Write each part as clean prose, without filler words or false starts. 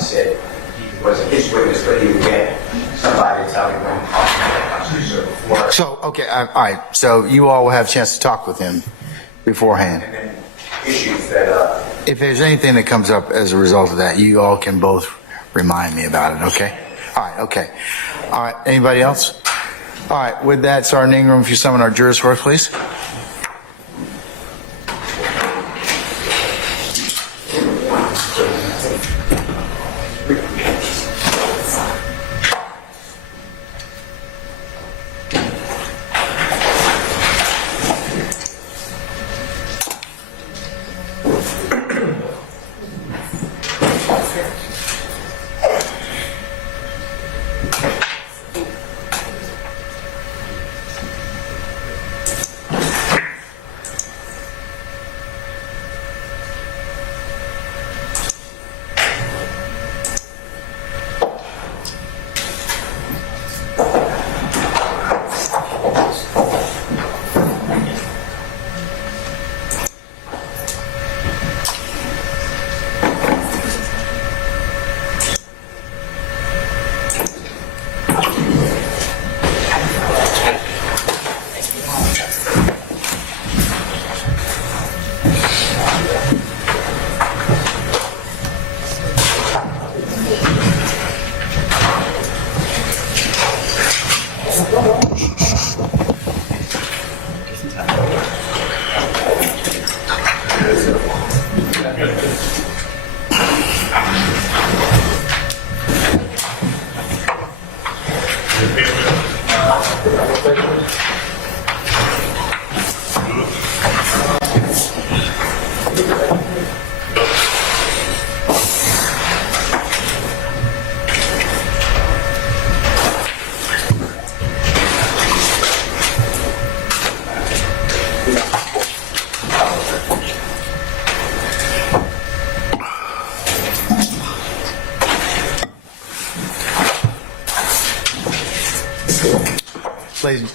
said he wasn't his witness, but he would get somebody to tell him when before. So, okay, all right. So you all will have a chance to talk with him beforehand. And then issues that, If there's anything that comes up as a result of that, you all can both remind me about it, okay? All right, okay. All right, anybody else? All right, with that, Sergeant Ingram, if you summon our jurors for us, please.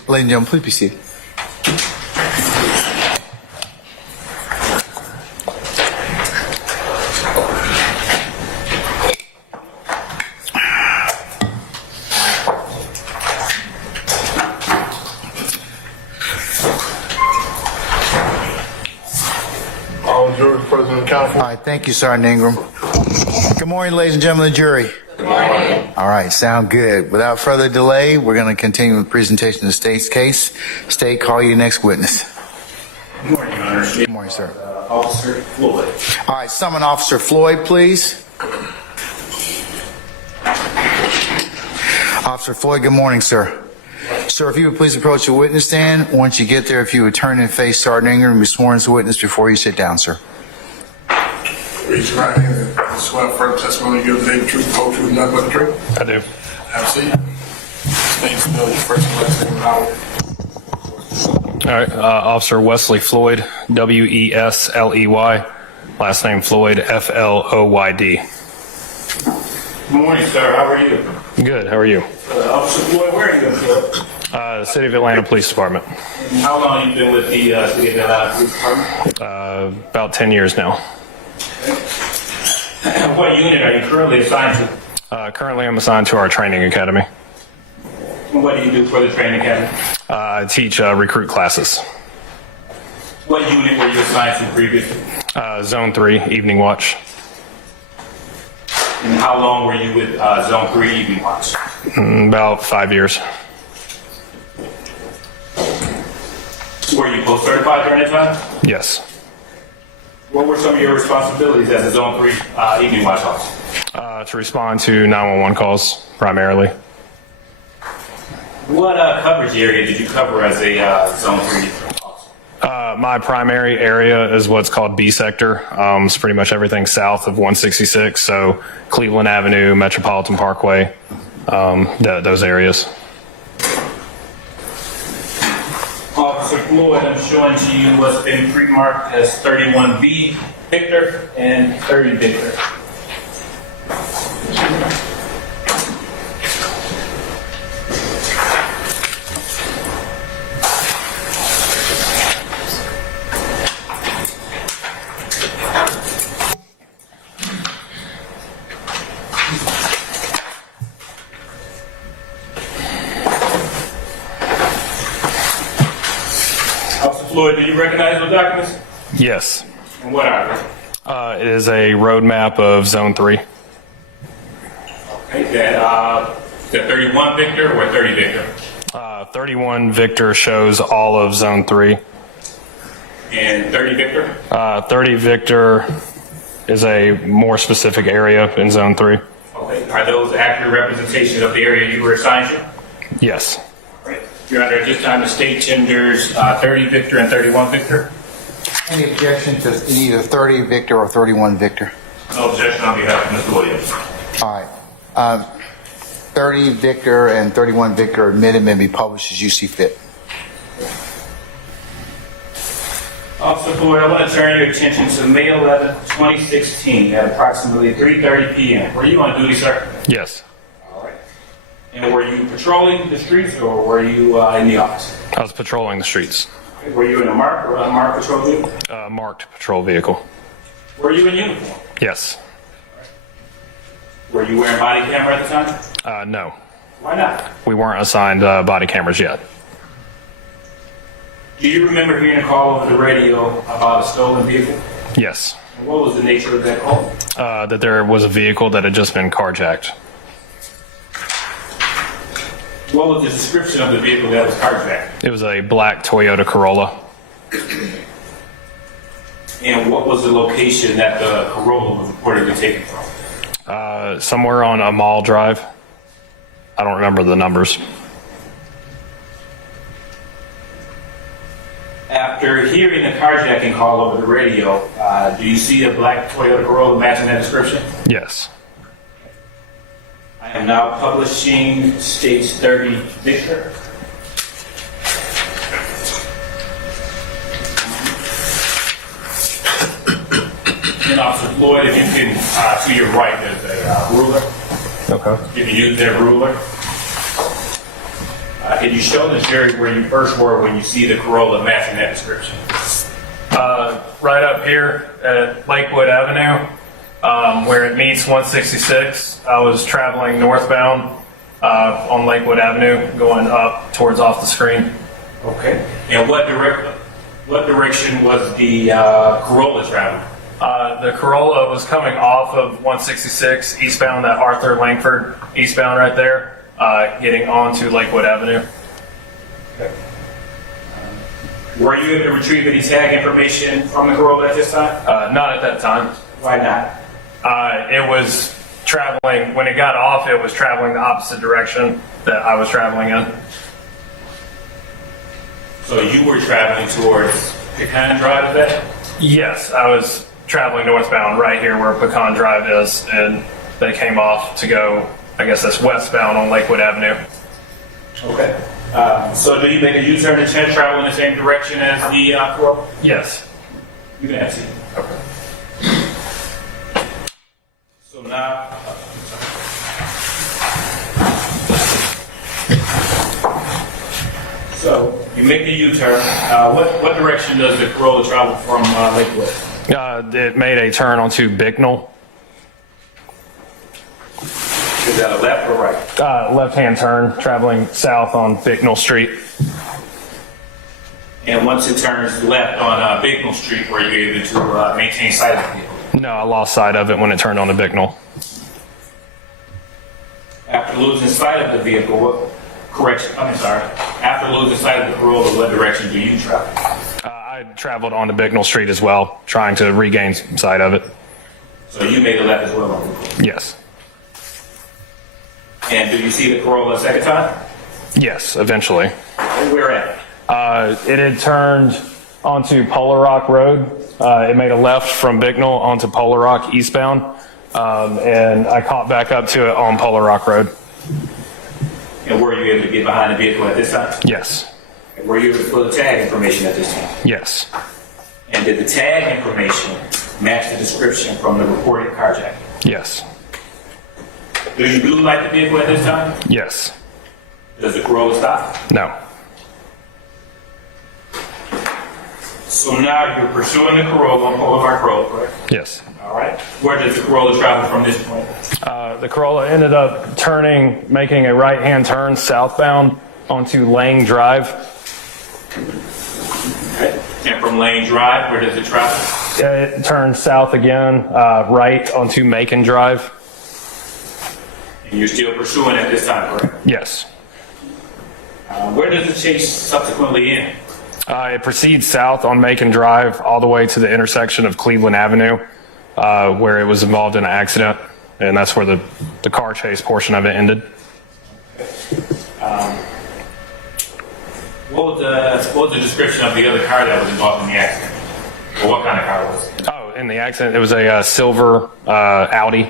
Ladies and gentlemen, please be seated. All jurors present and counted for. All right, thank you, Sergeant Ingram. Good morning, ladies and gentlemen of the jury. Good morning. All right, sound good. Without further delay, we're going to continue with the presentation of the state's case. State, call your next witness. Good morning, Your Honor. Good morning, sir. Officer Floyd. All right, summon Officer Floyd, please. Officer Floyd, good morning, sir. Sir, if you would please approach the witness stand. Once you get there, if you would turn and face Sergeant Ingram and be sworn as a witness before you sit down, sir. Raise your right hand and swear firm testimony you give the truth, the whole truth, and nothing but the truth. I do. Have a seat. State and spell your first and last name and power. All right. Officer Wesley Floyd, W-E-S-L-E-Y. Last name Floyd, F-L-O-Y-D. Good morning, sir. How are you? Good. How are you? Officer Floyd, where are you going to? The City of Atlanta Police Department. And how long have you been with the City of Atlanta Police Department? About 10 years now. What unit are you currently assigned to? Currently, I'm assigned to our training academy. And what do you do for the training academy? I teach recruit classes. What unit were you assigned to previously? Zone 3, evening watch. And how long were you with Zone 3 Evening Watch? About 5 years. Were you post-certified during that time? Yes. What were some of your responsibilities as a Zone 3 Evening Watch officer? To respond to 911 calls, primarily. What coverage area did you cover as a Zone 3 officer? My primary area is what's called B sector. It's pretty much everything south of 166, so Cleveland Avenue, Metropolitan Parkway, those areas. Officer Floyd, I'm showing to you what's been pre-marked as 31B Victor and 30 Victor. Floyd, do you recognize those documents? Yes. And what are they? It is a roadmap of Zone 3. Okay, that 31 Victor or 30 Victor? 31 Victor shows all of Zone 3. And 30 Victor? 30 Victor is a more specific area in Zone 3. Okay, are those accurate representations of the area you were assigned to? Yes. Right. Your Honor, at this time, the state tenders 30 Victor and 31 Victor. Any objection to either 30 Victor or 31 Victor? No objection on behalf of Mr. Williams. All right. 30 Victor and 31 Victor admitted may be published as you see fit. Officer Floyd, I want to turn your attention to May 11, 2016 at approximately 3:30 p.m. Were you on duty, sir? Yes. All right. And were you patrolling the streets or were you in the office? I was patrolling the streets. Were you in a marked or unmarked patrol vehicle? Marked patrol vehicle. Were you in uniform? Yes. Were you wearing body camera at the time? No. Why not? We weren't assigned body cameras yet. Do you remember hearing a call over the radio about a stolen vehicle? Yes. And what was the nature of that call? That there was a vehicle that had just been carjacked. What was the description of the vehicle that was carjacked? It was a black Toyota Corolla. And what was the location that the Corolla was reportedly taken from? Somewhere on a mall drive. I don't remember the numbers. After hearing the carjacking call over the radio, do you see a black Toyota Corolla matching that description? Yes. I am now publishing States 30 Victor. And Officer Floyd, if you can, to your right, there's a ruler. Okay. You can use that ruler. Can you show the jury where you first were when you see the Corolla matching that description? Right up here at Lakewood Avenue, where it meets 166. I was traveling northbound on Lakewood Avenue, going up towards off the screen. Okay. And what direction was the Corolla traveling? The Corolla was coming off of 166 eastbound, that Arthur Langford eastbound right there, getting onto Lakewood Avenue. Okay. Were you able to retrieve any tag information from the Corolla at this time? Not at that time. Why not? It was traveling, when it got off, it was traveling the opposite direction that I was traveling in. So you were traveling towards Pecan Drive, is that? Yes, I was traveling northbound right here where Pecan Drive is, and they came off to go, I guess that's westbound on Lakewood Avenue. Okay. So do you make a U-turn and travel in the same direction as the Corolla? Yes. You can ask it. Okay. So now, so you make the U-turn. What direction does the Corolla travel from Lakewood? It made a turn onto Bicknell. Is that a left or right? Left-hand turn, traveling south on Bicknell Street. And once it turns left on Bicknell Street, were you able to maintain sight of the vehicle? No, I lost sight of it when it turned onto Bicknell. After losing sight of the vehicle, after losing sight of the Corolla, what direction do you travel? I traveled onto Bicknell Street as well, trying to regain sight of it. So you made a left as well on the Corolla. Yes. And do you see the Corolla a second time? Yes, eventually. And where at? It had turned onto Polar Rock Road. It made a left from Bicknell onto Polar Rock eastbound, and I caught back up to it on Polar Rock Road. And were you able to get behind the vehicle at this time? Yes. And were you able to pull the tag information at this time? Yes. And did the tag information match the description from the reported carjacking? Yes. Do you blue light the vehicle at this time? Yes. Does the Corolla stop? No. So now you're pursuing the Corolla on Boulevard Road, correct? Yes. All right. Where does the Corolla travel from this point? The Corolla ended up making a right-hand turn southbound onto Lang Drive. Okay. from Lane Drive. Where does it travel? It turned south again, right onto Macon Drive. And you're still pursuing at this time, correct? Yes. Where does the chase subsequently end? It proceeds south on Macon Drive all the way to the intersection of Cleveland Avenue, where it was involved in an accident, and that's where the car chase portion of it ended. What was the description of the other car that was involved in the accident? Or what kind of car was it? Oh, in the accident, it was a silver Audi.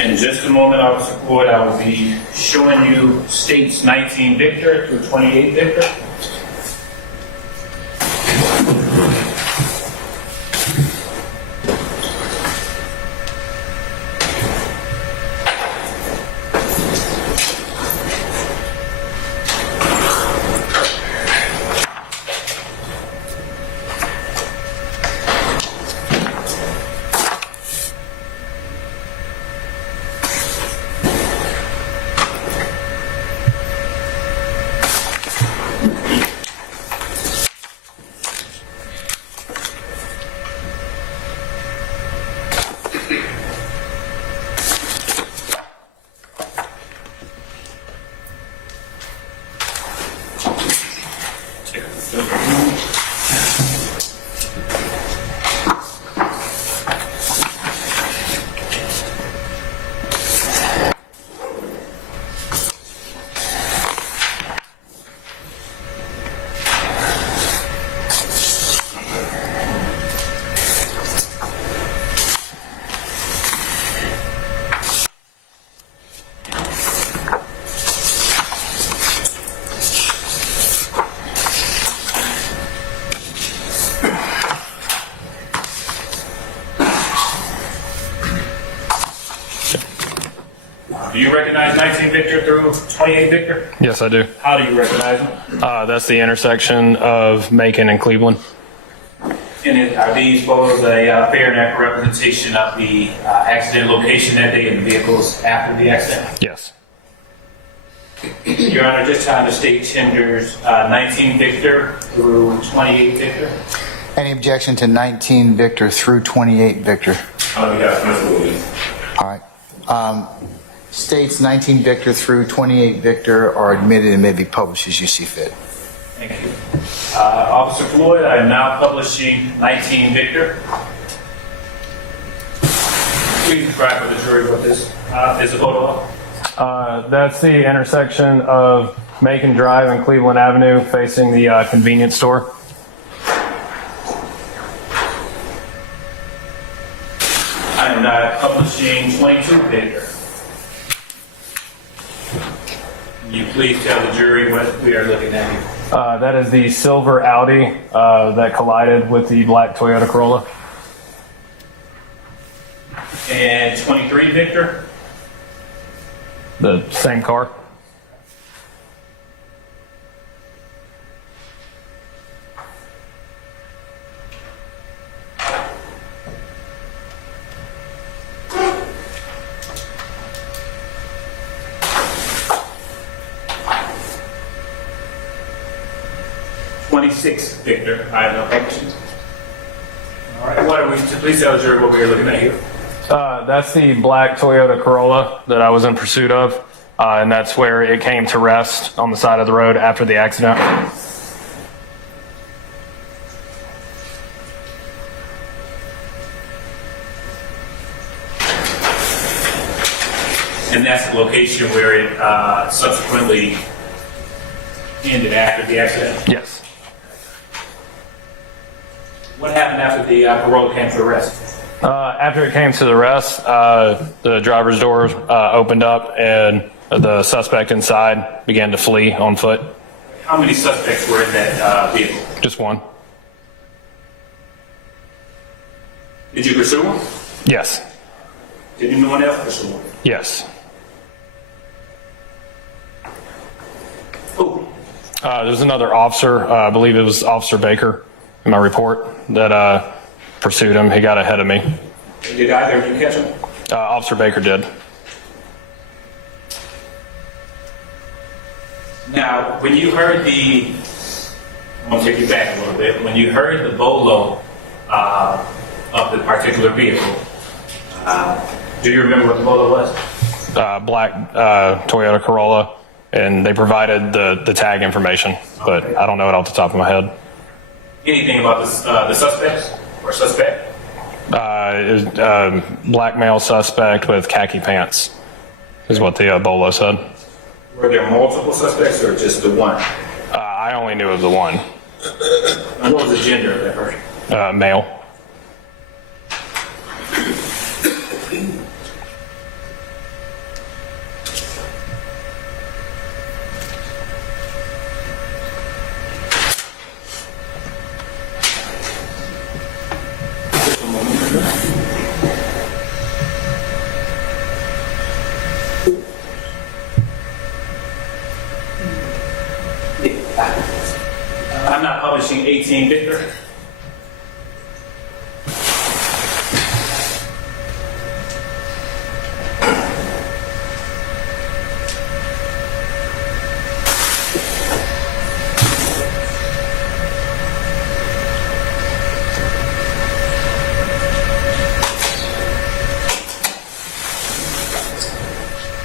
In just a moment, Officer Floyd, I will be showing you states 19 Victor through 28 Victor. Do you recognize 19 Victor through 28 Victor? Yes, I do. How do you recognize them? That's the intersection of Macon and Cleveland. And are these photos a fair and accurate representation of the accident location that day and the vehicles after the accident? Yes. Your Honor, just time the state tenders 19 Victor through 28 Victor. Any objection to 19 Victor through 28 Victor? Yes, Mr. Williams. All right. States 19 Victor through 28 Victor are admitted and may be published as you see fit. Thank you. Officer Floyd, I am now publishing 19 Victor. Please describe for the jury what this is a photo of. That's the intersection of Macon Drive and Cleveland Avenue facing the convenience store. I am now publishing 22 Victor. Can you please tell the jury what we are looking at here? That is the silver Audi that collided with the black Toyota Corolla. And 23 Victor. The same car. Victor, I have no questions. All right, what are we? Please tell the jury what we are looking at here. That's the black Toyota Corolla that I was in pursuit of, and that's where it came to rest on the side of the road after the accident. And that's the location where it subsequently ended after the accident? Yes. What happened after the Corolla came to rest? After it came to the rest, the driver's door opened up and the suspect inside began to flee on foot. How many suspects were in that vehicle? Just one. Did you pursue him? Yes. Did anyone else pursue him? Yes. Who? There's another officer, I believe it was Officer Baker in my report, that pursued him. He got ahead of me. Did either of you catch him? Officer Baker did. Now, when you heard I'm going to take you back a little bit. When you heard the bolo of the particular vehicle, do you remember what the bolo was? Black Toyota Corolla, and they provided the tag information, but I don't know it off the top of my head. Anything about the suspects or suspect? It was, black male suspect with khaki pants, is what the bolo said. Were there multiple suspects or just the one? I only knew of the one. And what was the gender of that person? Male. I'm not publishing 18 Victor.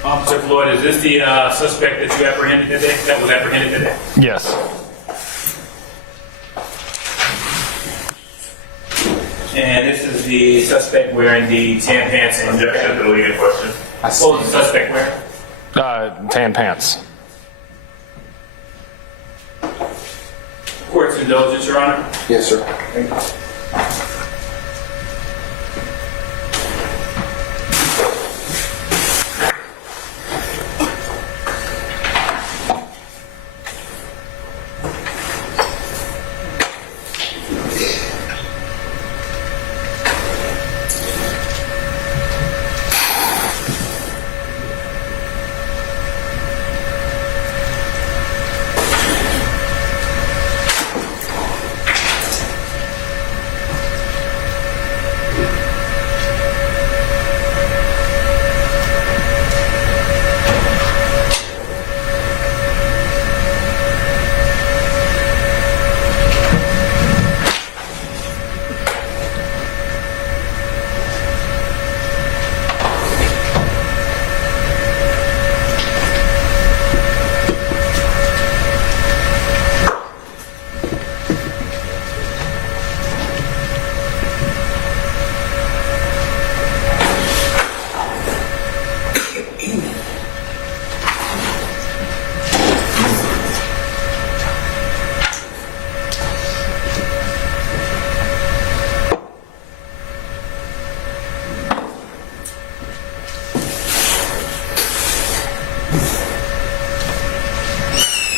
Officer Floyd, is this the suspect that you apprehended today? That was apprehended today? Yes. And this is the suspect wearing the tan pants and jacket. The leading question. What was the suspect wearing? Tan pants. Court's indulgence, Your Honor. Yes, sir.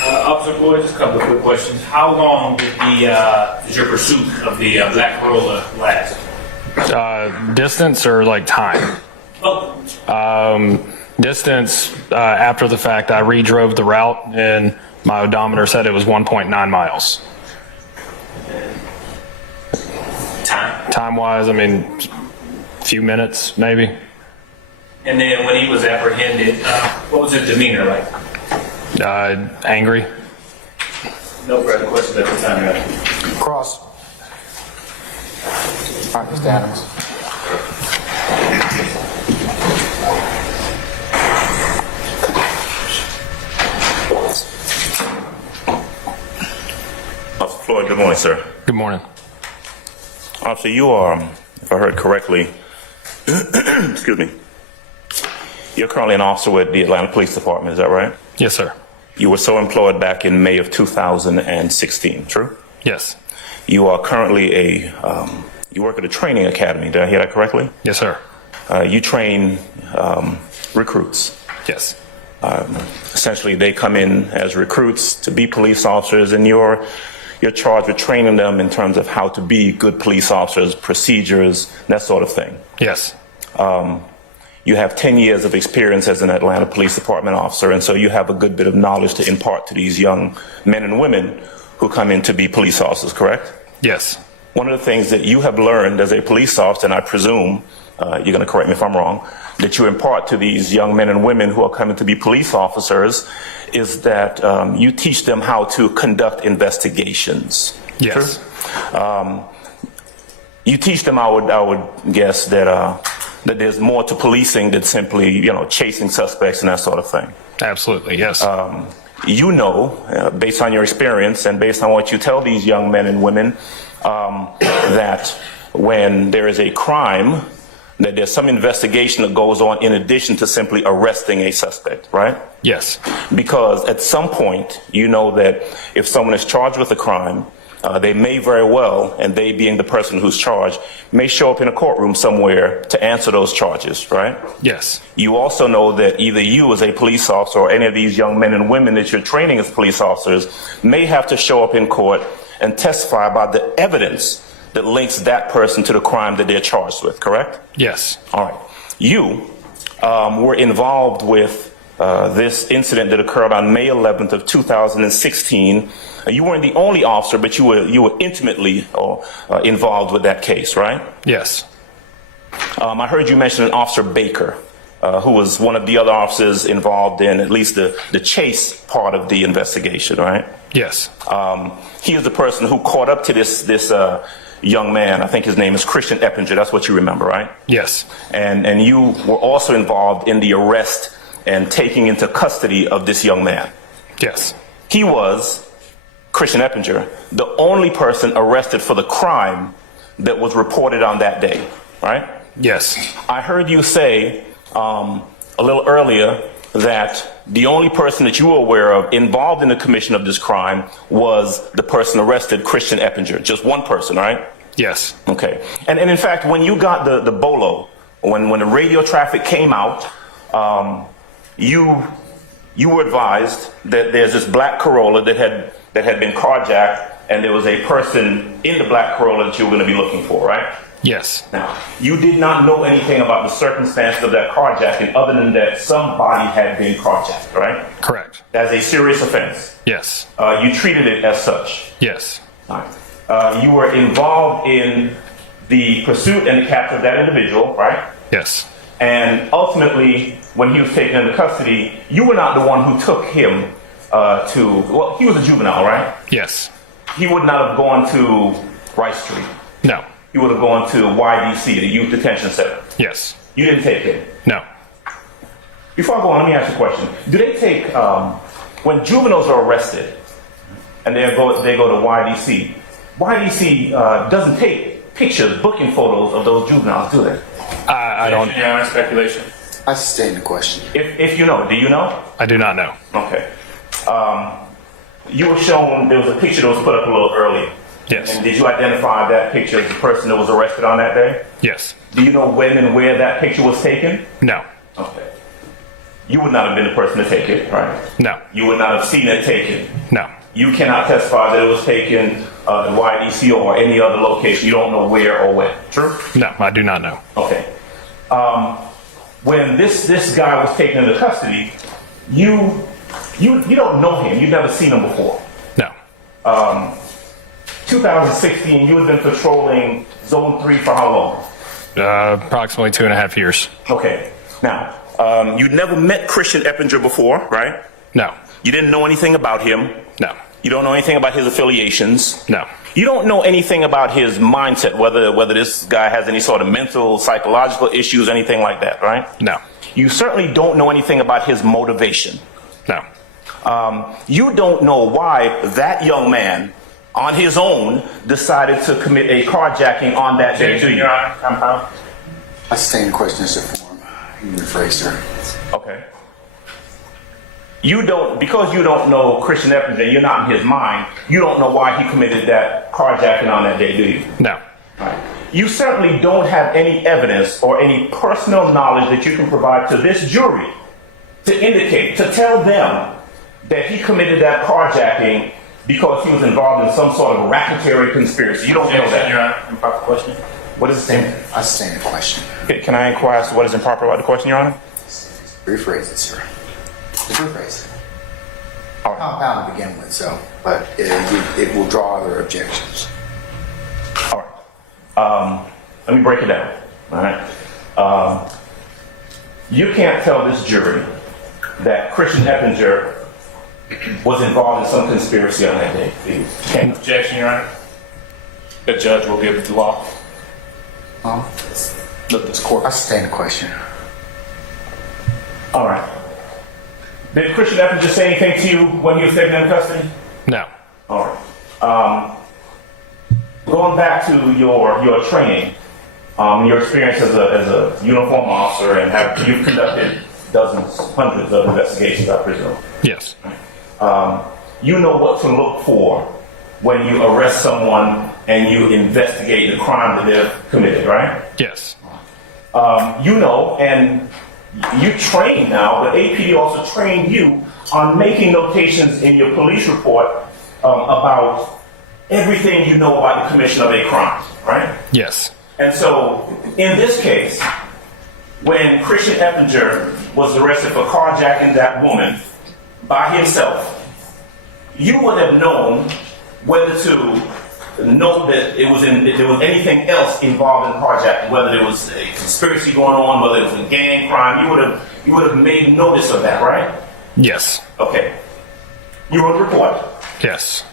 Officer Floyd, just a couple of quick questions. How long did your pursuit of the black Corolla last? Distance or like time? Oh, Distance, after the fact, I redrove the route and my odometer said it was 1.9 miles. time. Time-wise, I mean, a few minutes, maybe. And then when he was apprehended, what was his demeanor like? Angry. No further questions at the time, Your Honor. Cross. All right, Mr. Adams. Officer Floyd, good morning, sir. Good morning. Officer, you are, if I heard correctly, excuse me, you're currently an officer with the Atlanta Police Department, is that right? Yes, sir. You were so employed back in May of 2016, true? Yes. You are currently you work at a training academy, did I hear that correctly? Yes, sir. You train recruits. Yes. Essentially, they come in as recruits to be police officers, and you're charged with training them in terms of how to be good police officers, procedures, that sort of thing. Yes. you have 10 years of experience as an Atlanta Police Department officer, and so you have a good bit of knowledge to impart to these young men and women who come in to be police officers, correct? Yes. One of the things that you have learned as a police officer, and I presume, you're going to correct me if I'm wrong, that you impart to these young men and women who are coming to be police officers is that you teach them how to conduct investigations. Yes. You teach them, I would guess, that there's more to policing than simply, chasing suspects and that sort of thing. Absolutely. Yes. You know, based on your experience and based on what you tell these young men and women, that when there is a crime, that there's some investigation that goes on in addition to simply arresting a suspect, right? Yes. Because at some point, you know that if someone is charged with a crime, they may very well, and they being the person who's charged, may show up in a courtroom somewhere to answer those charges, right? Yes. You also know that either you as a police officer or any of these young men and women that you're training as police officers may have to show up in court and testify about the evidence that links that person to the crime that they're charged with, correct? Yes. All right. You were involved with this incident that occurred on May 11th of 2016. You weren't the only officer, but you were intimately involved with that case, right? Yes. I heard you mention an Officer Baker, who was one of the other officers involved in at least the chase part of the investigation, right? Yes. He is the person who caught up to this young man. I think his name is Christian Eppinger. That's what you remember, right? Yes. And you were also involved in the arrest and taking into custody of this young man. Yes. He was, Christian Eppinger, the only person arrested for the crime that was reported on that day, right? Yes. I heard you say a little earlier that the only person that you were aware of involved in the commission of this crime was the person arrested, Christian Eppinger. Just one person, right? Yes. Okay. And in fact, when you got the bolo, when the radio traffic came out, you were advised that there's this black Corolla that had been carjacked, and there was a person in the black Corolla that you were going to be looking for, right? Yes. Now, you did not know anything about the circumstances of that carjacking other than that somebody had been carjacked, right? Correct. As a serious offense. Yes. You treated it as such. Yes. All right. You were involved in the pursuit and the capture of that individual, right? Yes. And ultimately, when he was taken into custody, you were not the one who took him well, he was a juvenile, right? Yes. He would not have gone to Rice Street. No. He would have gone to YDC, the Youth Detention Center. Yes. You didn't take him. No. Before I go on, let me ask you a question. Do they take, when juveniles are arrested and they go to YDC doesn't take pictures, booking photos of those juveniles, do they? I don't. Yeah, my speculation. I sustain the question. If you know, do you know? I do not know. Okay. You were shown, there was a picture that was put up a little early. Yes. And did you identify that picture as the person that was arrested on that day? Yes. Do you know when and where that picture was taken? No. Okay. You would not have been the person to take it, right? No. You would not have seen it taken. No. You cannot testify that it was taken at YDC or any other location. You don't know where or when. True? No, I do not know. Okay. When this guy was taken into custody, you don't know him. You've never seen him before. No. 2016, you had been patrolling Zone 3 for how long? Approximately 2.5 years. Okay. Now, you'd never met Christian Eppinger before, right? No. You didn't know anything about him. No. You don't know anything about his affiliations. No. You don't know anything about his mindset, whether this guy has any sort of mental, psychological issues, anything like that, right? No. You certainly don't know anything about his motivation. No. You don't know why that young man, on his own, decided to commit a carjacking on that day, do you? I sustain the question as a form. You rephrased her. Okay. Because you don't know Christian Eppinger, you're not in his mind, you don't know why he committed that carjacking on that day, do you? No. Right. You certainly don't have any evidence or any personal knowledge that you can provide to this jury to indicate, to tell them that he committed that carjacking because he was involved in some sort of racketeering conspiracy. You don't know that. Improper question. What is the I stand the question. Can I inquire as to what is improper about the question, Your Honor? Rephrase it, sir. Just rephrase it. All right. Compound to begin with, so, but it will draw other objections. All right. Let me break it down. All right. You can't tell this jury that Christian Eppinger was involved in some conspiracy on that day. You can't. Objection, Your Honor. The judge will give the law. This court. I stand the question. All right. Did Christian Eppinger say anything to you when he was taken into custody? No. All right. Going back to your training, your experience as a uniform officer, and you've conducted dozens, hundreds of investigations, I presume. Yes. You know what to look for when you arrest someone and you investigate the crime that they've committed, right? Yes. You know, and you train now, but APD also trained you on making notations in your police report about everything you know about the commission of a crime, right? Yes. And so, in this case, when Christian Eppinger was arrested for carjacking that woman by himself, you would have known whether to know that there was anything else involved in carjacking, whether there was a conspiracy going on, whether it was a gang crime. You would have made notice of that, right? Yes. Okay. You wrote a report. Yes.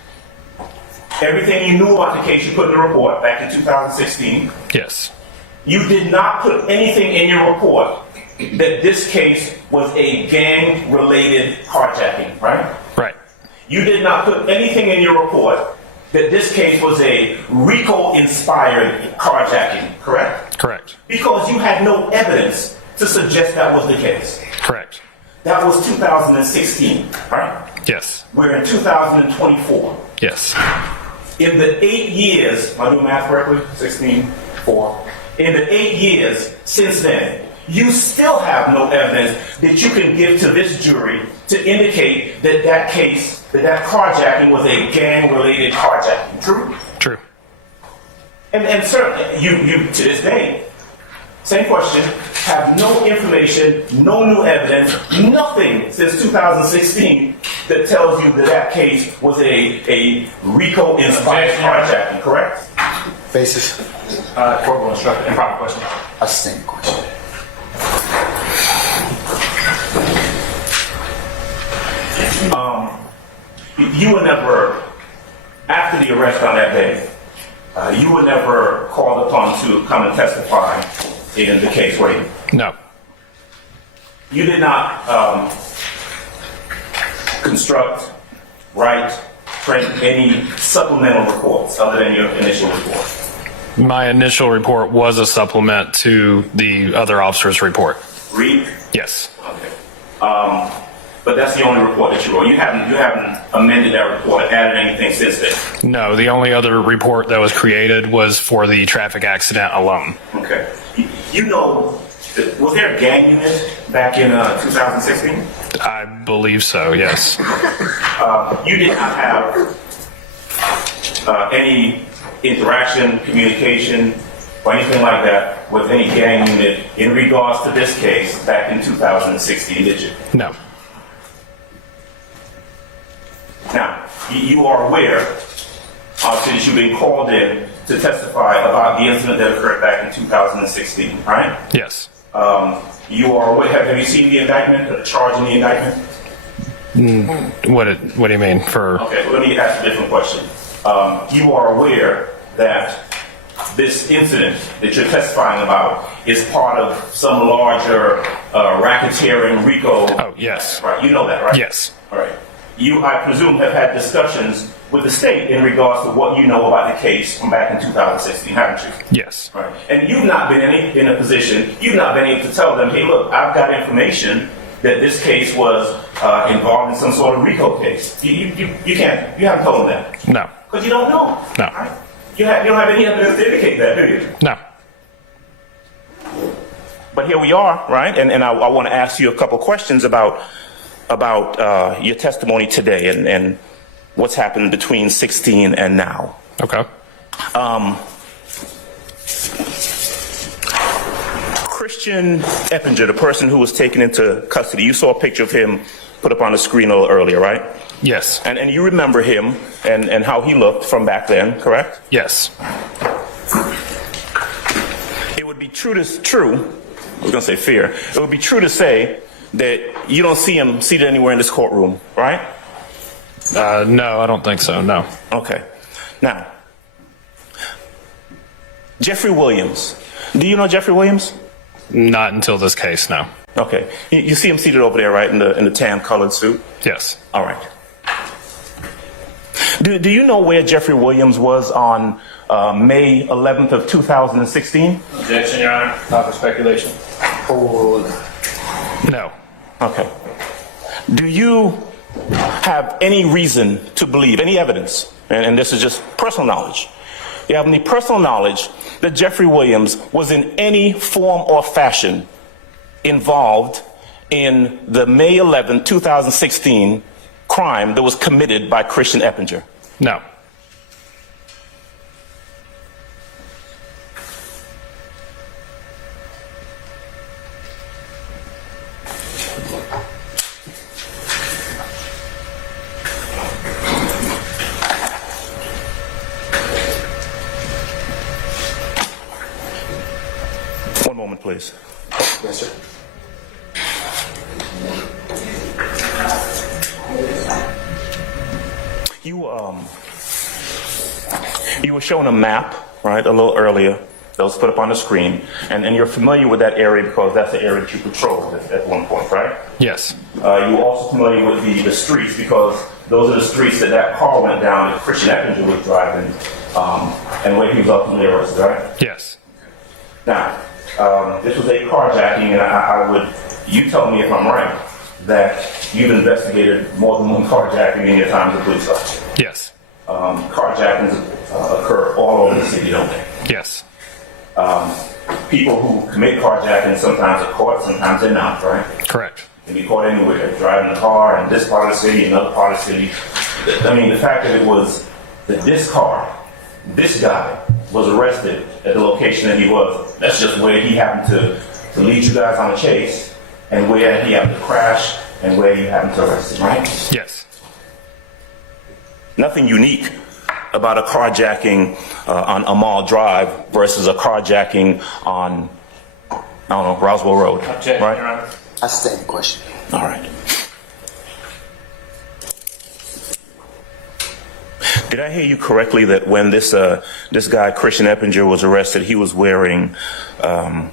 Everything you knew about the case, you put in the report back in 2016. Yes. You did not put anything in your report that this case was a gang-related carjacking, right? Right. You did not put anything in your report that this case was a RICO-inspired carjacking, correct? Correct. Because you had no evidence to suggest that was the case. Correct. That was 2016, right? Yes. We're in 2024. Yes. In the 8 years, am I doing math correctly? 16, 4. In the 8 years since then, you still have no evidence that you can give to this jury to indicate that that case, that carjacking was a gang-related carjacking. True? True. And certainly, you to this day, same question, have no information, no new evidence, nothing since 2016 that tells you that that case was a RICO-inspired carjacking, correct? Basis. Court will instruct improper question. I stand the question. You were never, after the arrest on that day, you were never called upon to come and testify in the case, were you? No. You did not construct, write, print any supplemental reports other than your initial report. My initial report was a supplement to the other officer's report. Read? Yes. Okay. But that's the only report that you wrote. You haven't amended that report, added anything since then. No, the only other report that was created was for the traffic accident alone. Okay. You know, was there a gang unit back in 2016? I believe so, yes. You did not have any interaction, communication, or anything like that with any gang unit in regards to this case back in 2016, did you? No. Now, you are aware, since you've been called in to testify about the incident that occurred back in 2016, right? Yes. You are aware, have you seen the indictment, the charge in the indictment? What do you mean for? Okay, let me ask a different question. You are aware that this incident that you're testifying about is part of some larger racketeering RICO. Oh, yes. Right, you know that, right? Yes. All right. You, I presume, have had discussions with the state in regards to what you know about the case from back in 2016, haven't you? Yes. Right. And you've not been in a position, you've not been able to tell them, hey, look, I've got information that this case was involved in some sort of RICO case. You haven't told them that. No. Because you don't know. No. Right? You don't have any evidence to indicate that, do you? No. But here we are, right? And I want to ask you a couple questions about your testimony today and what's happened between 16 and now. Okay. Christian Eppinger, the person who was taken into custody, you saw a picture of him put up on the screen a little earlier, right? Yes. And you remember him and how he looked from back then, correct? Yes. It would be true, I was going to say fear, it would be true to say that you don't see him seated anywhere in this courtroom, right? No, I don't think so. No. Okay. Now, Jeffrey Williams. Do you know Jeffrey Williams? Not until this case. No. Okay. You see him seated over there, right, in the tan-colored suit? Yes. All right. Do you know where Jeffrey Williams was on May 11th of 2016? Objection, Your Honor. Not for speculation. No. Okay. Do you have any reason to believe, any evidence, and this is just personal knowledge, you have any personal knowledge that Jeffrey Williams was in any form or fashion involved in the May 11, 2016 crime that was committed by Christian Eppinger? No. One moment, please. Yes, sir. You were shown a map, right, a little earlier that was put up on the screen, and you're familiar with that area because that's the area that you patrolled at one point, right? Yes. You're also familiar with the streets because those are the streets that car went down that Christian Eppinger was driving, and where he was ultimately arrested, right? Yes. Now, this was a carjacking, and I would, you tell me if I'm right, that you've investigated more than one carjacking in your time as a police officer. Yes. Carjackings occur all over the city, don't they? Yes. People who commit carjacking sometimes are caught, sometimes they're not, right? Correct. They can be caught anywhere, driving a car in this part of the city, another part of the city. I mean, the fact that it was that this guy was arrested at the location that he was, that's just where he happened to lead you guys on a chase, and where he happened to crash, and where you happened to arrest him, right? Yes. Nothing unique about a carjacking on Amal Drive versus a carjacking on, I don't know, Roswell Road. Objection, right? Your Honor. I stand the question. All right. Did I hear you correctly that when this guy, Christian Eppinger, was arrested, he was wearing, I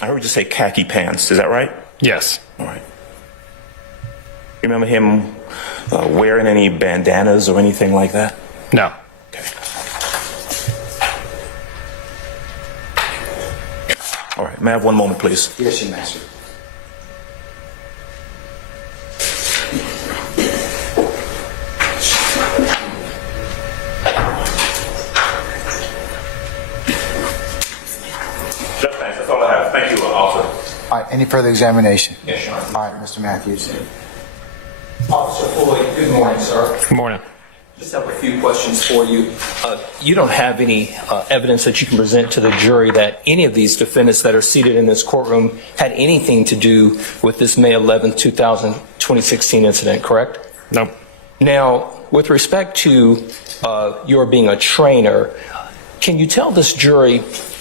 heard you say khaki pants, is that right? Yes. All right. You remember him wearing any bandanas or anything like that? No. Okay. All right. May I have one moment, please? Yes, your master. Just thanks. That's all I have. Thank you, officer. All right, any further examination? Yes, Your Honor. All right, Mr. Matthews. Officer Floyd, good morning, sir. Good morning. Just have a few questions for you. You don't have any evidence that you can present to the jury that any of these defendants that are seated in this courtroom had anything to do with this May 11th, 2016 incident, correct? Nope. Now, with respect to your being a trainer, can you tell this jury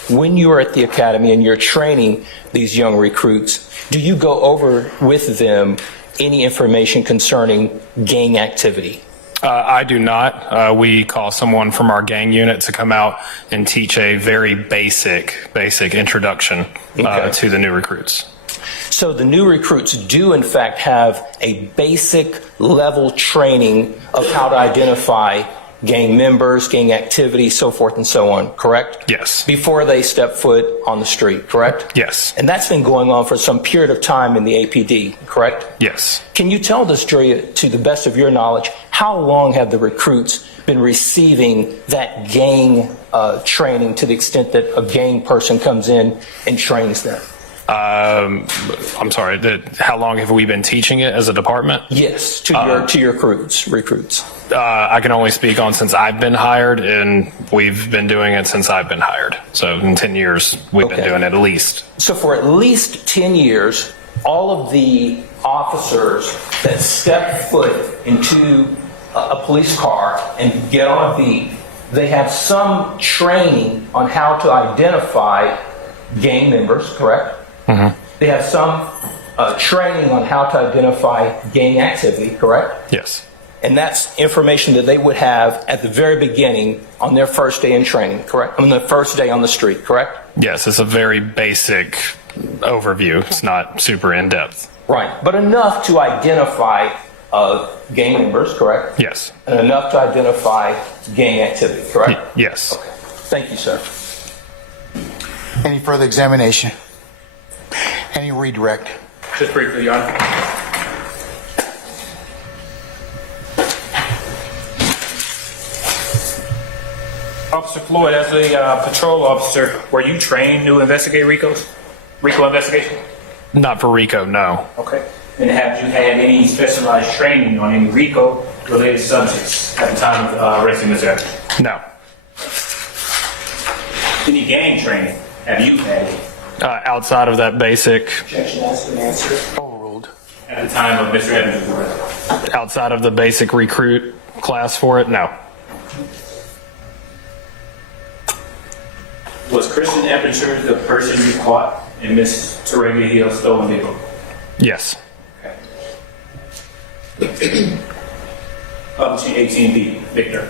when you are at the academy and you're training these young recruits, do you go over with them any information concerning gang activity? I do not. We call someone from our gang unit to come out and teach a very basic introduction to the new recruits. So the new recruits do in fact have a basic level training of how to identify gang members, gang activity, so forth and so on, correct? Yes. Before they step foot on the street, correct? Yes. And that's been going on for some period of time in the APD, correct? Yes. Can you tell this jury, to the best of your knowledge, how long have the recruits been receiving that gang training to the extent that a gang person comes in and trains them? I'm sorry, how long have we been teaching it as a department? Yes, to your recruits. I can only speak on since I've been hired, and we've been doing it since I've been hired. So in 10 years, we've been Okay. doing it at least. So for at least 10 years, all of the officers that step foot into a police car and get on a beat, they have some training on how to identify gang members, correct? Mm-hmm. They have some training on how to identify gang activity, correct? Yes. And that's information that they would have at the very beginning on their first day in training, correct? On the first day on the street, correct? Yes, it's a very basic overview. It's not super in-depth. Right, but enough to identify gang members, correct? Yes. And enough to identify gang activity, correct? Yes. Okay. Thank you, sir. Any further examination? Any redirect? Just briefly, Your Honor. Officer Floyd, as a patrol officer, were you trained to investigate RICO investigation? Not for RICO, no. Okay. And have you had any specialized training on any RICO-related subjects at the time of arresting Ms. Evans? No. Any gang training have you had Outside of that basic, Overruled. at the time of Mr. Evans' arrest? outside of the basic recruit class for it, no. Was Christian Eppinger the person you caught in Miss Teresa Hill's stolen vehicle? Yes. Publishing 18B, Victor.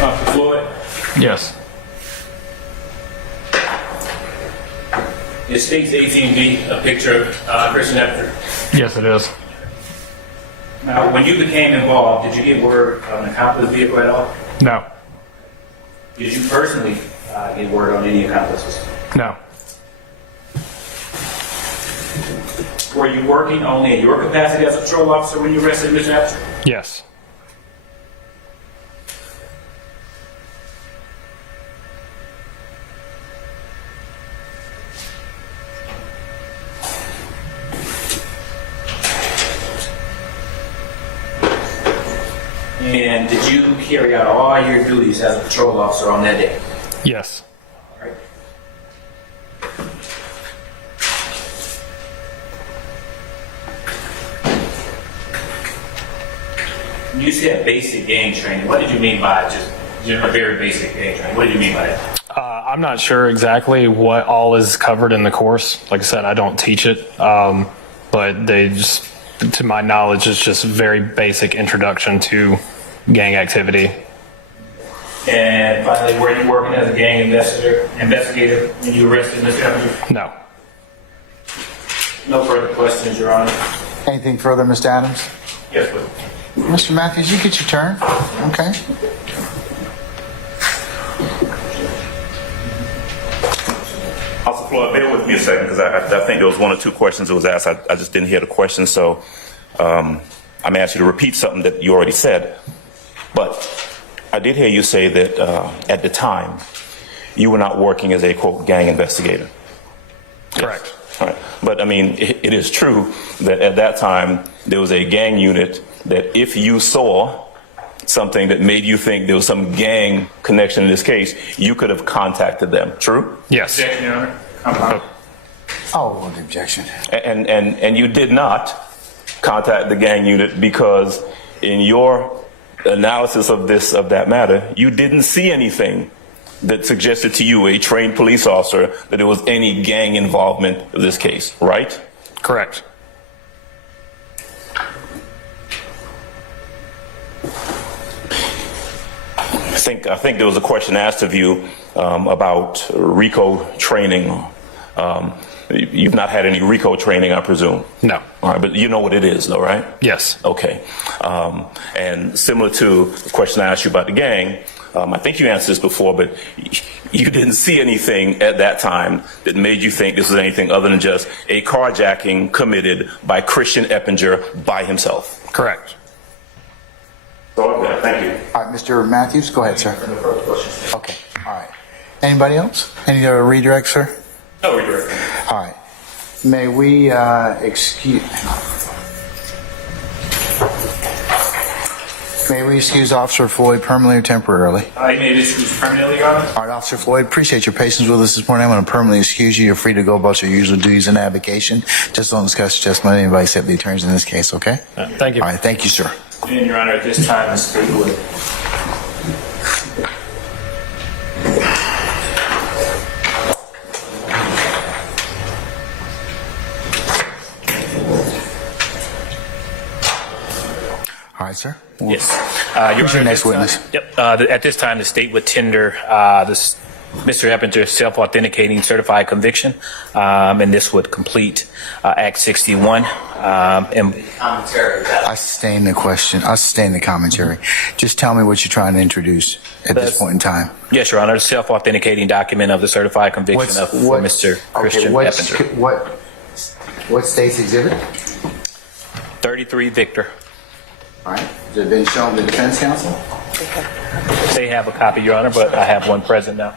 Officer Floyd, Yes. it states 18B, a picture of Christian Eppinger. Yes, it is. Now, when you became involved, did you get word on an accomplice vehicle at all? No. Did you personally get word on any accomplices? No. Were you working only in your capacity as a patrol officer when you arrested Mr. Eppinger? Yes. And did you carry out all your duties as a patrol officer on that day? Yes. All right. You said basic gang training. What did you mean by just a very basic gang training? What did you mean by that? I'm not sure exactly what all is covered in the course. Like I said, I don't teach it, but they just, to my knowledge, it's just very basic introduction to gang activity. And finally, were you working as a gang investigator when you arrested Mr. Eppinger? No. No further questions, Your Honor. Anything further, Mr. Adams? Yes, please. Mr. Matthews, you get your turn. Okay. Officer Floyd, bear with me a second because I think there was one or two questions that was asked. I just didn't hear the question, so I'm going to ask you to repeat something that you already said. But I did hear you say that at the time you were not working as a, quote, gang investigator. Correct. All right. But I mean, it is true that at that time there was a gang unit that if you saw something that made you think there was some gang connection in this case, you could have contacted them. True? Yes. Objection, Your Honor. I'm Oh, the objection. And you did not contact the gang unit because in your analysis of that matter, you didn't see anything that suggested to you, a trained police officer, that there was any gang involvement in this case, right? Correct. I think there was a question asked of you about RICO training. You've not had any RICO training, I presume? No. All right, but you know what it is, though, right? Yes. Okay. And similar to the question I asked you about the gang, I think you answered this before, but you didn't see anything at that time that made you think this was anything other than just a carjacking committed by Christian Eppinger by himself. Correct. Thank you. All right, Mr. Matthews, go ahead, sir. Okay, all right. Anybody else? Any other redirect, sir? No, you're right. All right. May we excuse Officer Floyd permanently or temporarily? I made issues permanently, Your Honor. All right, Officer Floyd, appreciate your patience with us this morning. I'm going to permanently excuse you. You're free to go about your usual duties and avocation. Just don't discuss your testimony with anybody except the attorneys in this case, okay? Thank you. All right, thank you, sir. And Your Honor, at this time, the state would All right, sir. Yes. Who's your next witness? Yep. At this time, the state would tender this Mr. Eppinger's self-authenticating certified conviction, and this would complete Act 61. And I sustain the question. I sustain the commentary. Just tell me what you're trying to introduce at this point in time. yes, Your Honor, the self-authenticating document of the certified conviction for Mr. Christian Eppinger. What state's exhibit? 33 Victor. All right. Has it been shown to the defense counsel? They have a copy, Your Honor, but I have one present now.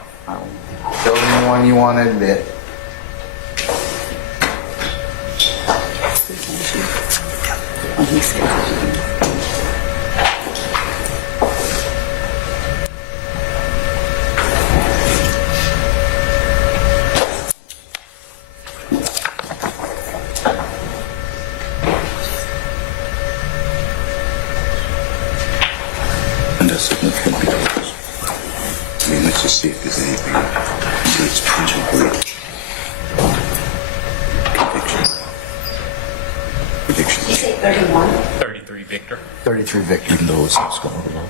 Show them the one you want to admit. Under significant because I mean, let's just see if there's anything that's principally conviction. Conviction. You say 31? 33 Victor. 33 Victor. Even though it's not scored below.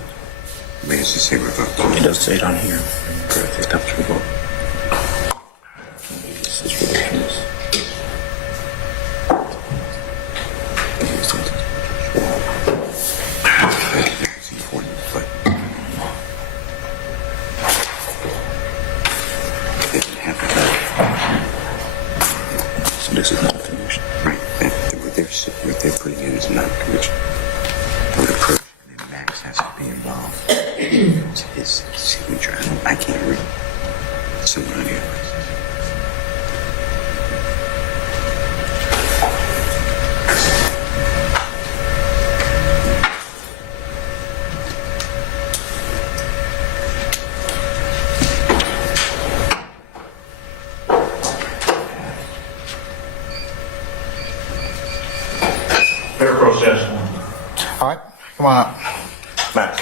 Where does it say revoked? It does say it on here. Correct. It does revoke. This is reductions. It's important, but it didn't happen. So this is not a conviction. Right. What they're putting in is not a conviction. For the proof. And then Max has to be involved. It's his signature. I can't read. Somewhere on here. Fair process. All right. Come on up. Max.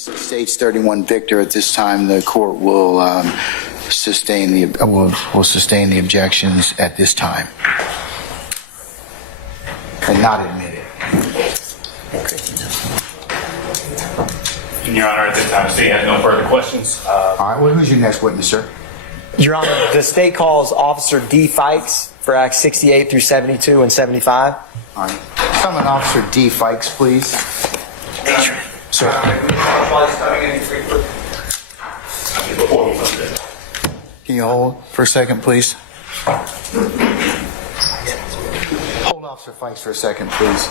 States 31 Victor. At this time, the court will sustain the objections at this time and not admit it. Your Honor, at this time, the state has no further questions. All right. Well, who's your next witness, sir? Your Honor, the state calls Officer D. Fikes for Acts 68 through 72 and 75. All right. Summon Officer D. Fikes, please. Sir. Can you hold for a second, please? Hold Officer Fikes for a second, please.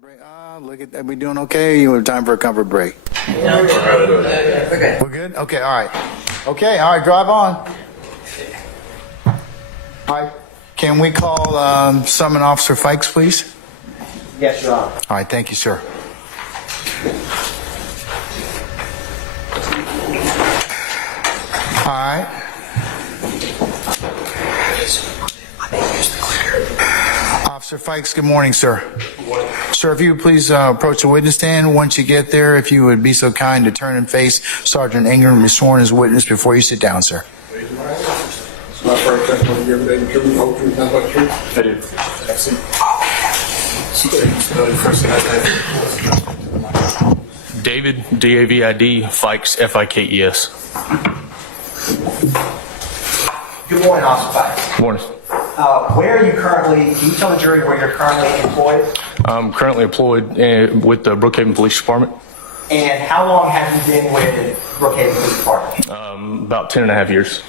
break. Look at that. We doing okay? You have time for a comfort break? We're good? Okay, all right. Okay, all right, drive on. All right, can we call Summon Officer Fikes, please? Yes, Your Honor. All right, thank you, sir. All right. Officer Fikes, good morning, sir. Good morning. Sir, if you would please approach the witness stand. Once you get there, if you would be so kind to turn and face Sergeant Ingram and be sworn as witness before you sit down, sir. Swear firm testimony you give today the truth, the whole truth, nothing but the truth. I do. Excellent. Spell your first and last name. David, D-A-V-I-D, Fikes, F-I-K-E-S. Good morning, Officer Fikes. Morning. Where are you currently, can you tell the jury where you're currently employed? I'm currently employed with the Brookhaven Police Department. And how long have you been with Brookhaven Police Department? About 10 and a half years.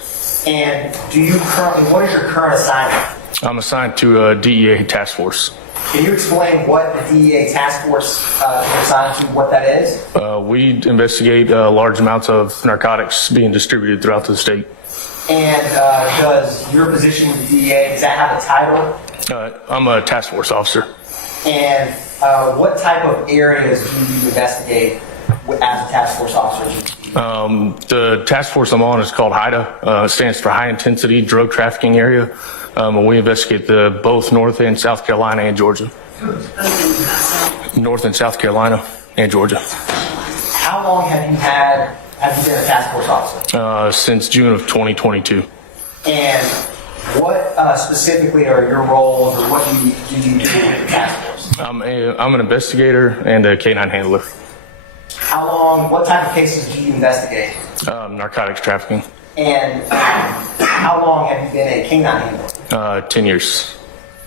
And do you currently, what is your current assignment? I'm assigned to a DEA task force. Can you explain what the DEA task force is assigned to, what that is? We investigate large amounts of narcotics being distributed throughout the state. And does your position with the DEA, does that have a title? I'm a task force officer. And what type of areas do you investigate as a task force officer? The task force I'm on is called HIDA. It stands for High Intensity Drug Trafficking Area. And we investigate both North and South Carolina and Georgia. North and South Carolina and Georgia. How long have you been a task force officer? Since June of 2022. And what specifically are your roles, or what do you do with the task force? I'm an investigator and a canine handler. What type of cases do you investigate? Narcotics trafficking. And how long have you been a canine handler? 10 years.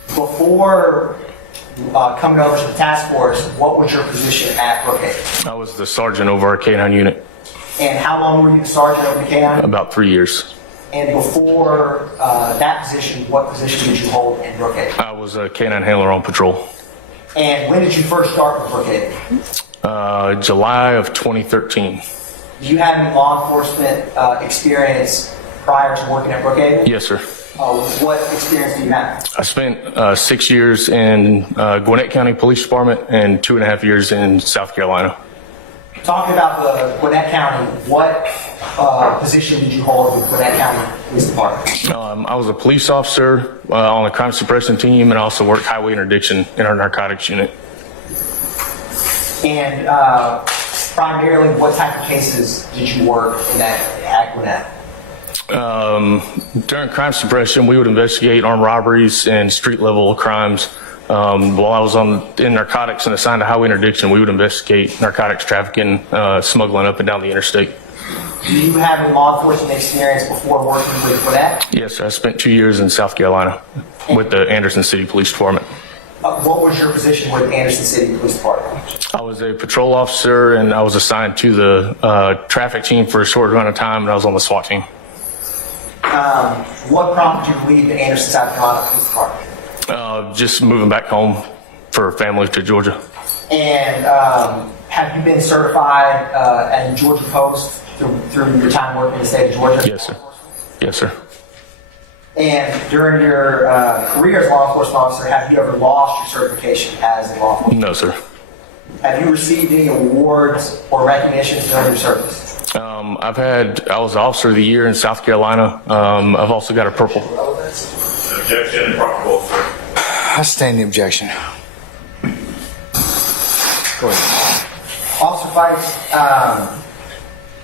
Before coming over to the task force, what was your position at Brookhaven? I was the sergeant over our canine unit. And how long were you the sergeant over the canine? About 3 years. And before that position, what position did you hold in Brookhaven? I was a canine handler on patrol. And when did you first start with Brookhaven? July of 2013. Do you have any law enforcement experience prior to working at Brookhaven? Yes, sir. What experience do you have? I spent 6 years in Gwinnett County Police Department and 2.5 years in South Carolina. Talking about the Gwinnett County, what position did you hold with Gwinnett County Police Department? I was a police officer on the crime suppression team, and I also worked highway interdiction in our narcotics unit. And primarily, what type of cases did you work in at Gwinnett? During crime suppression, we would investigate armed robberies and street level crimes. While I was in narcotics and assigned to highway interdiction, we would investigate narcotics trafficking, smuggling up and down the interstate. Do you have any law enforcement experience before working with Gwinnett? Yes, sir. I spent 2 years in South Carolina with the Anderson City Police Department. What was your position with Anderson City Police Department? I was a patrol officer, and I was assigned to the traffic team for a short amount of time, and I was on the SWAT team. What prompted you to leave the Anderson, South Carolina Police Department? Just moving back home for family to Georgia. And have you been certified at the Georgia Post through your time working in the state of Georgia? Yes, sir. Yes, sir. And during your career as a law enforcement officer, have you ever lost your certification as a law enforcement? No, sir. Have you received any awards or recognitions during your service? I was Officer of the Year in South Carolina. I've also got a purple. Objection and proper vote, sir. I stand the objection. Go ahead. Officer Fikes,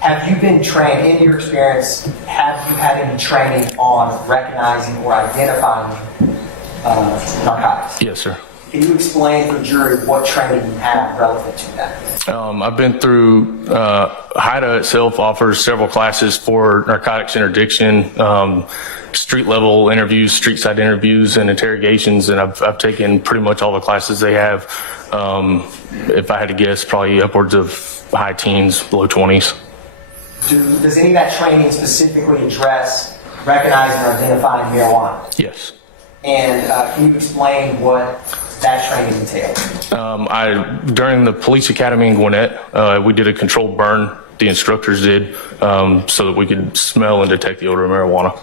have you been trained, in your experience, have you had any training on recognizing or identifying narcotics? Yes, sir. Can you explain to the jury what training you have relative to that? I've been through, HIDA itself offers several classes for narcotics interdiction, street level interviews, street side interviews, and interrogations, and I've taken pretty much all the classes they have. If I had to guess, probably upwards of high teens, low 20s. Does any of that training specifically address recognizing or identifying marijuana? Yes. And can you explain what that training entail? During the police academy in Gwinnett, we did a controlled burn. The instructors did, so that we could smell and detect the odor of marijuana.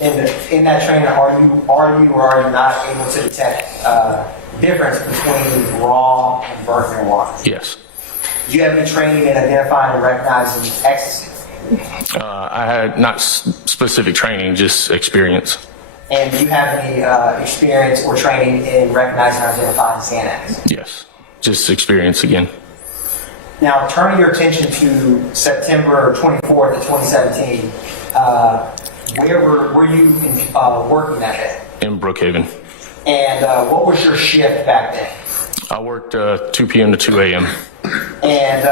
In that training, are you or are you not able to detect difference between raw and burnt marijuana? Yes. Do you have any training in identifying and recognizing ecstasy? I had not specific training, just experience. And do you have any experience or training in recognizing and identifying Xanax? Yes, just experience again. Now, turning your attention to September 24th of 2017, where were you working that day? In Brookhaven. And what was your shift back then? I worked 2 p.m. to 2 a.m. And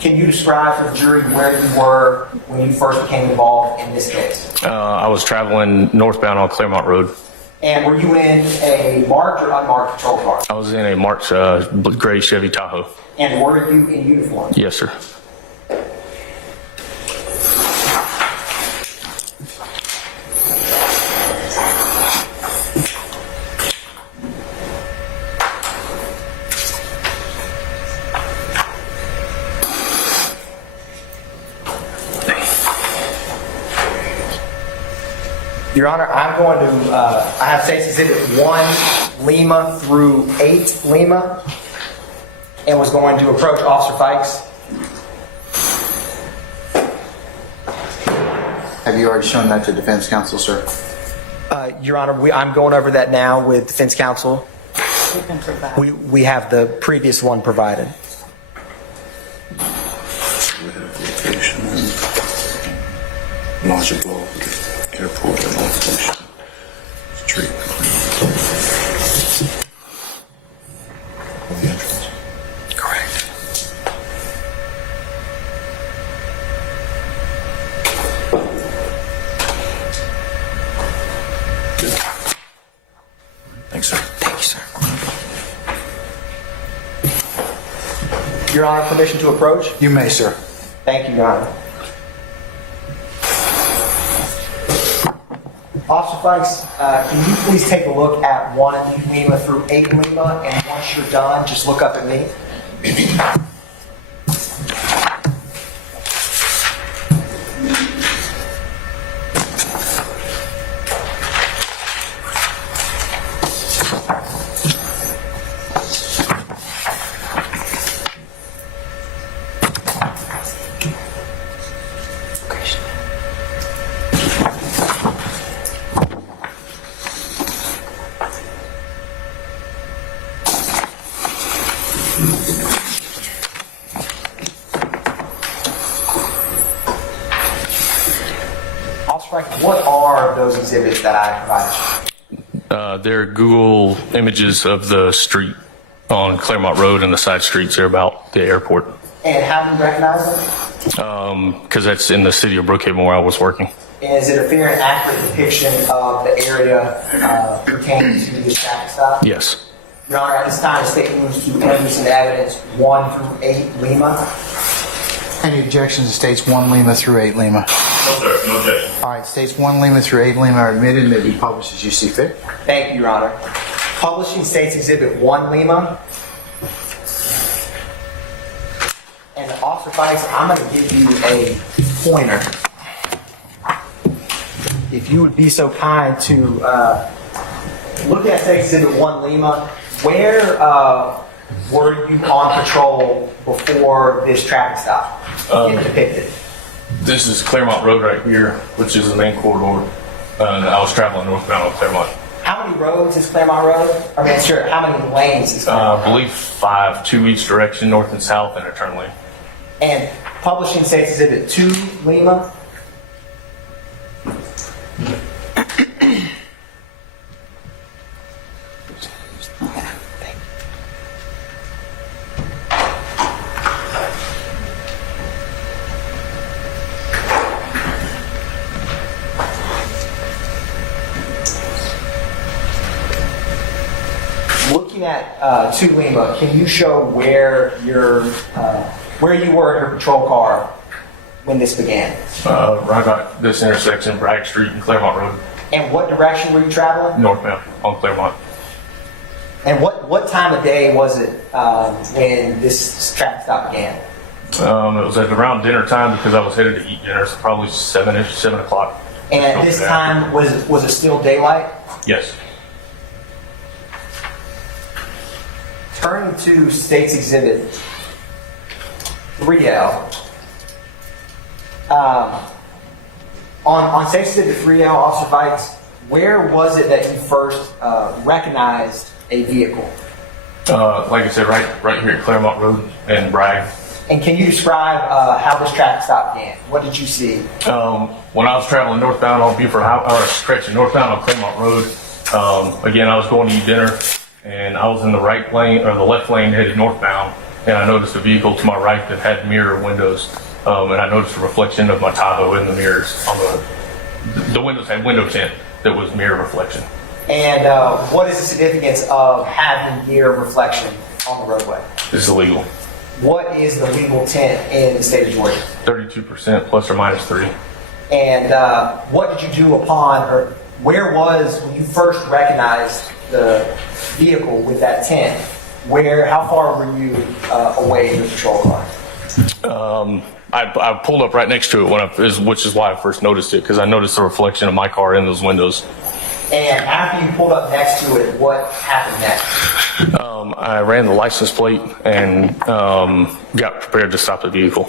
can you describe for the jury where you were when you first became involved in this case? I was traveling northbound on Claremont Road. And were you in a marked or unmarked patrol car? I was in a marked gray Chevy Tahoe. And were you in uniform? Yes, sir. Your Honor, I'm going to, I have State's Exhibit 1 Lima through 8 Lima, and was going to approach Officer Fikes. Have you already shown that to defense counsel, sir? Your Honor, I'm going over that now with defense counsel. We have the previous one provided. Location, larger blow, airport, and location, street. The entrance. Correct. Thanks, sir. Thank you, sir. Your Honor, permission to approach? You may, sir. Thank you, Your Honor. Officer Fikes, can you please take a look at 1 Lima through 8 Lima, and once you're done, just look up at me. What are those exhibits that I provided? They're Google images of the street on Claremont Road and the side streets there about the airport. And how do you recognize them? Because that's in the city of Brookhaven where I was working. And is it a fair and accurate depiction of the area pertaining to this traffic stop? Yes. Your Honor, at this time, the state moves to introduce into evidence 1 through 8 Lima. Any objections to states 1 Lima through 8 Lima? No, sir. No objection. All right, states 1 Lima through 8 Lima are admitted and may be published as you see fit. Thank you, Your Honor. Publishing States Exhibit 1 Lima. And Officer Fikes, I'm going to give you a pointer. If you would be so kind to look at States Exhibit 1 Lima, where were you on patrol before this traffic stop get depicted? This is Claremont Road right here, which is the main corridor. I was traveling northbound on Claremont. How many roads is Claremont Road? I mean, sure, how many lanes is Claremont I believe 5, 2 each direction, north and south, and a turn lane. And Publishing States Exhibit 2 Lima. Looking at 2 Lima, can you show where you were in your patrol car when this began? Right about this intersection, Bragg Street and Claremont Road, And what direction were you traveling? northbound on Claremont. And what time of day was it when this traffic stop began? It was at around dinner time because I was headed to eat dinner, so probably 7 o'clock. And at this time, was it still daylight? Yes. Turning to State's Exhibit 3L. On State's Exhibit 3L, Officer Fikes, where was it that you first recognized a vehicle? Like I said, right here at Claremont Road and Bragg. And can you describe how this traffic stop began? What did you see? When I was traveling northbound on Buford Highway, or stretching northbound on Claremont Road, again, I was going to eat dinner, and I was in the right lane or the left lane headed northbound, and I noticed a vehicle to my right that had mirror windows, and I noticed a reflection of my Tahoe in the mirrors. On the windows had window tint that was mirror reflection. And what is the significance of having mirror reflection on the roadway? It's illegal. What is the legal tint in the state of Georgia? 32% plus or minus 3. And what did you do or where was, when you first recognized the vehicle with that tint, how far were you away from the patrol car? I pulled up right next to it which is why I first noticed it, because I noticed the reflection of my car in those windows. And after you pulled up next to it, what happened next? I ran the license plate and got prepared to stop the vehicle.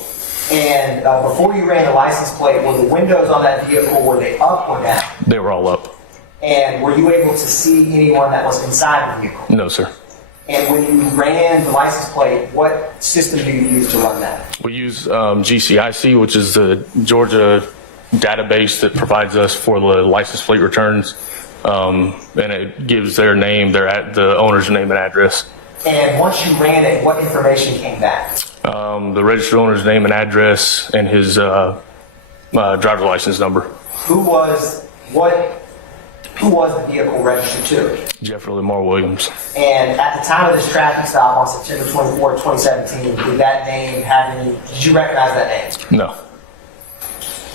And before you ran the license plate, were the windows on that vehicle, were they up or down? They were all up. And were you able to see anyone that was inside the vehicle? No, sir. And when you ran the license plate, what system do you use to run that? We use GCIC, which is the Georgia database that provides us for the license plate returns. And it gives their name, the owner's name and address. And once you ran it, what information came back? The registered owner's name and address and his driver's license number. Who was the vehicle registered to? Jeffrey Lamar Williams. And at the time of this traffic stop on September 24, 2017, did you recognize that name? No.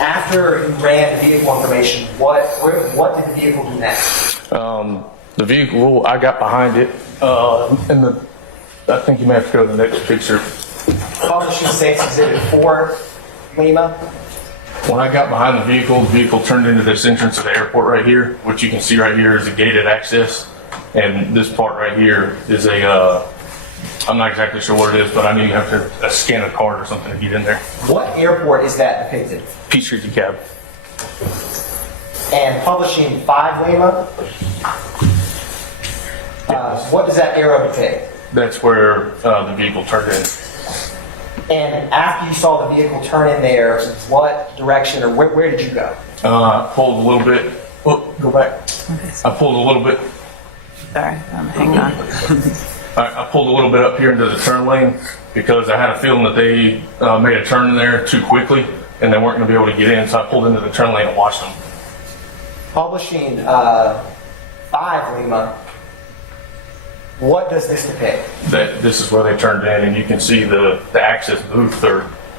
After you ran the vehicle information, what did the vehicle do next? The vehicle, I got behind it, I think you may have to go to the next picture. Publishing State's Exhibit 4, Lima. When I got behind the vehicle turned into this entrance of the airport right here, which you can see right here is a gated access. And this part right here is I'm not exactly sure what it is, but I knew you have to scan a card or something to get in there. What airport is that depicted? Peachtree Cab. And Publishing 5, Lima. What does that arrow depict? That's where the vehicle turned in. And after you saw the vehicle turn in there, what direction or where did you go? I pulled a little bit. Oh, go back. Okay. I pulled a little bit. Sorry, hang on. I pulled a little bit up here into the turn lane because I had a feeling that they made a turn in there too quickly and they weren't going to be able to get in. So I pulled into the turn lane and watched them. Publishing 5, Lima. What does this depict? This is where they turned in, and you can see the access booth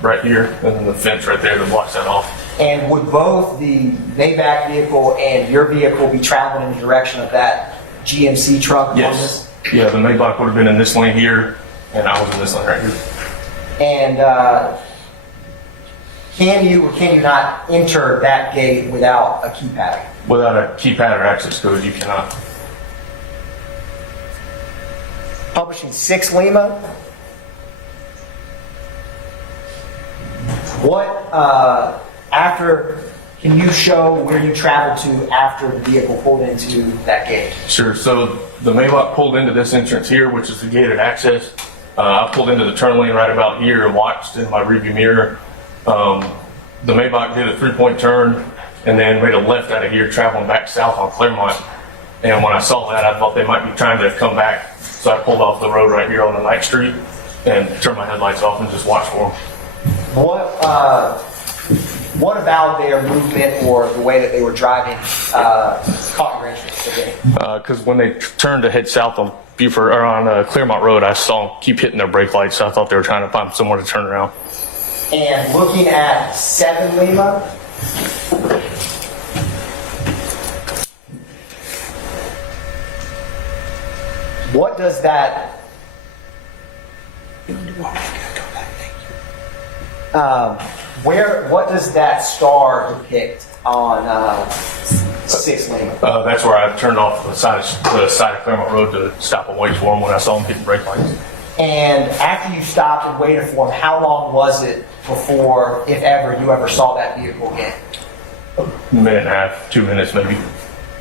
right here, and then the fence right there that blocks that off. And would both the Maybach vehicle and your vehicle be traveling in the direction of that GMC truck? Yes. Yeah, the Maybach would have been in this lane here, and I was in this lane right here. And can you or can you not enter that gate without a keypad? Without a keypad or access code, you cannot. Publishing 6, Lima. Can you show where you traveled to after the vehicle pulled into that gate? Sure. So the Maybach pulled into this entrance here, which is the gated access. I pulled into the turn lane right about here and watched in my rearview mirror. The Maybach did a 3-point turn and then made a left out of here, traveling back south on Claremont. And when I saw that, I thought they might be trying to come back. So I pulled off the road right here on the night street and turned my headlights off and just watched for them. What about their movement or the way that they were driving caught your interest? Because when they turned to head south on Buford or on Claremont Road, I saw them keep hitting their brake lights. So I thought they were trying to find somewhere to turn around. And looking at 7, Lima. What does that what does that star depict on 6 Lima? That's where I turned off the side of Claremont Road to stop and wait for him when I saw him hitting brake lights. And after you stopped and waited for him, how long was it before, if ever, you ever saw that vehicle again? A minute and a half, 2 minutes maybe.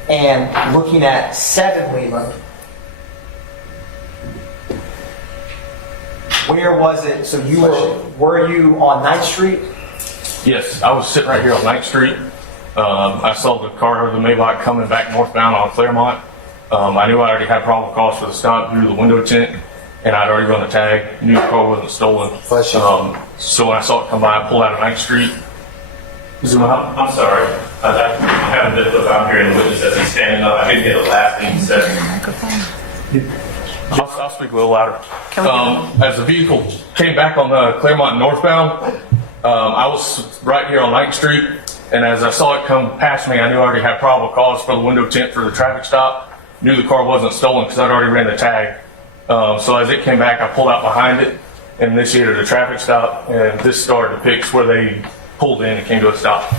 And looking at 7 Lima, where was it? So you were you on 9th Street? Yes, I was sitting right here on 9th Street. I saw the car, the Maybach, coming back northbound on Claremont. I knew I already had probable cause for the stop due to the window tint, and I'd already run the tag. Knew the car wasn't stolen. So when I saw it come by, I pulled out of 9th Street. Zoom out. I'm sorry. I'm having difficulty. I'm hearing the witness as he's standing up. I didn't hear the last thing he said. I'll speak a little louder. As the vehicle came back on the Claremont northbound, I was right here on 9th Street, and as I saw it come past me, I knew I already had probable cause for the window tint for the traffic stop. Knew the car wasn't stolen because I'd already ran the tag. So as it came back, I pulled out behind it and initiated a traffic stop, and this star depicts where they pulled in and came to a stop.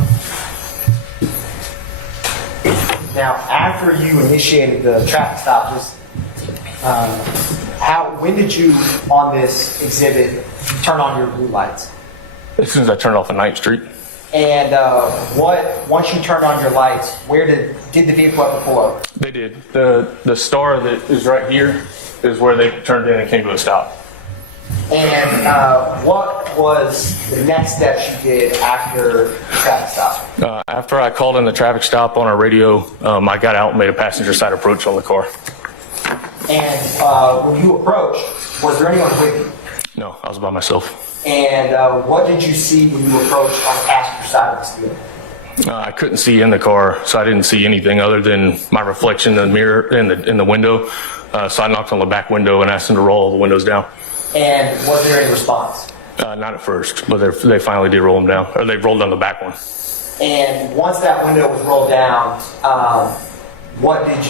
Now, after you initiated the traffic stop, when did you, on this exhibit, turn on your blue lights? As soon as I turned off on 9th Street. And once you turned on your lights, where did the vehicle ever pull over? They did. The star that is right here is where they turned in and came to a stop. And what was the next steps you did after the traffic stop? After I called in the traffic stop on our radio, I got out and made a passenger side approach on the car. And when you approached, was there anyone with you? No, I was by myself. And what did you see when you approached on the passenger side of this vehicle? I couldn't see in the car, so I didn't see anything other than my reflection in the mirror in the window. So I knocked on the back window and asked them to roll all the windows down. And was there any response? Not at first, but they finally did roll them down, or they rolled down the back one. And once that window was rolled down, what did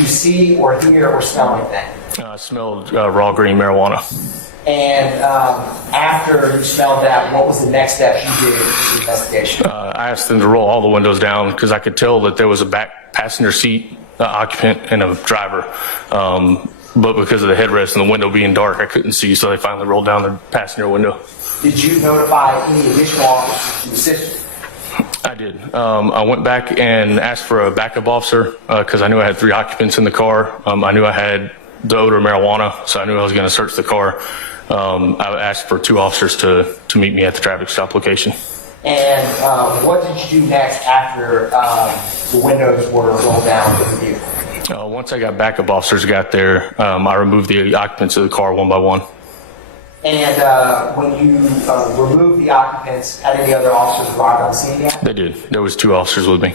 you see or hear or smell anything? I smelled raw green marijuana. And after you smelled that, what was the next step you did in the investigation? I asked them to roll all the windows down because I could tell that there was a back passenger seat occupant and a driver. But because of the headrest and the window being dark, I couldn't see, so they finally rolled down the passenger window. Did you notify any additional officers to assist you? I did. I went back and asked for a backup officer because I knew I had 3 occupants in the car. I knew I had the odor of marijuana, so I knew I was going to search the car. I asked for 2 officers to meet me at the traffic stop location. And what did you do next after the windows were rolled down with the vehicle? Once I got backup officers got there, I removed the occupants of the car one by one. And when you removed the occupants, had any other officers arrived on scene yet? They did. There was 2 officers with me.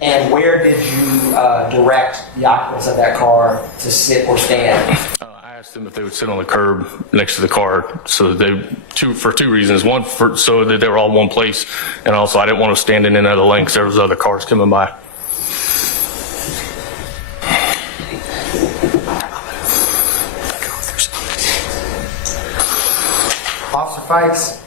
And where did you direct the occupants of that car to sit or stand? I asked them if they would sit on the curb next to the car, so for 2 reasons. One, so that they were all in one place, and also I didn't want them standing in other lanes. There was other cars coming by. Officer Fikes.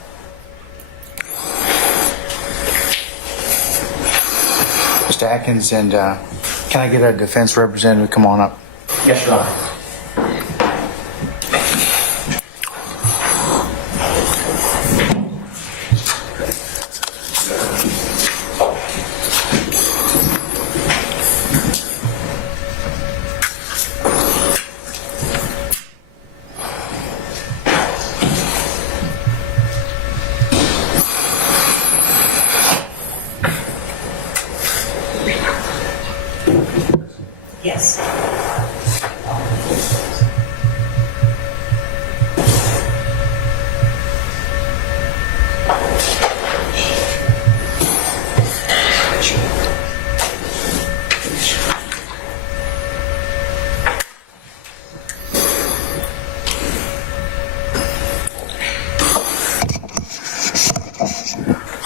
Mr. Atkins, and can I get a defense representative to come on up? Yes, Your Honor. Yes.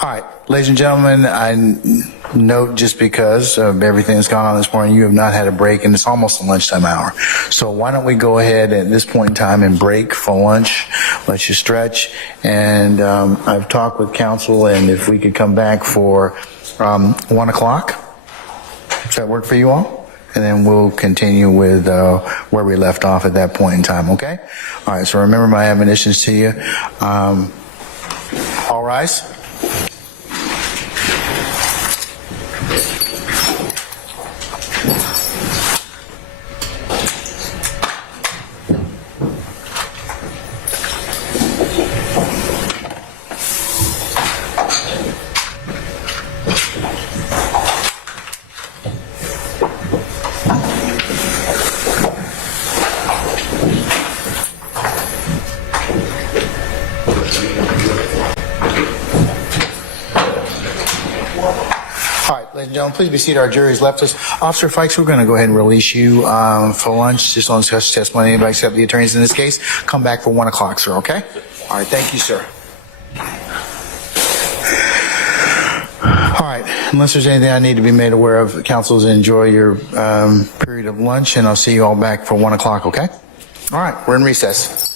All right, ladies and gentlemen, note, just because of everything that's gone on this morning, you have not had a break, and it's almost the lunchtime hour. So why don't we go ahead at this point in time and break for lunch, let you stretch, and I've talked with council, and if we could come back for 1 o'clock, does that work for you all? And then we'll continue with where we left off at that point in time, okay? All right, so remember my admonitions to you. All rise. Ladies and gentlemen, please be seated. Our jury's left us. Officer Fikes, we're going to go ahead and release you for lunch. Just on discussion testimony, anybody except the attorneys in this case. Come back for 1 o'clock, sir, okay? All right, thank you, sir. All right, unless there's anything I need to be made aware of, councils, enjoy your period of lunch, and I'll see you all back for 1 o'clock, okay? All right, we're in recess.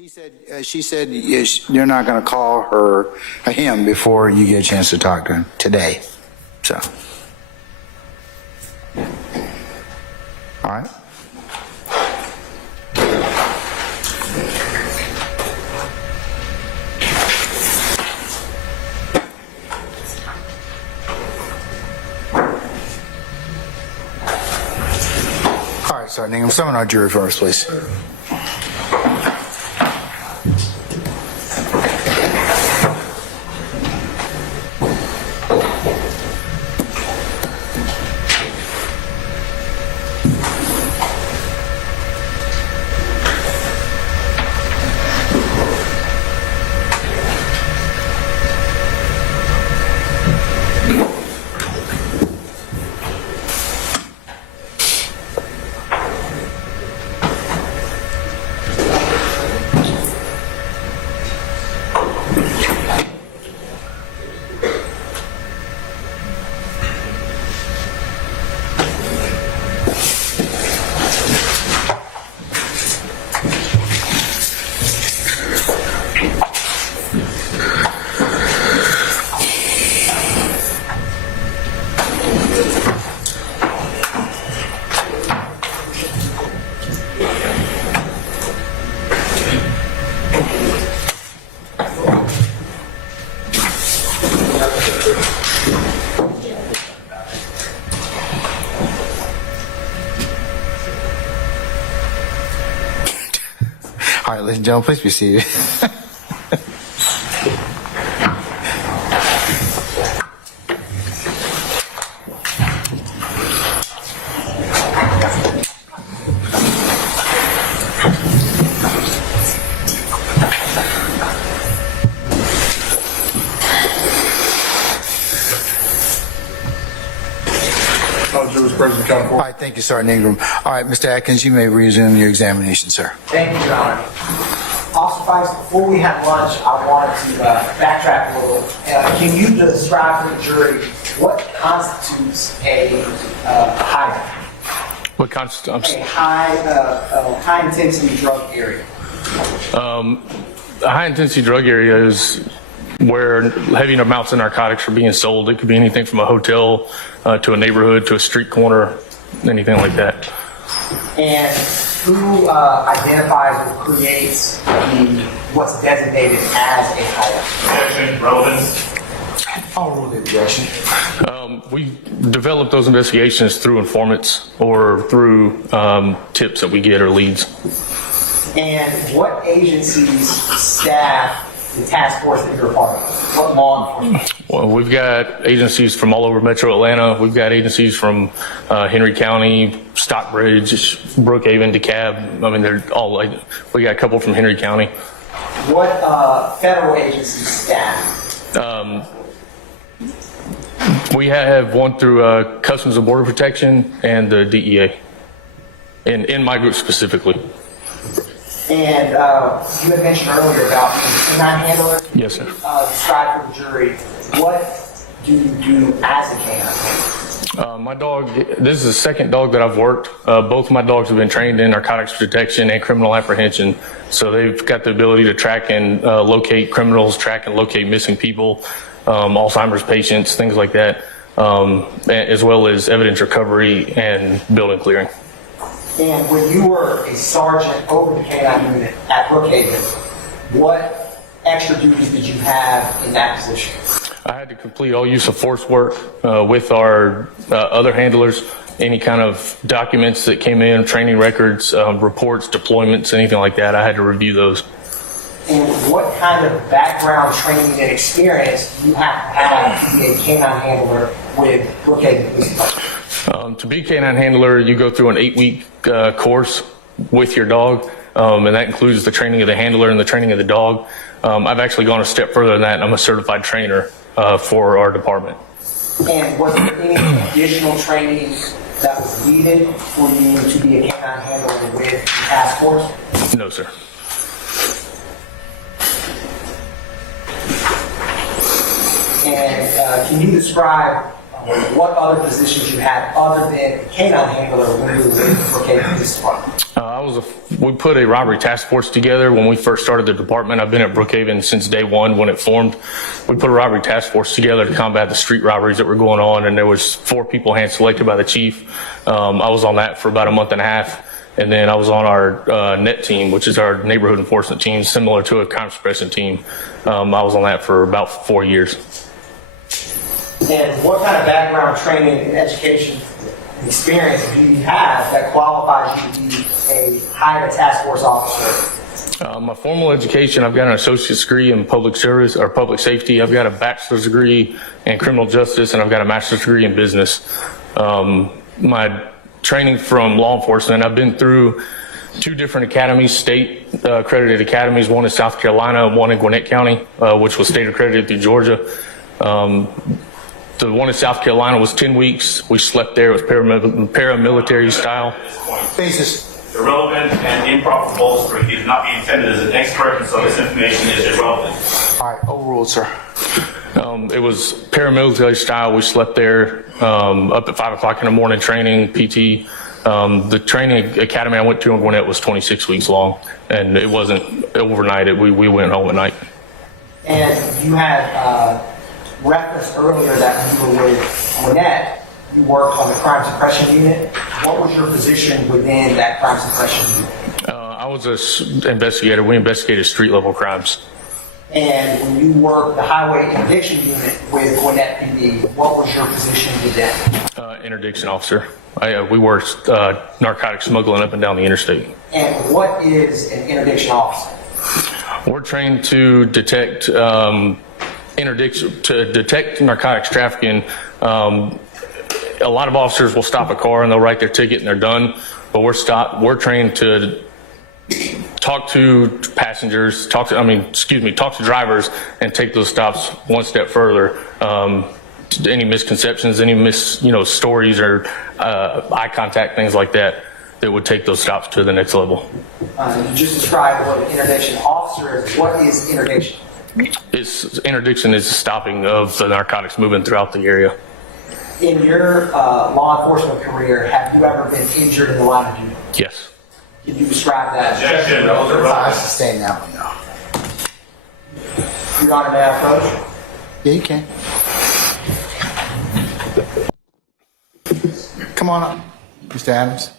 She said you're not going to call him before you get a chance to talk to him today. So, all right. All right, Sergeant Ingram, summon our jury first, please. All right, ladies and gentlemen, please be seated. President All right, thank you, Sergeant Ingram. All right, Mr. Atkins, you may resume your examination, sir. Thank you, Your Honor. Officer Fikes, before we have lunch, I wanted to backtrack a little. Can you describe for the jury what constitutes a high? What constitutes? A high intensity drug area. A high intensity drug area is where heavy amounts of narcotics are being sold. It could be anything from a hotel to a neighborhood to a street corner, anything like that. And who identifies or creates what's designated as a high? Relevance. I'll rule the objection. We develop those investigations through informants or through tips that we get or leads. And what agencies staff the task force that you're a part of? What law enforcement? Well, we've got agencies from all over Metro Atlanta. We've got agencies from Henry County, Stockbridge, Brookhaven, DeKalb. I mean, they're all like, we got a couple from Henry County. What federal agencies staff? We have one through Customs and Border Protection and the DEA, in my group specifically. And you had mentioned earlier about being a canine handler. Yes, sir. Describe for the jury, what do you do as a canine handler? My dog, this is the second dog that I've worked. Both of my dogs have been trained in narcotics detection and criminal apprehension. So they've got the ability to track and locate criminals, track and locate missing people, Alzheimer's patients, things like that, as well as evidence recovery and building clearing. And when you were a sergeant over the canine unit at Brookhaven, what extra duties did you have in that position? I had to complete all use of force work with our other handlers. Any kind of documents that came in, training records, reports, deployments, anything like that, I had to review those. And what kind of background training and experience do you have to be a canine handler with Brookhaven Police Department? To be a canine handler, you go through an 8-week course with your dog, and that includes the training of the handler and the training of the dog. I've actually gone a step further than that, and I'm a certified trainer for our department. And was there any additional training that was needed for you to be a canine handler with the task force? No, sir. And can you describe what other positions you had other than canine handler when you were with Brookhaven Police Department? I We put a robbery task force together when we first started the department. I've been at Brookhaven since day one when it formed. We put a robbery task force together to combat the street robberies that were going on, and there was 4 people hand selected by the chief. I was on that for about a month and a half, and then I was on our NET team, which is our neighborhood enforcement team, similar to a crime suppression team. I was on that for about 4 years. And what kind of background, training, and education and experience do you have that qualifies you to be a hired task force officer? My formal education, I've got an associate's degree in public service or public safety. I've got a bachelor's degree in criminal justice, and I've got a master's degree in business. My training from law enforcement, I've been through 2 different academies, state accredited academies, one in South Carolina, one in Gwinnett County, which was state accredited through Georgia. The one in South Carolina was 10 weeks. We slept there. It was paramilitary style. Basis. Irrelevant and improper bolstering. He is not being intended as an expert, and so this information is irrelevant. All right, overruled, sir. It was paramilitary style. We slept there up at 5 o'clock in the morning, training, PT. The training academy I went to in Gwinnett was 26 weeks long, and it wasn't overnight. We went home at night. And you had referenced earlier that when you were with Gwinnett, you worked on the crime suppression unit. What was your position within that crime suppression unit? I was an investigator. We investigated street level crimes. And when you worked the highway interdiction unit with Gwinnett PD, what was your position with them? Interdiction officer. We worked narcotic smuggling up and down the interstate. And what is an interdiction officer? We're trained to detect detect narcotics trafficking. A lot of officers will stop a car and they'll write their ticket and they're done. But we're trained to talk to passengers, talk to drivers, and take those stops one step further. Any misconceptions, any stories or eye contact, things like that would take those stops to the next level. You just described what an interdiction officer is. What is interdiction? Interdiction is the stopping of the narcotics moving throughout the area. In your law enforcement career, have you ever been injured in the line of duty? Yes. Can you describe that? Objection. Those are I relevant. sustain that one, though. Your Honor, may I approach? Yeah, you can. Come on up, Mr. Adams.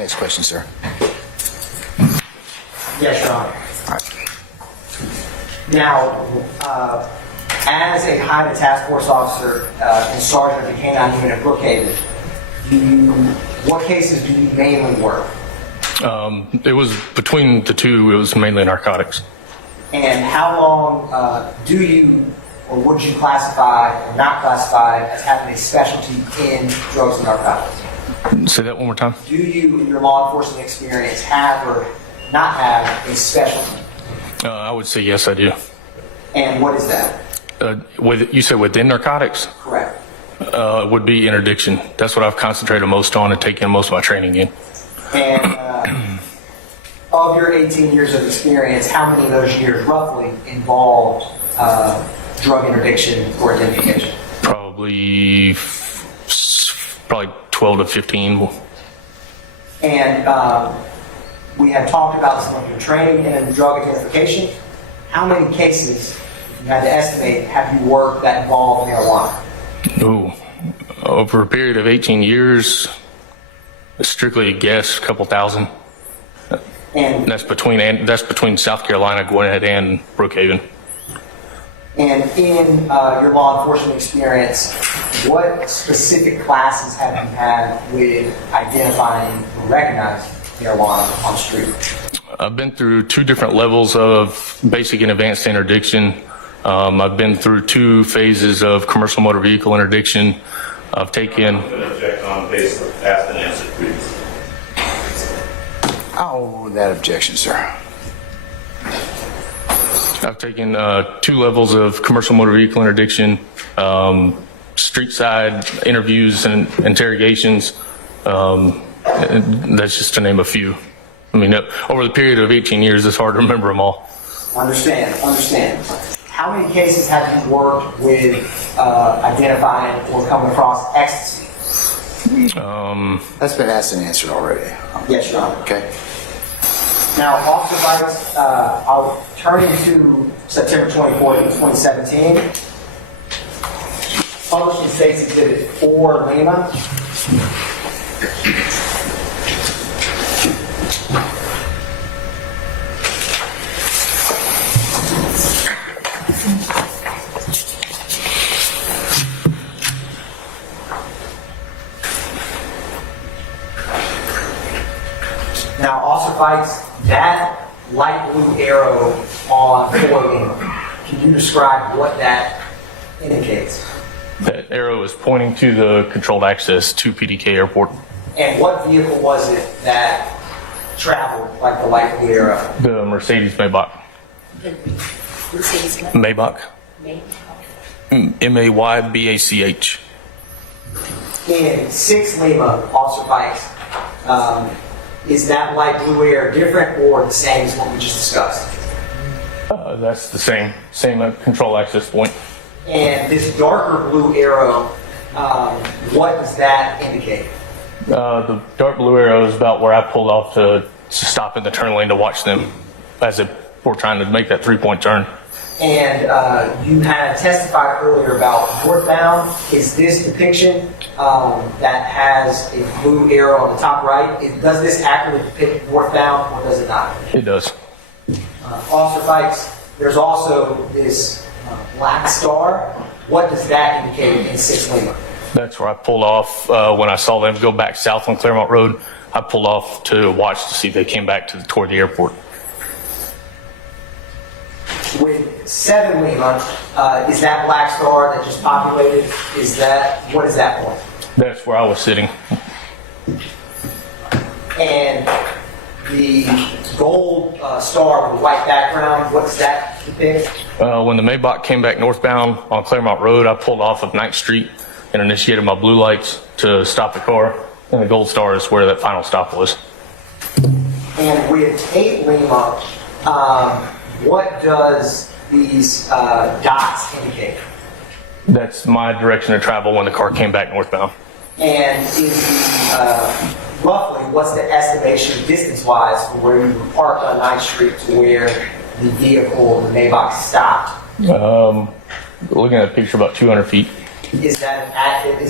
your next question, sir. Yes, Your Honor. All right. Now, as a Hyden Task Force officer and sergeant of the K-9 unit at Brookhaven, what cases do you mainly work? It was between the two, it was mainly narcotics. And how long do you, or would you classify or not classify as having a specialty in drugs and narcotics? Say that one more time. Do you, in your law enforcement experience, have or not have a specialty? I would say yes, I do. And what is that? You said within narcotics? Correct. Would be interdiction. That's what I've concentrated most on and taken most of my training in. And of your 18 years of experience, how many of those years roughly involved drug interdiction or identification? Probably 12 to 15. And we had talked about some of your training in drug identification. How many cases, if you had to estimate, have you worked that involved marijuana? Ooh, over a period of 18 years, strictly a guess, a couple thousand. And That's between South Carolina, Gwinnett, and Brookhaven. And in your law enforcement experience, what specific classes have you had with identifying or recognizing marijuana on the street? I've been through 2 different levels of basic and advanced interdiction. I've been through 2 phases of commercial motor vehicle interdiction. I've taken. I'm going to object on basis of past and answer, please. Oh, that objection, sir. I've taken 2 levels of commercial motor vehicle interdiction, street side interviews and interrogations. And that's just to name a few. I mean, over the period of 18 years, it's hard to remember them all. Understand. How many cases have you worked with identifying or coming across ecstasy? That's been asked and answered already. Yes, Your Honor. Okay. Now, Officer Fikes, I'll turn you to September 24th, 2017. Published in State's Exhibit 4, Lima. Now, Officer Fikes, that light blue arrow on 4 Lima, can you describe what that indicates? That arrow is pointing to the controlled access to PDK Airport. And what vehicle was it that traveled like the light blue arrow? The Mercedes Maybach. Maybach. Maybach. In 6 Lima, Officer Fikes, is that light blue arrow different or the same as what we just discussed? That's the same control access point. And this darker blue arrow, what does that indicate? The dark blue arrow is about where I pulled off to stop in the turn lane to watch them as they were trying to make that 3-point turn. And you had testified earlier about northbound. Is this depiction that has a blue arrow on the top right, does this accurately depict northbound or does it not? It does. Officer Fikes, there's also this black star. What does that indicate in 6 Lima? That's where I pulled off when I saw them go back south on Claremont Road. I pulled off to watch to see if they came back toward the airport. With 7 Lima, is that black star that just populated? What is that point? That's where I was sitting. And the gold star with the white background, what does that depict? When the Maybach came back northbound on Claremont Road, I pulled off of 9th Street and initiated my blue lights to stop the car. And the gold star is where that final stop was. And with 8 Lima, what does these dots indicate? That's my direction of travel when the car came back northbound. And is roughly, what's the estimation distance-wise from where you were parked on 9th Street to where the vehicle, the Maybach, stopped? Looking at a picture, about 200 feet. Is that an accurate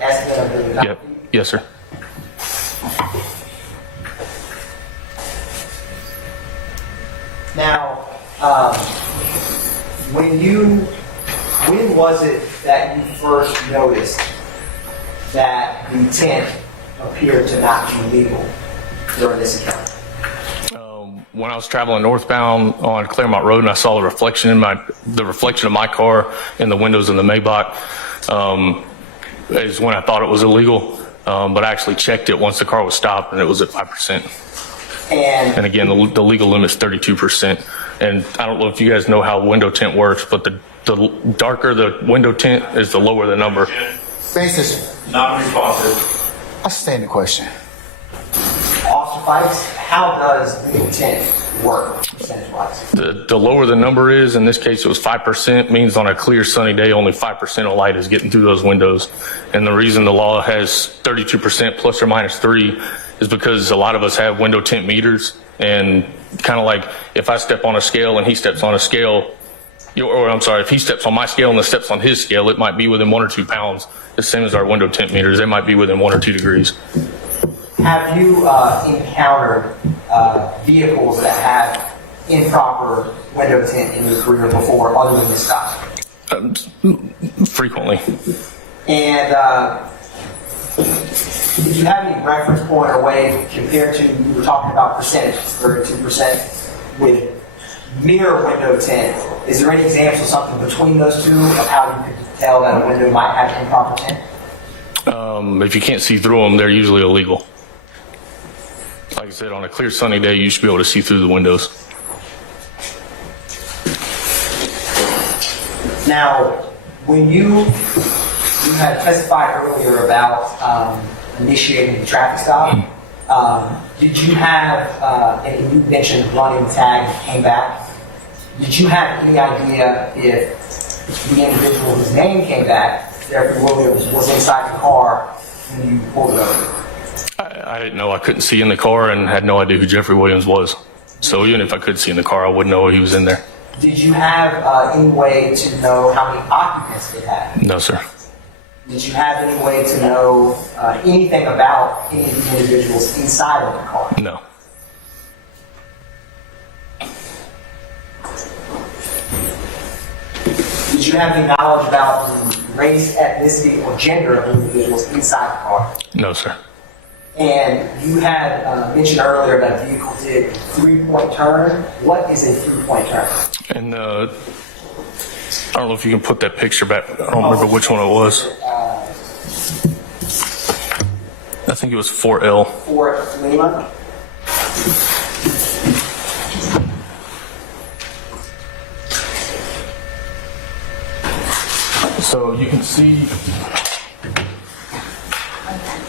estimate of the Yep. Yes, sir. Now, when was it that you first noticed that the tint appeared to not be legal during this encounter? When I was traveling northbound on Claremont Road and I saw the reflection of my car in the windows of the Maybach, is when I thought it was illegal. But I actually checked it once the car was stopped and it was at 5%. And again, the legal limit's 32%. And I don't know if you guys know how window tint works, but the darker the window tint is, the lower the number. Basis. Non-responsive. I'll sustain the question. Officer Fikes, how does legal tint work percentage-wise? The lower the number is, in this case it was 5%, means on a clear sunny day only 5% of light is getting through those windows. And the reason the law has 32% plus or minus 3 is because a lot of us have window tint meters, and kind of like if I step on a scale and he steps on a scale, or I'm sorry, if he steps on my scale and the steps on his scale, it might be within 1 or 2 pounds. The same as our window tint meters, they might be within 1 or 2 degrees. Have you encountered vehicles that have improper window tint in your career before, other than this stop? Frequently. And did you have any reference point or way compared to, you were talking about percentages, 32% with mirror window tint? Is there any examples of something between those two of how you could tell that a window might have improper tint? If you can't see through them, they're usually illegal. Like I said, on a clear sunny day, you should be able to see through the windows. Now, when you had testified earlier about initiating the traffic stop, did you have, and you mentioned running the tag and came back, did you have any idea if the individual whose name came back, Jeffrey Williams, was inside the car when you pulled it over? I didn't know. I couldn't see in the car and had no idea who Jeffrey Williams was. So even if I could see in the car, I wouldn't know he was in there. Did you have any way to know how many occupants it had? No, sir. Did you have any way to know anything about any of the individuals inside of the car? No. Did you have any knowledge about the race, ethnicity, or gender of the individuals inside the car? No, sir. And you had mentioned earlier that a vehicle did a 3-point turn. What is a 3-point turn? And I don't know if you can put that picture back. I don't remember which one it was. I think it was 4L. Fort Lima. So you can see.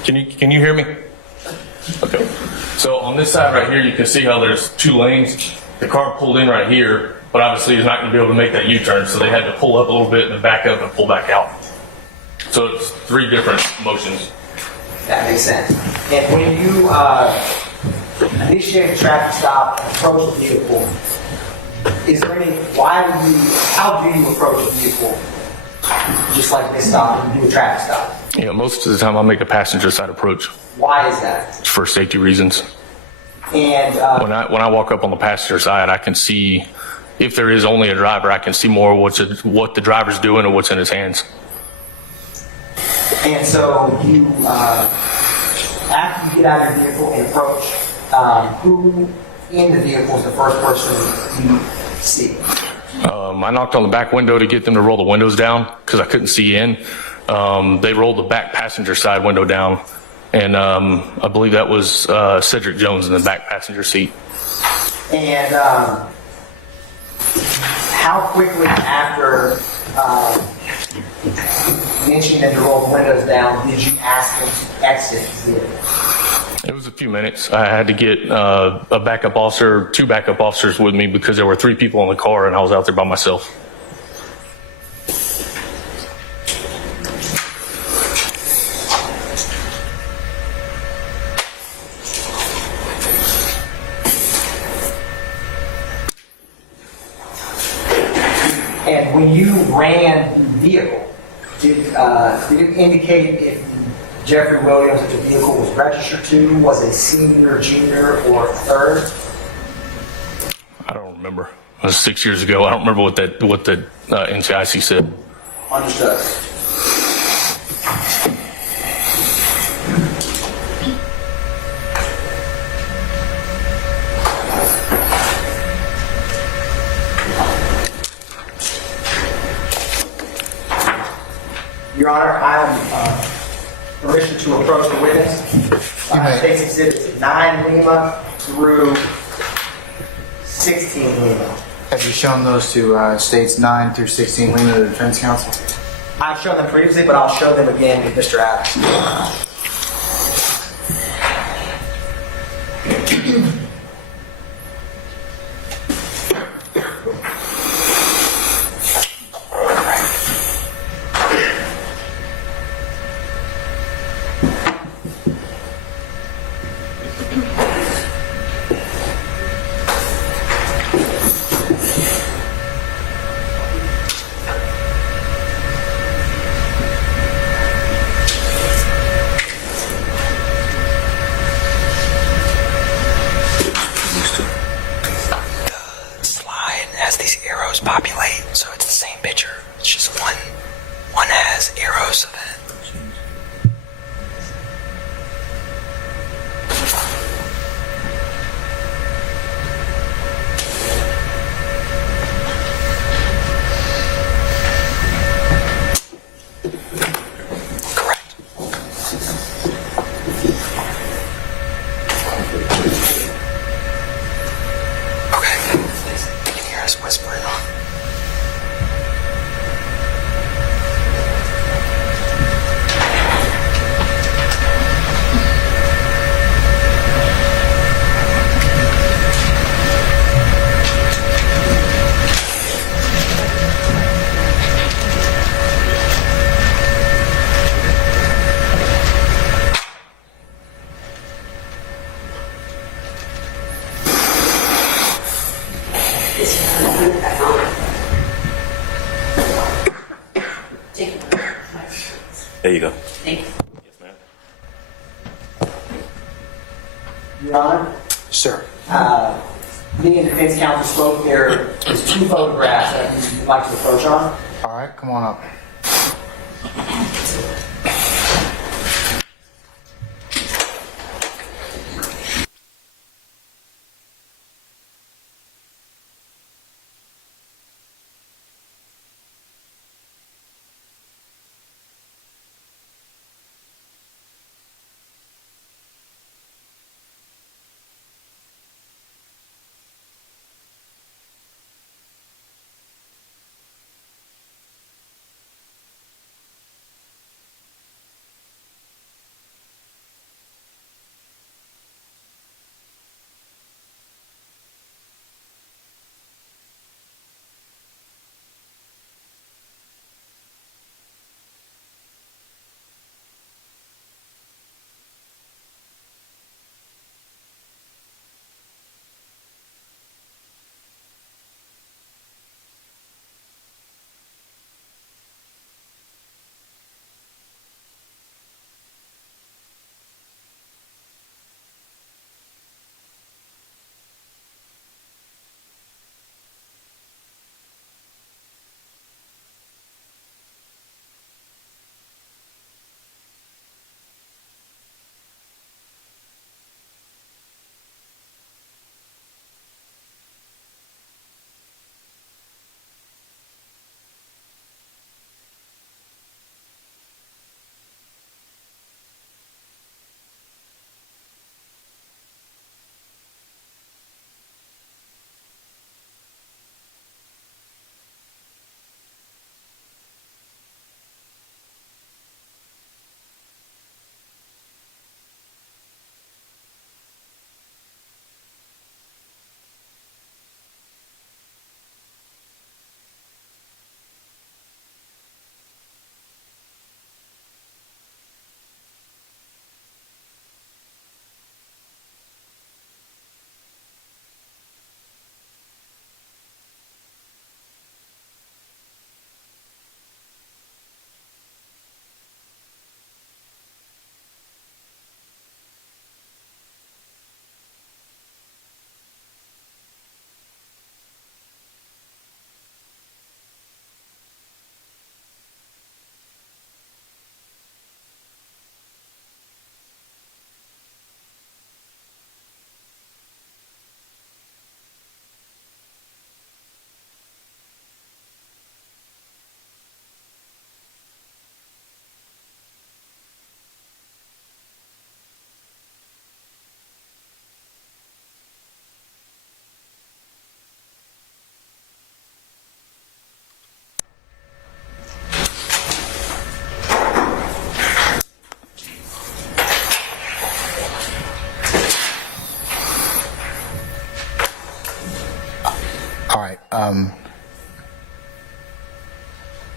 Can you hear me? Okay. So on this side right here, you can see how there's 2 lanes. The car pulled in right here, but obviously is not going to be able to make that U-turn, so they had to pull up a little bit and then back up and pull back out. So it's 3 different motions. That makes sense. And when you initiate a traffic stop and approach the vehicle, is there any, how do you approach a vehicle just like this stop and do a traffic stop? Yeah, most of the time I make a passenger side approach. Why is that? For safety reasons. And When I walk up on the passenger side, I can see, if there is only a driver, I can see more what the driver's doing and what's in his hands. And so you, after you get out of your vehicle and approach, who in the vehicle is the first person you see? I knocked on the back window to get them to roll the windows down because I couldn't see in. They rolled the back passenger side window down, and I believe that was Cedric Jones in the back passenger seat. And how quickly after mentioning that you rolled the windows down did you ask them to exit the vehicle? It was a few minutes. I had to get a backup officer, 2 backup officers with me because there were 3 people in the car and I was out there by myself. And when you ran the vehicle, did it indicate if Jeffrey Williams that the vehicle was registered to was a senior, junior, or third? I don't remember. It was 6 years ago. I don't remember what the NCIC said. Understood. Your Honor, I am permission to approach the witness. You may. State's Exhibits 9 Lima through 16 Lima. Have you shown those to states 9 through 16 Lima to the defense counsel? I've shown them previously, but I'll show them again if Mr. Adams. Populate, so it's the same picture. It's just one has arrows of it. Correct. Okay. You can hear us whispering on. There you go. Thank you. Yes, ma'am. Your Honor, Sir. me and defense counsel spoke. There is 2 photographs that you'd like to approach on. All right, come on up.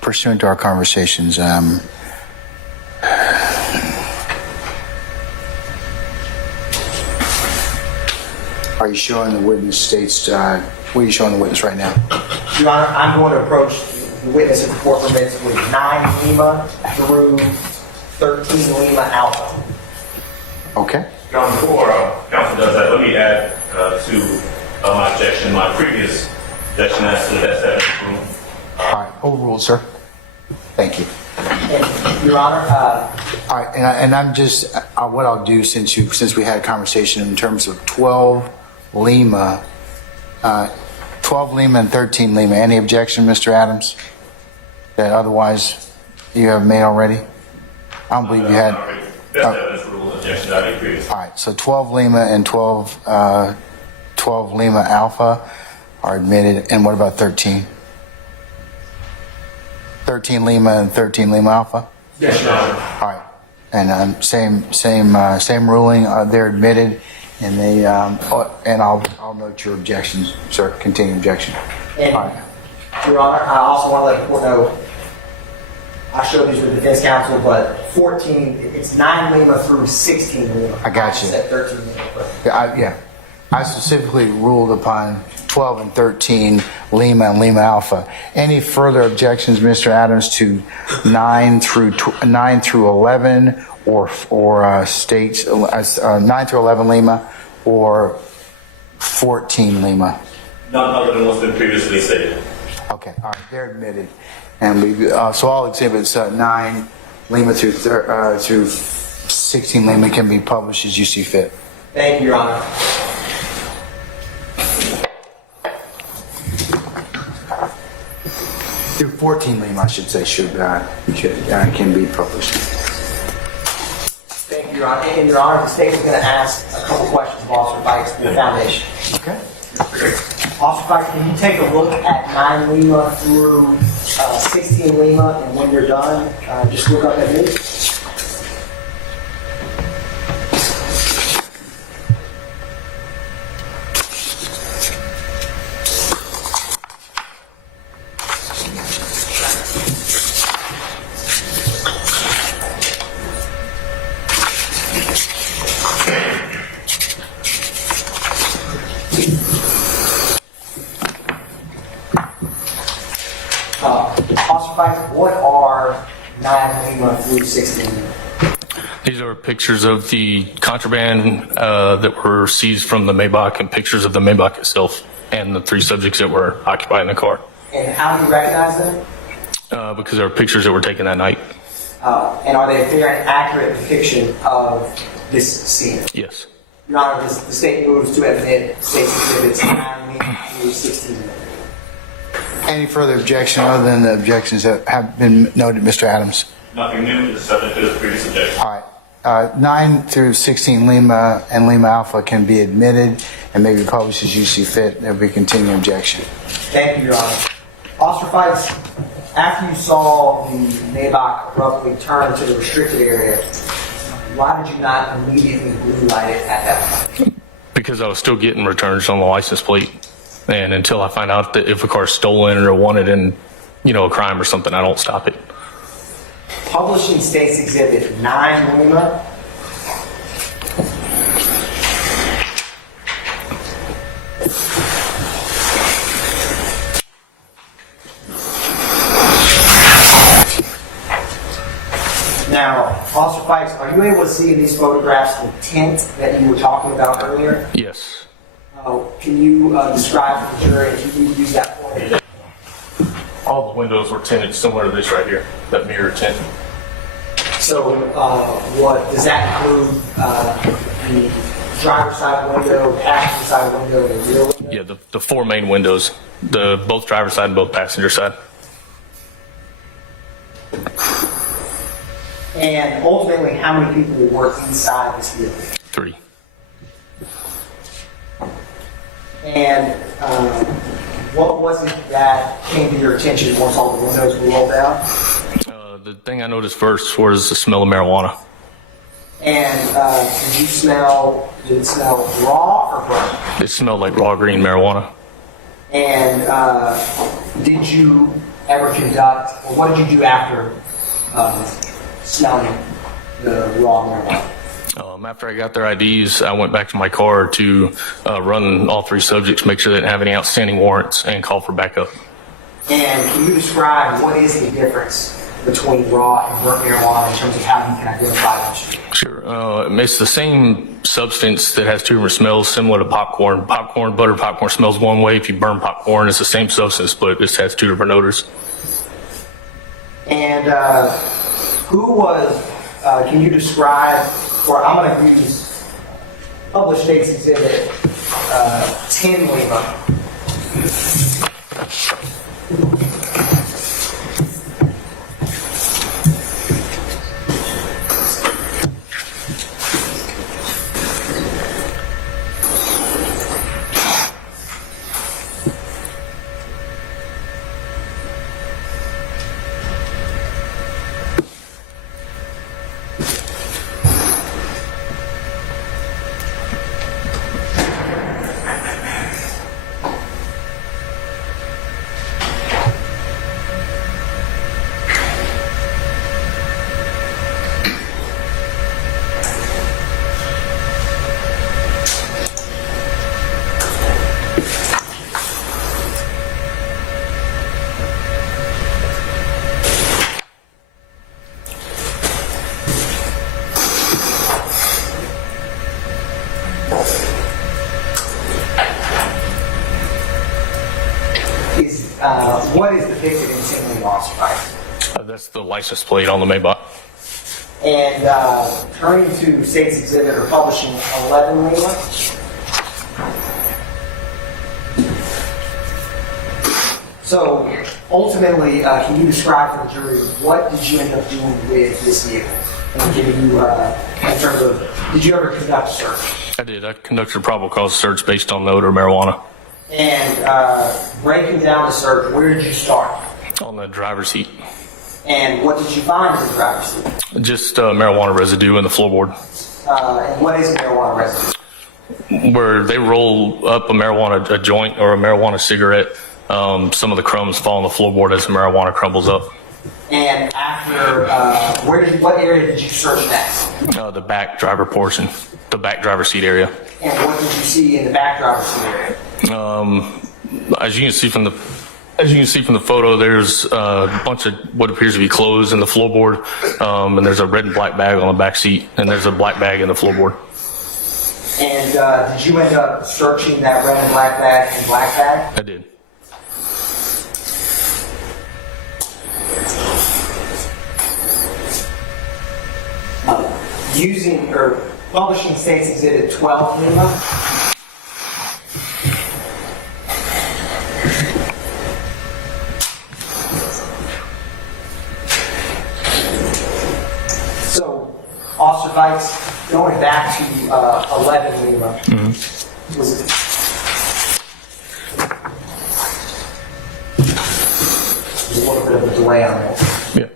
pursuant to our conversations, are you showing the witness states, what are you showing the witness right now? Your Honor, I'm going to approach the witness if the court permits with 9 Lima through 13 Lima Alpha. Okay. Now, before counsel does that, let me add to my objection, my previous objection as to the best evidence room. All right, overruled, sir. Thank you. And, Your Honor, All right, and I'm just, what I'll do since we had a conversation in terms of 12 Lima and 13 Lima. Any objection, Mr. Adams? That otherwise you have made already? I don't believe you had. Best evidence rule objection I made previously. All right, so 12 Lima and 12 Lima Alpha are admitted. And what about 13? 13 Lima and 13 Lima Alpha? yes, Your Honor. All right, and same ruling. They're admitted, and they and I'll note your objections, sir. Continue objection. And, All right. Your Honor, I also want to let the court know, I showed these with the defense counsel, but 14, it's 9 Lima through 16 Lima. I got you. Said 13 Lima. But Yeah, I specifically ruled upon 12 and 13 Lima and Lima Alpha. Any further objections, Mr. Adams, to 9 through 11 or states 9 through 11 Lima or 14 Lima? None other than what's been previously stated. Okay, all right, they're admitted, and we so all exhibits 9 Lima through 16 Lima can be published as you see fit. thank you, Your Honor. Through 14 Lima, I should say, can be published. Thank you, Your Honor. And Your Honor, the state is going to ask a couple questions of Officer Fikes from the foundation. Okay. Officer Fikes, can you take a look at 9 Lima through 16 Lima, and when you're done, just look up at me? Officer Fikes, what are 9 Lima through 16 Lima? These are pictures of the contraband that were seized from the Maybach and pictures of the Maybach itself and the 3 subjects that were occupied in the car. And how do you recognize them? Because there were pictures that were taken that night. And are they a fair and accurate depiction of this scene? Yes. Your Honor, the state moves to admit state's exhibits 9 Lima through 16 Lima. Any further objection other than the objections that have been noted, Mr. Adams? Nothing new is subject to the previous objection. All right. 9 through 16 Lima and Lima Alpha can be admitted and may be published as you see fit. There will be continuing objection. Thank you, Your Honor. Officer Fikes, after you saw the Maybach abruptly turn to the restricted area, why did you not immediately blue light it at that point? Because I was still getting returns on the license plate. And until I find out that if a car's stolen or wanted in, a crime or something, I don't stop it. Publishing state's exhibit 9 Lima. Now, Officer Fikes, are you able to see in these photographs the tint that you were talking about earlier? Yes. Can you describe to the jury if you use that point? All the windows were tinted similar to this right here, that mirror tint. So, what does that include? The driver's side window, passenger side window, and the rear window? Yeah, the 4 main windows, both driver's side and both passenger side. And ultimately, how many people were inside this vehicle? 3. And what was it that came to your attention once all the windows were rolled down? The thing I noticed first was the smell of marijuana. And did it smell raw or brown? It smelled like raw green marijuana. And did you ever conduct, or what did you do after smelling the raw marijuana? After I got their IDs, I went back to my car to run all three subjects, make sure they didn't have any outstanding warrants, and call for backup. And can you describe what is the difference between raw and burnt marijuana in terms of how you can identify them? Sure. It's the same substance that has two different smells, similar to popcorn. Buttered popcorn smells one way. If you burn popcorn, it's the same substance, but it just has two different odors. And who was, can you describe, or I'm going to use published states exhibit 10 Lima. What is depicted in 10 Lima, Officer Fikes? That's the license plate on the Maybach. And turning to states exhibit or publishing 11 Lima. So ultimately, can you describe for the jury what did you end up doing with this vehicle? And give you in terms of, did you ever conduct a search? I did. I conducted a probable cause search based on the odor of marijuana. And breaking down the search, where did you start? On the driver's seat. And what did you find in the driver's seat? Just marijuana residue in the floorboard. And what is marijuana residue? Where they roll up a joint or a marijuana cigarette, some of the crumbs fall on the floorboard as the marijuana crumbles up. And after, what area did you search next? The back driver portion, the back driver's seat area. And what did you see in the back driver's seat area? As you can see from the photo, there's a bunch of what appears to be clothes in the floorboard, and there's a red and black bag on the back seat, and there's a black bag in the floorboard. And did you end up searching that red and black bag? I did. Using or publishing states exhibit 12 Lima. So, Officer Fikes, going back to 11 Lima, was it? There's a little bit of a delay on that. Yeah.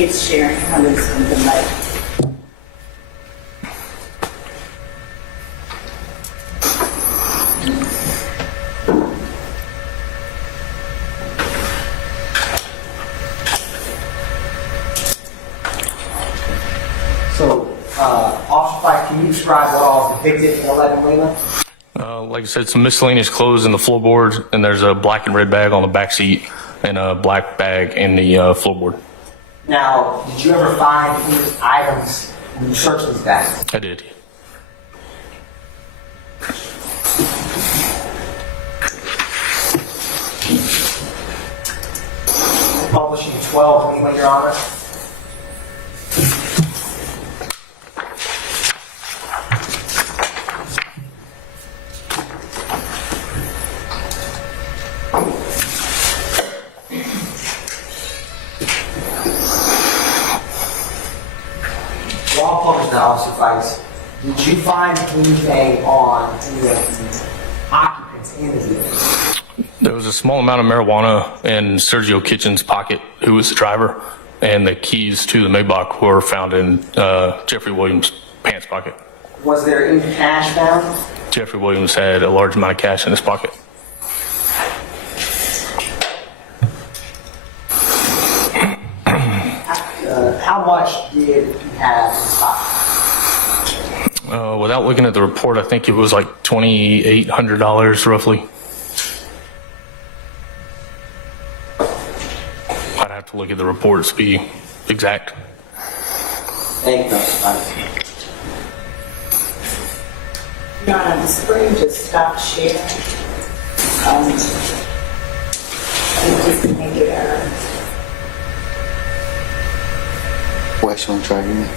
It's sharing how this something like. So, Officer Fikes, can you describe what all is depicted in 11 Lima? Like I said, some miscellaneous clothes in the floorboard, and there's a black and red bag on the back seat, and a black bag in the floorboard. Now, did you ever find any items when you searched these bags? I did. Publishing 12 Lima, Your Honor. I'll publish that, Officer Fikes. Did you find anything on any of the occupants in the vehicle? There was a small amount of marijuana in Sergio Kitchen's pocket, who was the driver, and the keys to the Maybach were found in Jeffrey Williams' pants pocket. Was there any cash found? Jeffrey Williams had a large amount of cash in his pocket. How much did he have in his pocket? Without looking at the report, I think it was like $2,800 roughly. I'd have to look at the reports to be exact. Thank you, Officer Fikes. Your Honor, the screen just stopped sharing. Just to make it Wes, you want to try again?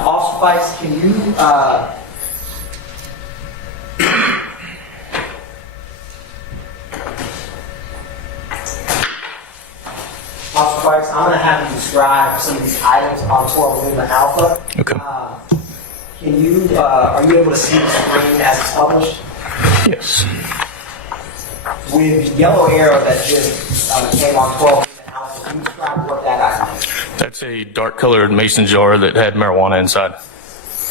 Officer Fikes, can you, Officer Fikes, I'm going to have you describe some of these items on 12 Lima Alpha. Okay. Can you, are you able to see the screen as it's published? Yes. With the yellow arrow that just came on 12 Lima Alpha, can you describe what that item is? That's a dark colored mason jar that had marijuana inside.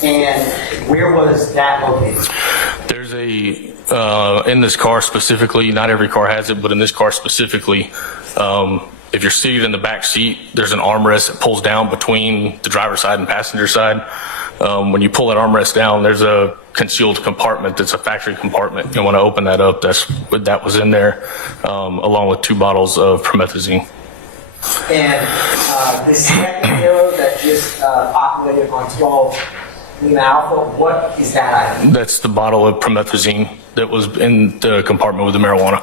And where was that located? There's in this car specifically, not every car has it, but in this car specifically, if you're seated in the back seat, there's an armrest that pulls down between the driver's side and passenger side. When you pull that armrest down, there's a concealed compartment that's a factory compartment. You want to open that up. That was in there, along with 2 bottles of promethazine. And the second arrow that just populated on 12 Lima Alpha, what is that item? That's the bottle of promethazine that was in the compartment with the marijuana.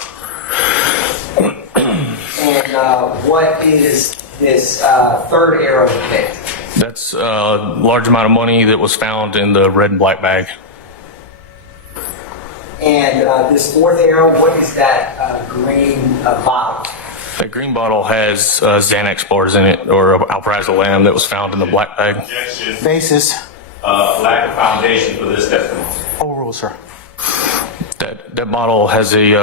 And what is this third arrow depict? That's a large amount of money that was found in the red and black bag. And this fourth arrow, what is that green bottle? That green bottle has Xanax bars in it, or alprazolam that was found in the black bag. Objection. Basis. Lack of foundation for this testimony. Overrule, sir. That bottle has a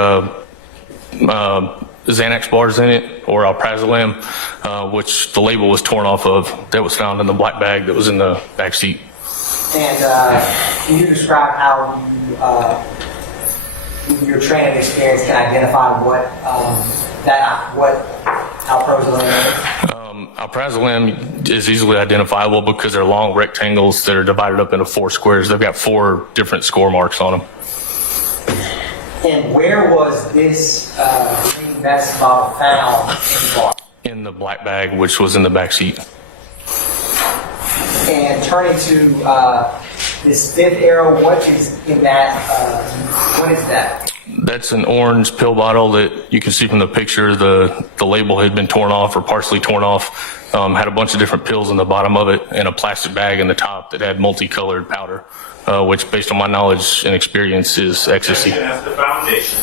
Xanax bars in it, or alprazolam, which the label was torn off of. That was found in the black bag that was in the back seat. And can you describe how you, with your training experience, can identify what alprazolam is? Alprazolam is easily identifiable because they're long rectangles that are divided up into 4 squares. They've got 4 different score marks on them. And where was this green medicine bottle found in the car? In the black bag, which was in the back seat. And turning to this fifth arrow, what is in that? What is that? That's an orange pill bottle that you can see from the picture. The label had been torn off or partially torn off. Had a bunch of different pills in the bottom of it and a plastic bag in the top that had multicolored powder, which, based on my knowledge and experience, is ecstasy. That's the foundation.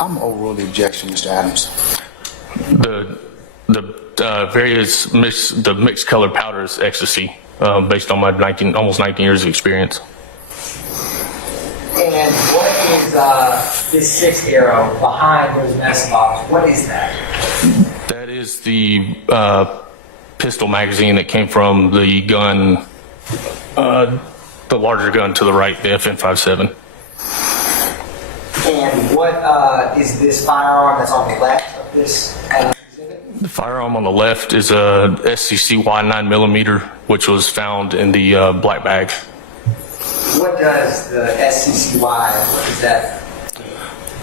I'm overrule the objection, Mr. Adams. The various mixed colored powders, ecstasy, based on my almost 19 years of experience. And what is this sixth arrow behind those medicine bottles? What is that? That is the pistol magazine that came from the gun, the larger gun to the right, the FN-57. And what is this firearm that's on the left of this exhibit? The firearm on the left is a SCCY 9mm, which was found in the black bag. What does the SCCY, what is that?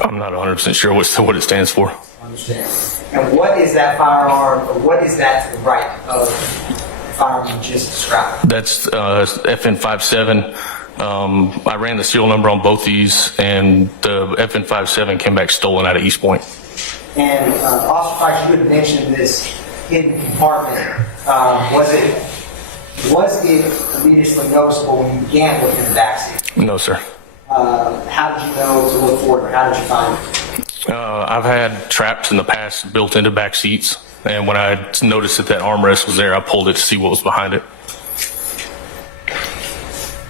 I'm not 100% sure what it stands for. Understand. And what is that firearm, or what is that to the right of the firearm you just described? That's FN57. I ran the serial number on both these, and the FN57 came back stolen out of East Point. And Officer Fikes, you had mentioned this hidden compartment. Was it immediately noticeable when you began looking in the backseat? No, sir. How did you know to look for it, or how did you find it? I've had traps in the past built into back seats, and when I noticed that armrest was there, I pulled it to see what was behind it.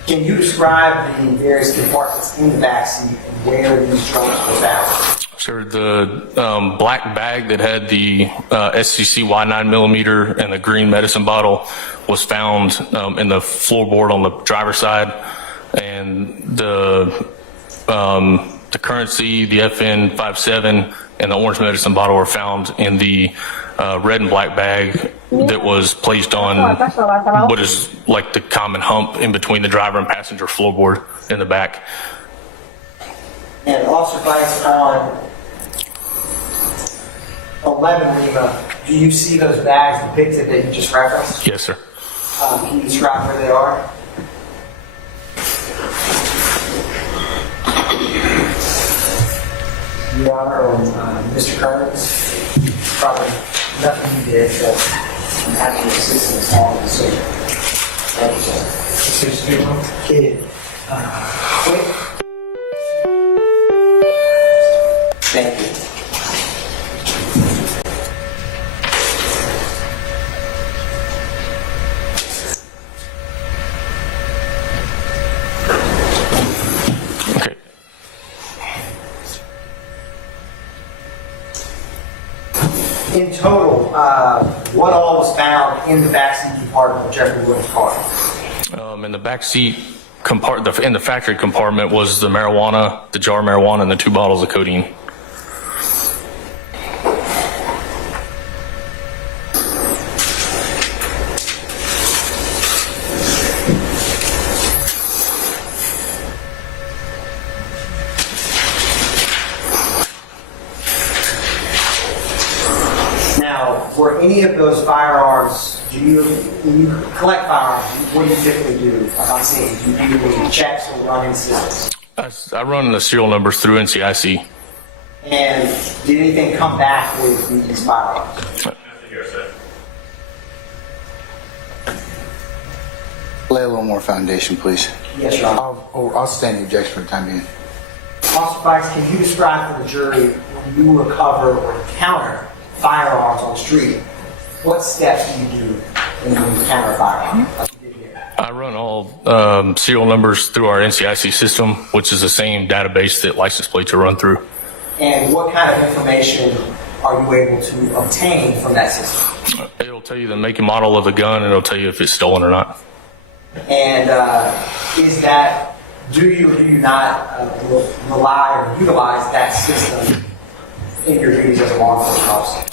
Can you describe the various compartments in the backseat and where these drugs were found? Sure. The black bag that had the SCCY 9mm and the green medicine bottle was found in the floorboard on the driver's side, and the currency, the FN57, and the orange medicine bottle were found in the red and black bag that was placed on what is like the common hump in between the driver and passenger floorboard in the back. And Officer Fikes, on 11 Lima, do you see those bags depicted that you just referenced? Yes, sir. Can you describe where they are? Your Honor, or Mr. Kearns, probably nothing you did, but I'm happy to assist in all this. Thank you, sir. Kid. Wait. Thank you. Okay. In total, what all was found in the backseat compartment of Jeffrey Williams' car? In the back seat in the factory compartment was the marijuana, the jar of marijuana, and the 2 bottles of codeine. Now, were any of those firearms, when you collect firearms, what do you typically do? I'm saying, do you do any checks or run any systems? I run the serial numbers through NCIC. And did anything come back with these firearms? Lay a little more foundation, please. Yes, Your Honor. I'll stand the objection for the time being. Officer Fikes, can you describe for the jury when you recover or encounter firearms on the street, what steps do you do when you encounter a firearm? Like you did here? I run all serial numbers through our NCIC system, which is the same database that license plates are run through. And what kind of information are you able to obtain from that system? It'll tell you the make and model of the gun, and it'll tell you if it's stolen or not. And do you or do you not rely or utilize that system in your duties as a law enforcement officer?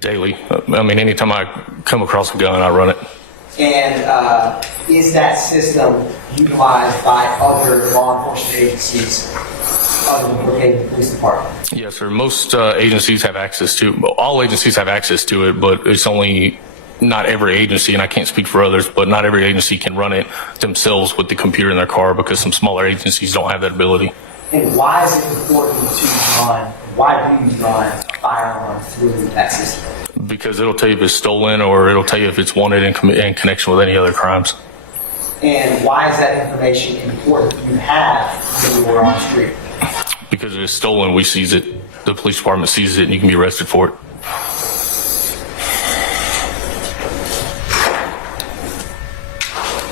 Daily. I mean, anytime I come across a gun, I run it. And is that system utilized by other law enforcement agencies other than Brookhaven Police Department? Yes, sir. Most agencies have access to it. Well, all agencies have access to it, but it's only not every agency, and I can't speak for others, but not every agency can run it themselves with the computer in their car because some smaller agencies don't have that ability. And why is it important to run, why do you run a firearm through that system? Because it'll tell you if it's stolen, or it'll tell you if it's wanted in connection with any other crimes. And why is that information important that you have when you are on the street? Because if it's stolen, we seize it. The police department seizes it, and you can be arrested for it.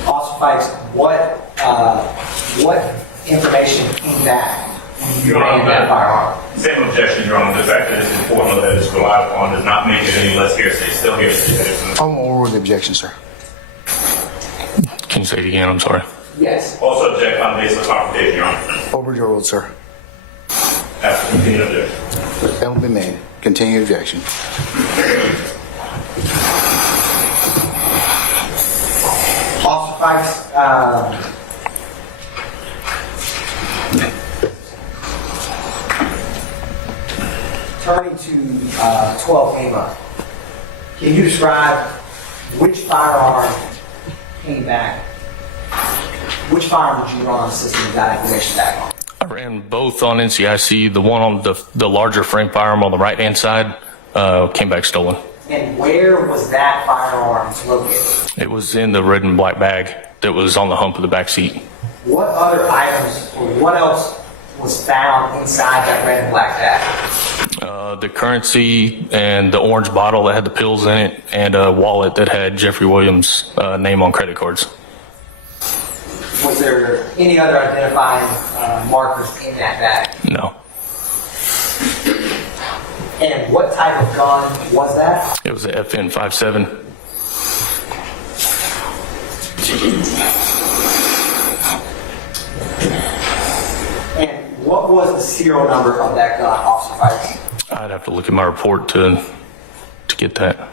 Officer Fikes, what information came back when you ran that firearm? Same objection, Your Honor. The fact that it's important that it's relied upon does not make it any less hearsay. It's still hearsay. I'm over the objection, sir. Can you say it again? I'm sorry. Yes. Also object on the basis of confrontation, Your Honor. Overruled, sir. After continued objection. That will be made. Continued objection. Officer Fikes, Turning to 12 AMA, can you describe which firearm came back? Which firearm did you run on the system and got information back on? I ran both on NCIC. The one on the larger frame firearm on the right-hand side came back stolen. And where was that firearm located? It was in the red and black bag that was on the hump of the back seat. What other items or what else was found inside that red and black bag? The currency and the orange bottle that had the pills in it, and a wallet that had Jeffrey Williams' name on credit cards. Was there any other identifying markers in that bag? No. And what type of gun was that? It was a FN 57. And what was the serial number of that gun, Officer Fikes? I'd have to look at my report to get that.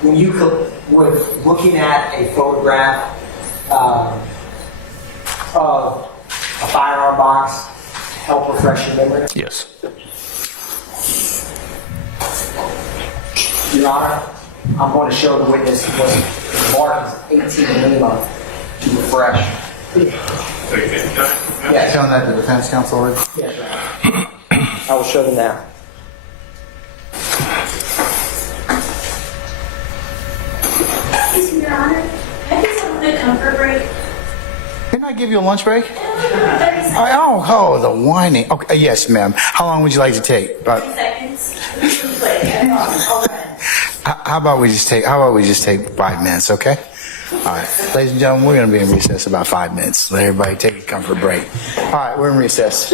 When you were looking at a photograph of a firearm box, help refresh your memory? Yes. Your Honor, I'm going to show the witness was marked as 18 Lima to refresh. Yes. Telling that to the defense counsel already? Yes, Your Honor. I will show them now. Excuse me, Your Honor. Can I get someone a comfort break? Didn't I give you a lunch break? 30 seconds. Oh, the whining. Okay, yes, ma'am. How long would you like to take? 30 seconds. All right. How about we just take 5 minutes, okay? All right, ladies and gentlemen, we're going to be in recess about 5 minutes. Let everybody take a comfort break. All right, we're in recess.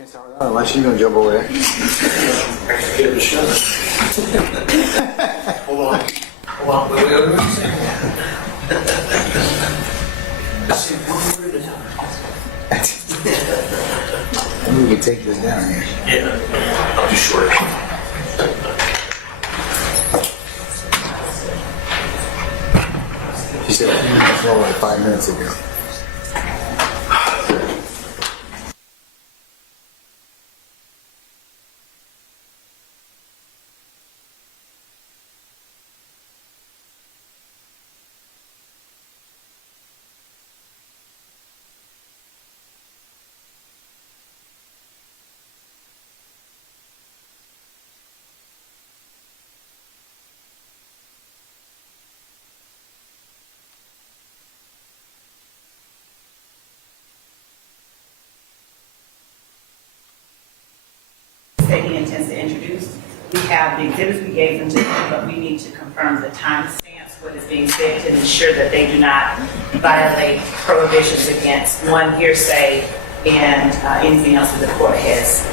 Unless you're gonna jump over there. Hold on. We can take this down here. Yeah, I'll be short. She said 3 minutes more like 5 minutes ago. That he intends to introduce. We have the exhibits we gave them to him, but we need to confirm the timestamps, what is being said, to ensure that they do not violate prohibitions against one, hearsay, and anything else that the court has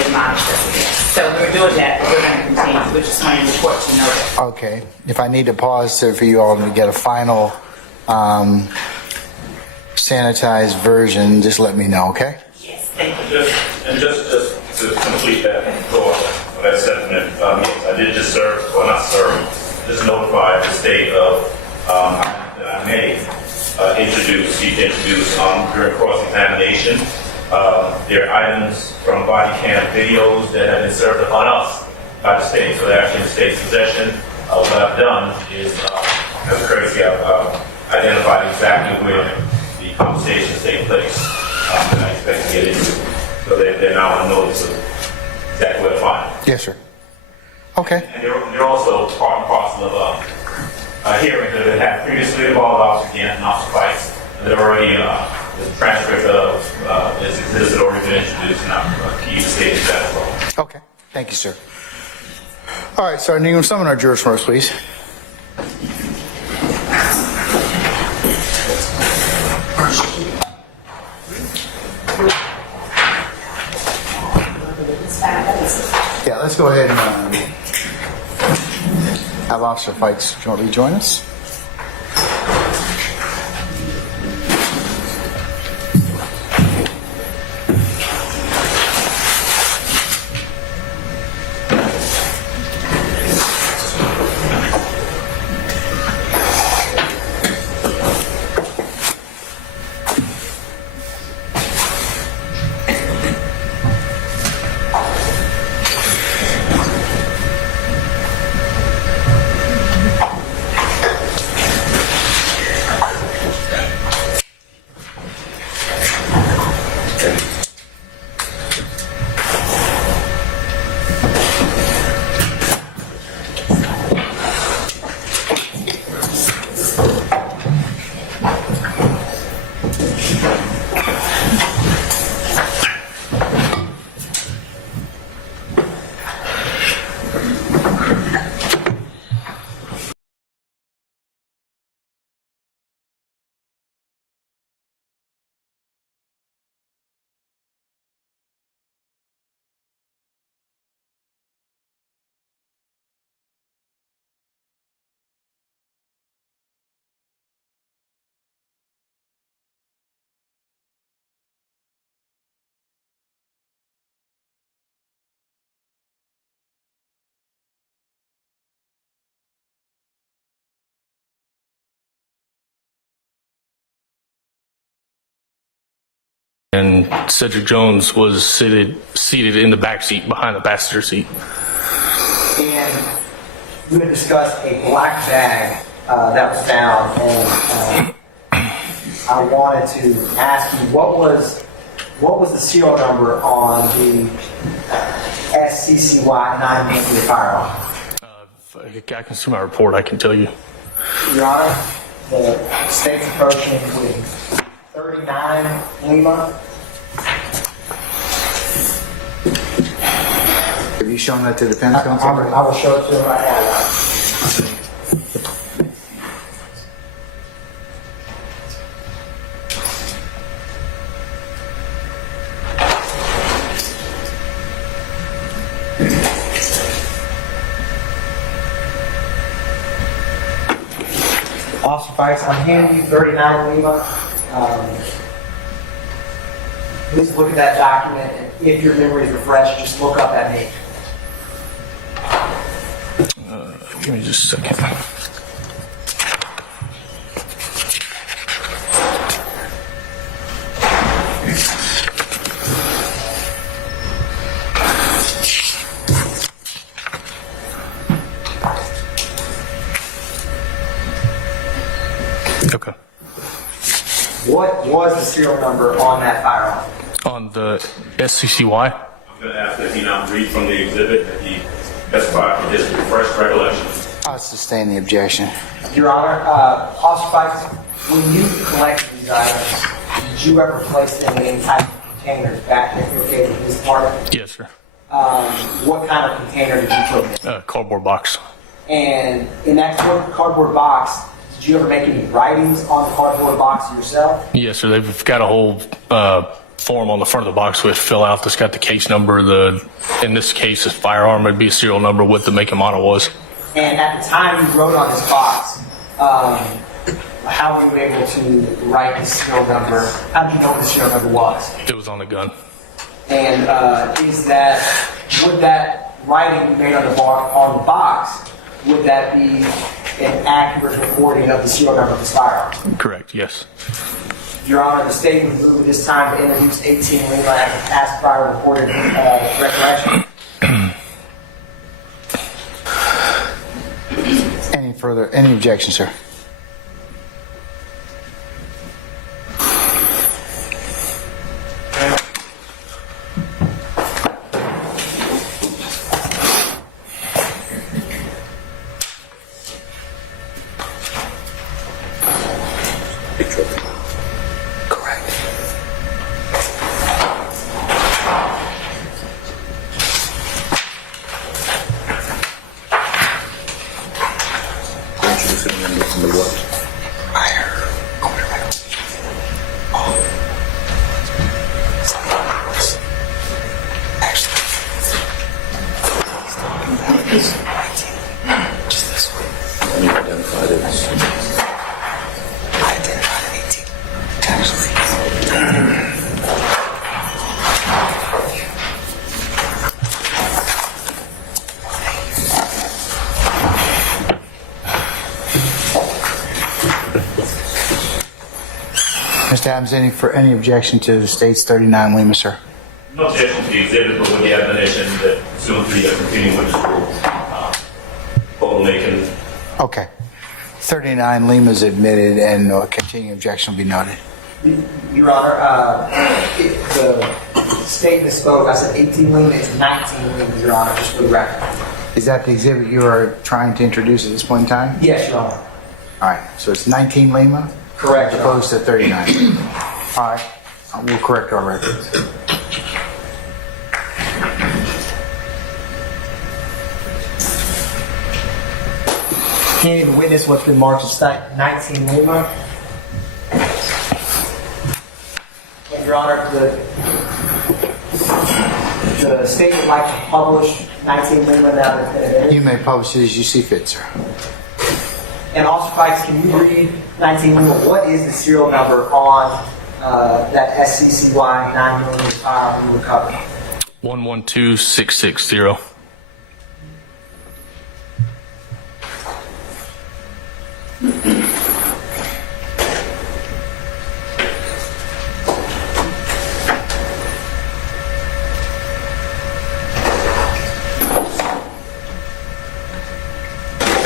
admonished us against. So we're doing that, but we're going to continue. We're just wanting the court to know that. Okay. If I need to pause for you all to get a final sanitized version, just let me know, okay? Yes, thank you. Just to complete that thought, that sentiment, yes, I did just serve, well not serve, just notify the state of that I may seek to introduce during cross-examination. There are items from body cam videos that have been served upon us by the state, so they're actually in the state's possession. What I've done is, as a courtesy, I've identified exactly where the conversations take place that I expect to get into. So they're now on notice of exactly where to find them. Yes, sir. Okay. And they're also part and parcel of hearings that have had previously involved Officer Gant and Officer Fikes. That already, the transcript of this exhibit had already been introduced, and I'm key to state that as well. Okay. Thank you, sir. All right, Sergeant Ingram, summon our jurors for us, please. Yeah, let's go ahead and have Officer Fikes rejoin us. And Cedric Jones was seated in the back seat behind the passenger seat. And you had discussed a black bag that was found, and I wanted to ask you what was the serial number on the SCCY 9mm firearm? If I can see my report, I can tell you. Your Honor, the state's approaching with 39 Lima. Have you shown that to the defense counsel? I will show it to him right now. Officer Fikes, I'm handing you 39 Lima. Please look at that document, and if your memory is refreshed, just look up that name. Give me just a second. Okay. What was the serial number on that firearm? On the SCCY? I'm going to ask that he not read from the exhibit, that he specify from his refreshed recollection. I'll sustain the objection. Your Honor, Officer Fikes, when you collected these items, did you ever place them in any type of containers back located in this apartment? Yes, sir. What kind of container did you put them in? Cardboard box. And in that cardboard box, did you ever make any writings on the cardboard box yourself? Yes, sir. They've got a whole form on the front of the box we have to fill out that's got the case number, in this case, the firearm would be a serial number, what the make and model was. And at the time you wrote on this box, how were you able to write the serial number? How did you know what the serial number was? It was on the gun. And would that writing you made on the box, would that be an accurate recording of the serial number of this firearm? Correct, yes. Your Honor, the state would move this time to introduce 18 Lima as past prior recorded recollection. Any objection, sir? Just this one. Let me identify this. I identified an 18. Actually. Mr. Adams, any objection to the state's 39 Lima, sir? No objection to the exhibit, but with the admonition that pursuant to the continuing witness rule, Paul Macon. Okay. 39 Lima is admitted, and a continuing objection will be noted. Your Honor, the state misspoke. I said 18 Lima, it's 19 Lima, Your Honor, just for the record. Is that the exhibit you are trying to introduce at this point in time? Yes, Your Honor. All right. So it's 19 Lima? Correct, As Your Honor. opposed to 39. All right. We'll correct our records. Can't even witness what's been marked as 19 Lima. Your Honor, the state would like to publish 19 Lima now that it's been admitted. You may publish it as you see fit, sir. And Officer Fikes, can you read 19 Lima? What is the serial number on that SCCY 9mm firearm you recovered? 112660.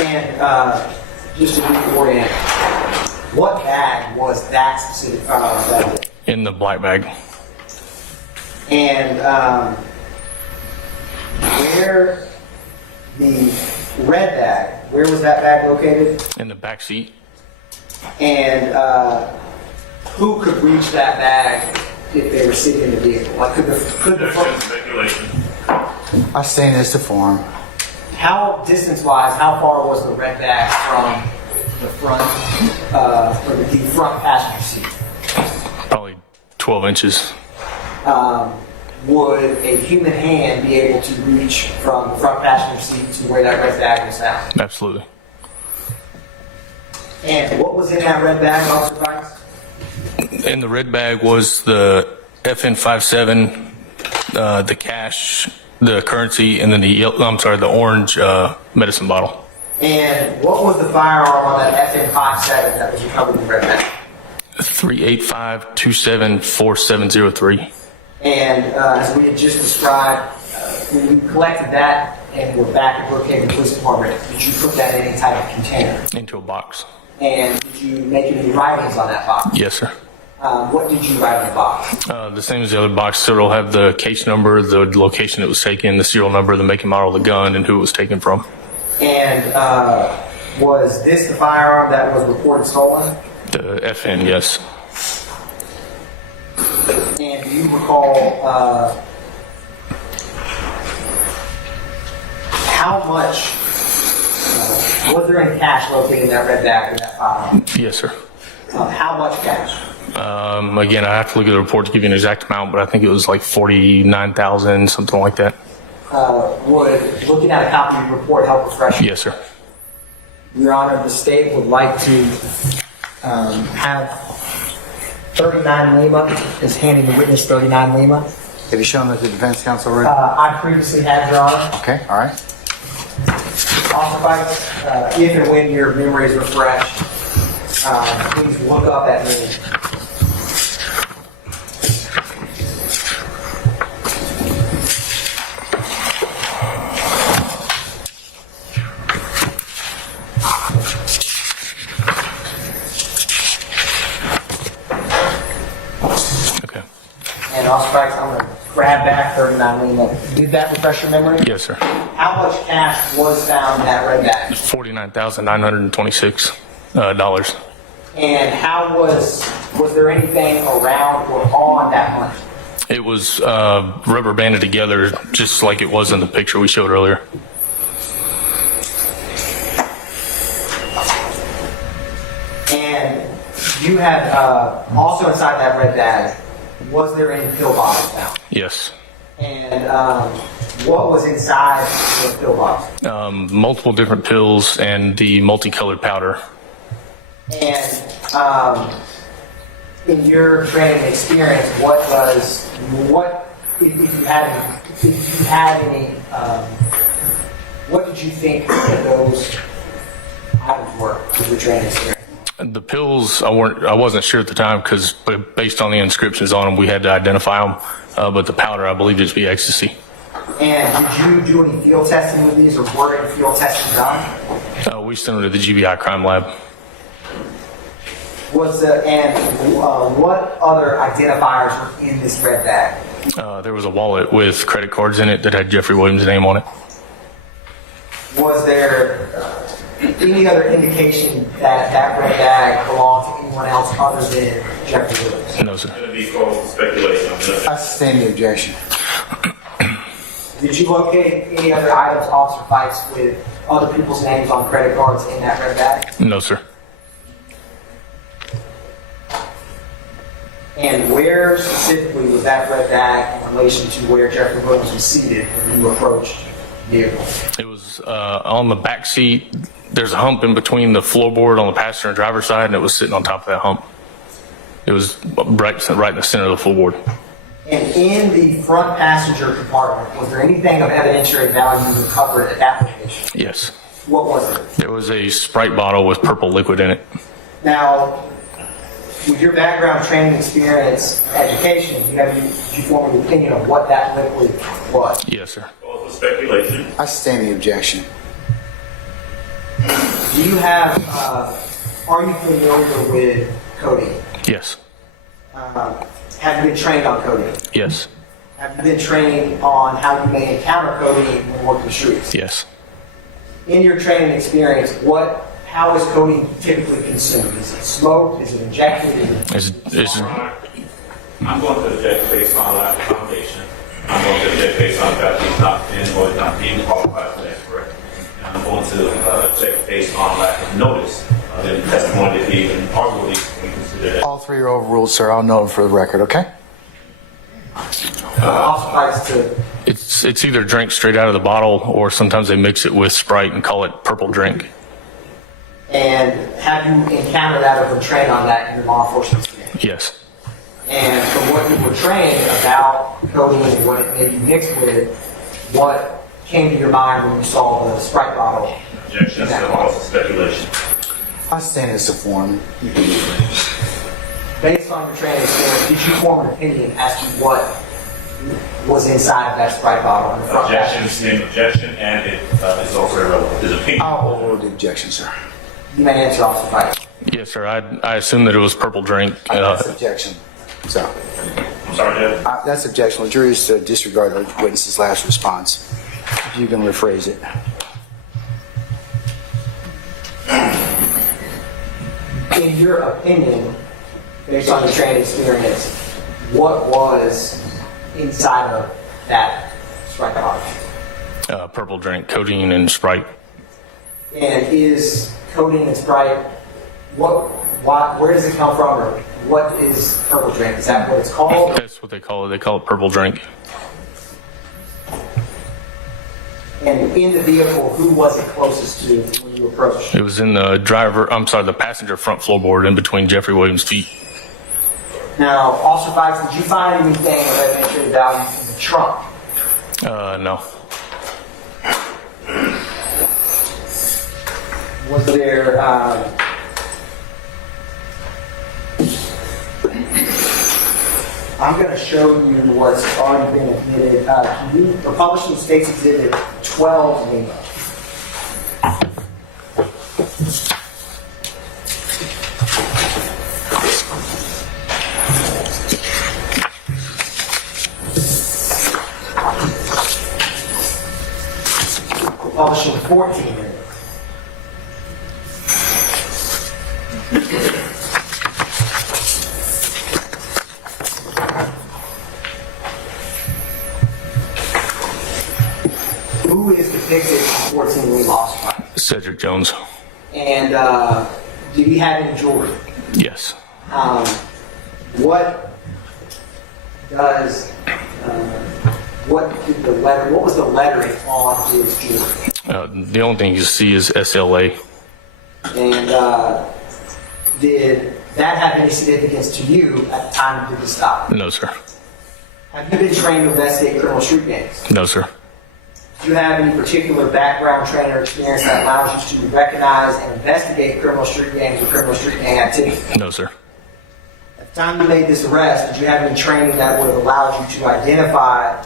And just to reorient, what bag was that specific firearm in? In the black bag. And where the red bag, where was that bag located? In the back seat. And who could reach that bag if they were sitting in the vehicle? Like could the front, Speculation. I stand as to form. how distance-wise, how far was the red bag from the front or the front passenger seat? Probably 12 inches. Would a human hand be able to reach from the front passenger seat to where that red bag was found? Absolutely. And what was in that red bag, Officer Fikes? In the red bag was the FN57, the cash, the currency, and then the orange medicine bottle. And what was the firearm on that FN57 that was recovered in the red bag? 385-274703. And as we had just described, when you collected that and were back at Brookhaven Police Department, did you put that in any type of container? Into a box. And did you make any writings on that box? Yes, sir. What did you write on the box? The same as the other box, so it'll have the case number, the location it was taken, the serial number, the make and model of the gun, and who it was taken from. And was this the firearm that was reported stolen? The FN, yes. And do you recall how much, was there any cash located in that red bag with that firearm? Yes, sir. How much cash? Again, I have to look at the report to give you an exact amount, but I think it was like 49,000, something like that. Would looking at a copy of the report help refresh you? Yes, sir. Your Honor, the state would like to have 39 Lima, is handing the witness 39 Lima. Have you shown that to the defense counsel already? I previously had, Your Honor. Okay, all right. Officer Fikes, if and when your memory is refreshed, please look up that name. Okay. And Officer Fikes, I'm going to grab back 39 Lima. Did that refresh your memory? Yes, sir. How much cash was found in that red bag? $49,926. And how was there anything around or on that money? It was rubber banded together, just like it was in the picture we showed earlier. And you had also inside that red bag, was there any pill bottles found? Yes. And what was inside the pill bottles? Multiple different pills and the multicolored powder. And in your training experience, if you had any, what did you think that those items were in your training experience? The pills, I wasn't sure at the time because based on the inscriptions on them, we had to identify them. But the powder, I believe, just be ecstasy. And did you do any field testing with these, or were any field testing done? We sent them to the GBI crime lab. What other identifiers were in this red bag? There was a wallet with credit cards in it that had Jeffrey Williams' name on it. Was there any other indication that that red bag belonged to anyone else other than Jeffrey Williams? No, sir. Going to be full speculation. I sustain the objection. Did you locate any other items, Officer Fikes, with other people's names on credit cards in that red bag? No, sir. And where specifically was that red bag in relation to where Jeffrey Williams was seated when you approached the vehicle? It was on the back seat. There's a hump in between the floorboard on the passenger and driver's side, and it was sitting on top of that hump. It was right in the center of the floorboard. And in the front passenger compartment, was there anything of evidentiary value recovered at that location? Yes. What was it? There was a Sprite bottle with purple liquid in it. Now, with your background, training, experience, education, did you form an opinion of what that liquid was? Yes, sir. Full speculation. I sustain the objection. Do you have, are you familiar with codeine? Yes. Have you been trained on codeine? Yes. Have you been trained on how you may encounter codeine when working the streets? Yes. In your training experience, how is codeine typically consumed? Is it smoked? Is it injected? I'm going to object based on lack of foundation. I'm going to object based on the fact that he's not in or not being qualified for that, correct? And I'm going to object based on lack of notice of the testimony that he can arguably be considered. All three are overruled, sir. I'll note for the record, okay? It's either drink straight out of the bottle, or sometimes they mix it with Sprite and call it purple drink. And have you encountered that or been trained on that in your law enforcement experience? Yes. And from what you were trained about coding and what it may be mixed with, what came to your mind when you saw the Sprite bottle? Objection, speculation. I stand as a form. Based on your training experience, did you form an opinion as to what was inside of that Sprite bottle? In the front Objection, package? same objection, and it is also irrelevant. His opinion. I'll overrule the objection, sir. You may answer, Officer Fikes. Yes, sir. I assume that it was purple drink. That's objection. So, I'm sorry, Judge. that's objection. The jury is to disregard the witness's last response. If you can rephrase it. In your opinion, based on your training experience, what was inside of that Sprite bottle? Purple drink, codeine, and Sprite. And is codeine and Sprite, where does it come from, or what is purple drink? Is that what it's called? That's what they call it. They call it purple drink. And in the vehicle, who was it closest to when you approached? It was in the passenger front floorboard in between Jeffrey Williams' feet. Now, Officer Fikes, did you find anything of evidentiary value in the trunk? No. Was there, I'm going to show you what's already been admitted. We're publishing State's Exhibit 12, Lima. We're publishing 14 Lima. Who is depicted in 14 Lima, Officer? Cedric Jones. And did he have any jewelry? Yes. What does what was the lettering on his jewelry? The only thing you see is SLA. And did that have any significance to you at the time you did the stop? No, sir. Have you been trained to investigate criminal street gangs? No, sir. Do you have any particular background, training, or experience that allows you to recognize and investigate criminal street gangs or criminal street gang activity? No, sir. At the time you made this arrest, did you have any training that would have allowed you to identify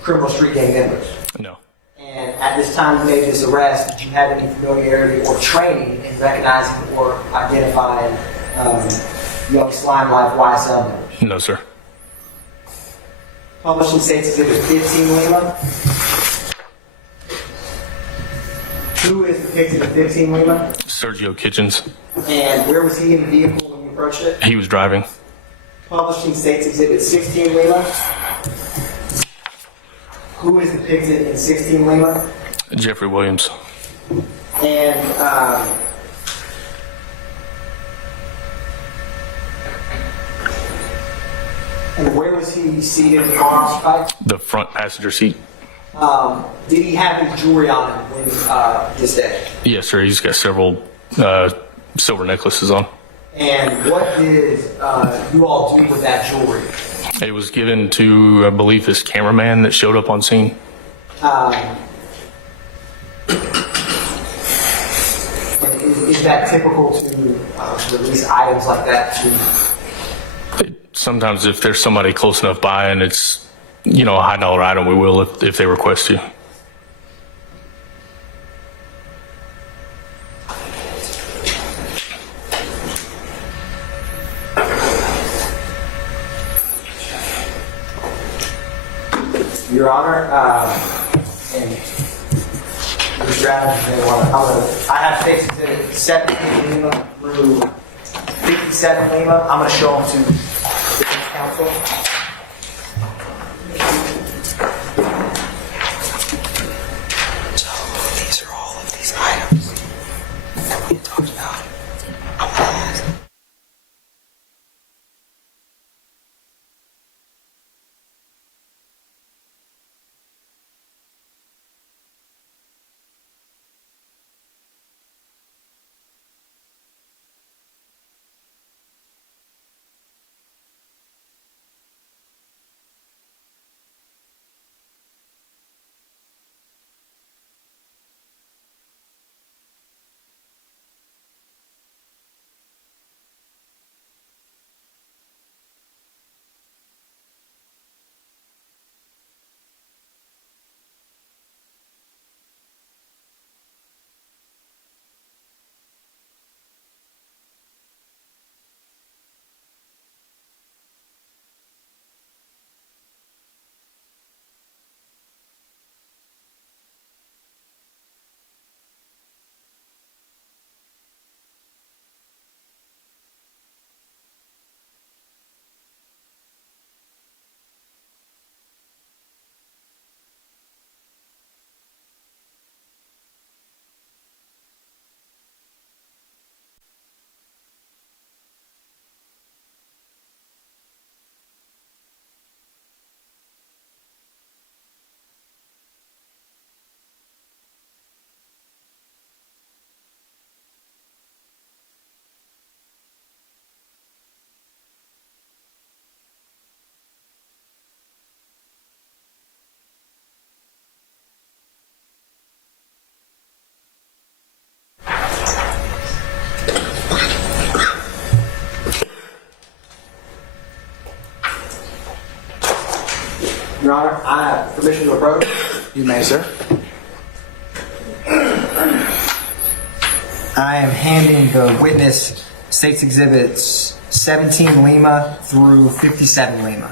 criminal street gang members? No. And at this time you made this arrest, did you have any familiarity or training in recognizing or identifying young Slime Life YSL members? No, sir. Publishing State's Exhibit 15, Lima. Who is depicted in 15, Lima? Sergio Kitchens. And where was he in the vehicle when you approached it? He was driving. Publishing State's Exhibit 16, Lima. Who is depicted in 16, Lima? Jeffrey Williams. And where was he seated in the car, Officer Fikes? The front passenger seat. Did he have his jewelry on him when this day? Yes, sir. He's got several silver necklaces on. And what did you all do with that jewelry? It was given to, I believe, his cameraman that showed up on scene. Is that typical to release items like that to? Sometimes if there's somebody close enough by and it's, a high dollar item, we will if they request to. Your Honor, and Mr. Adams, I have State's Exhibit 17 Lima through 57 Lima. I'm going to show them to the defense counsel. So these are all of these items that we talked about. I'm gonna ask. Honor, I have permission to approach. You may, sir. I am handing the witness State's Exhibits 17 Lima through 57 Lima.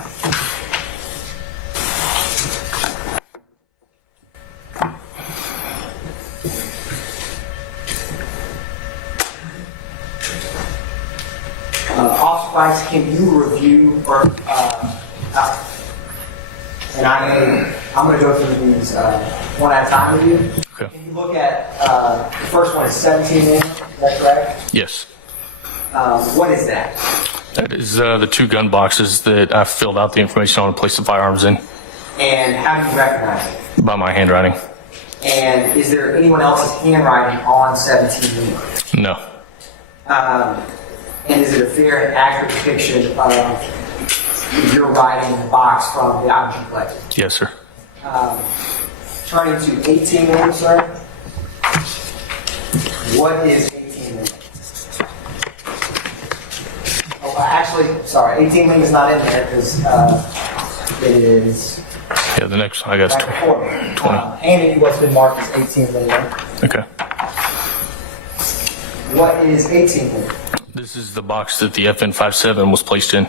Officer Fikes, can you review or and I'm going to go through these one at a time with you. Okay. Can you look at the first one is 17 Lima, is that correct? Yes. What is that? That is the 2 gun boxes that I filled out the information on to place the firearms in And how do you recognize it? by my handwriting. And is there anyone else's handwriting on 17 Lima? No. And is it a fair and accurate depiction of your writing in the box from the items you collected? Yes, sir. Turning to 18 Lima, sir. What is 18 Lima? Oh, actually, sorry, 18 Lima is not in there because it is Yeah, the next one I got back is before me. 20. Handing you what's been marked as 18 Lima. Okay. What is 18 Lima? This is the box that the FN57 was placed in.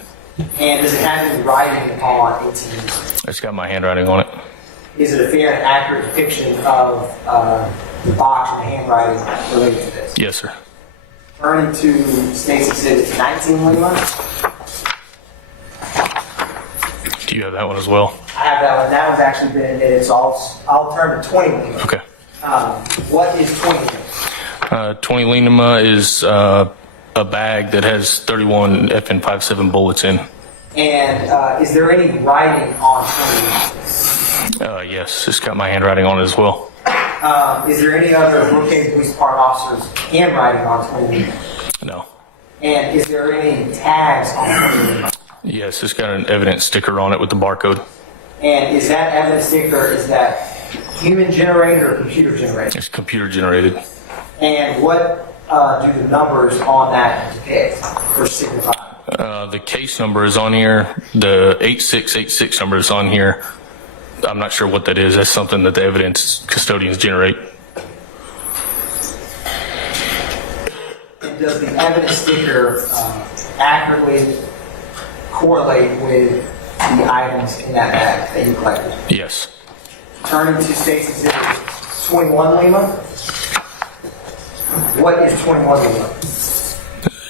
And does it have any writing on 18 Lima? It's got my handwriting on it. Is it a fair and accurate depiction of the box and the handwriting related to this? Yes, sir. Turning to State's Exhibit 19 Lima. Do you have that one as well? I have that one. That one's actually been admitted, so I'll turn to 20 Lima. Okay. What is 20 Lima? 20 Lima is a bag that has 31 FN57 bullets in. And is there any writing on 20 Lima? Yes, it's got my handwriting on it as well. Is there any other Brookhaven Police Department officers' handwriting on 20 Lima? No. And is there any tags on 20 Lima? Yes, it's got an evidence sticker on it with the barcode. And is that evidence sticker, is that human generated or computer generated? It's computer generated. And what do the numbers on that depict or signify? The case number is on here. The 8686 number is on here. I'm not sure what that is. That's something that the evidence custodians generate. And does the evidence sticker accurately correlate with the items in that bag that you collected? Yes. Turning to State's Exhibit 21 Lima. What is 21 Lima?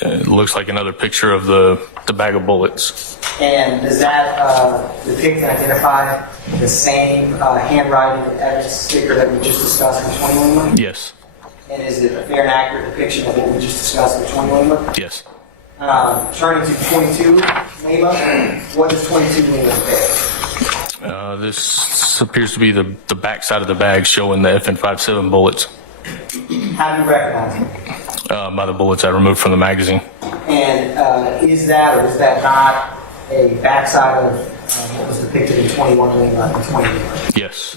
It looks like another picture of the bag of bullets. And does that depict and identify the same handwriting evidence sticker that we just discussed in 21 Lima? Yes. And is it a fair and accurate depiction of what we just discussed in 21 Lima? Yes. Turning to 22 Lima, what does 22 Lima depict? This appears to be the back side of the bag showing the FN57 bullets. How do you recognize it? By the bullets I removed from the magazine. And is that or is that not a backside of what was depicted in 21 Lima and 20 Lima? Yes.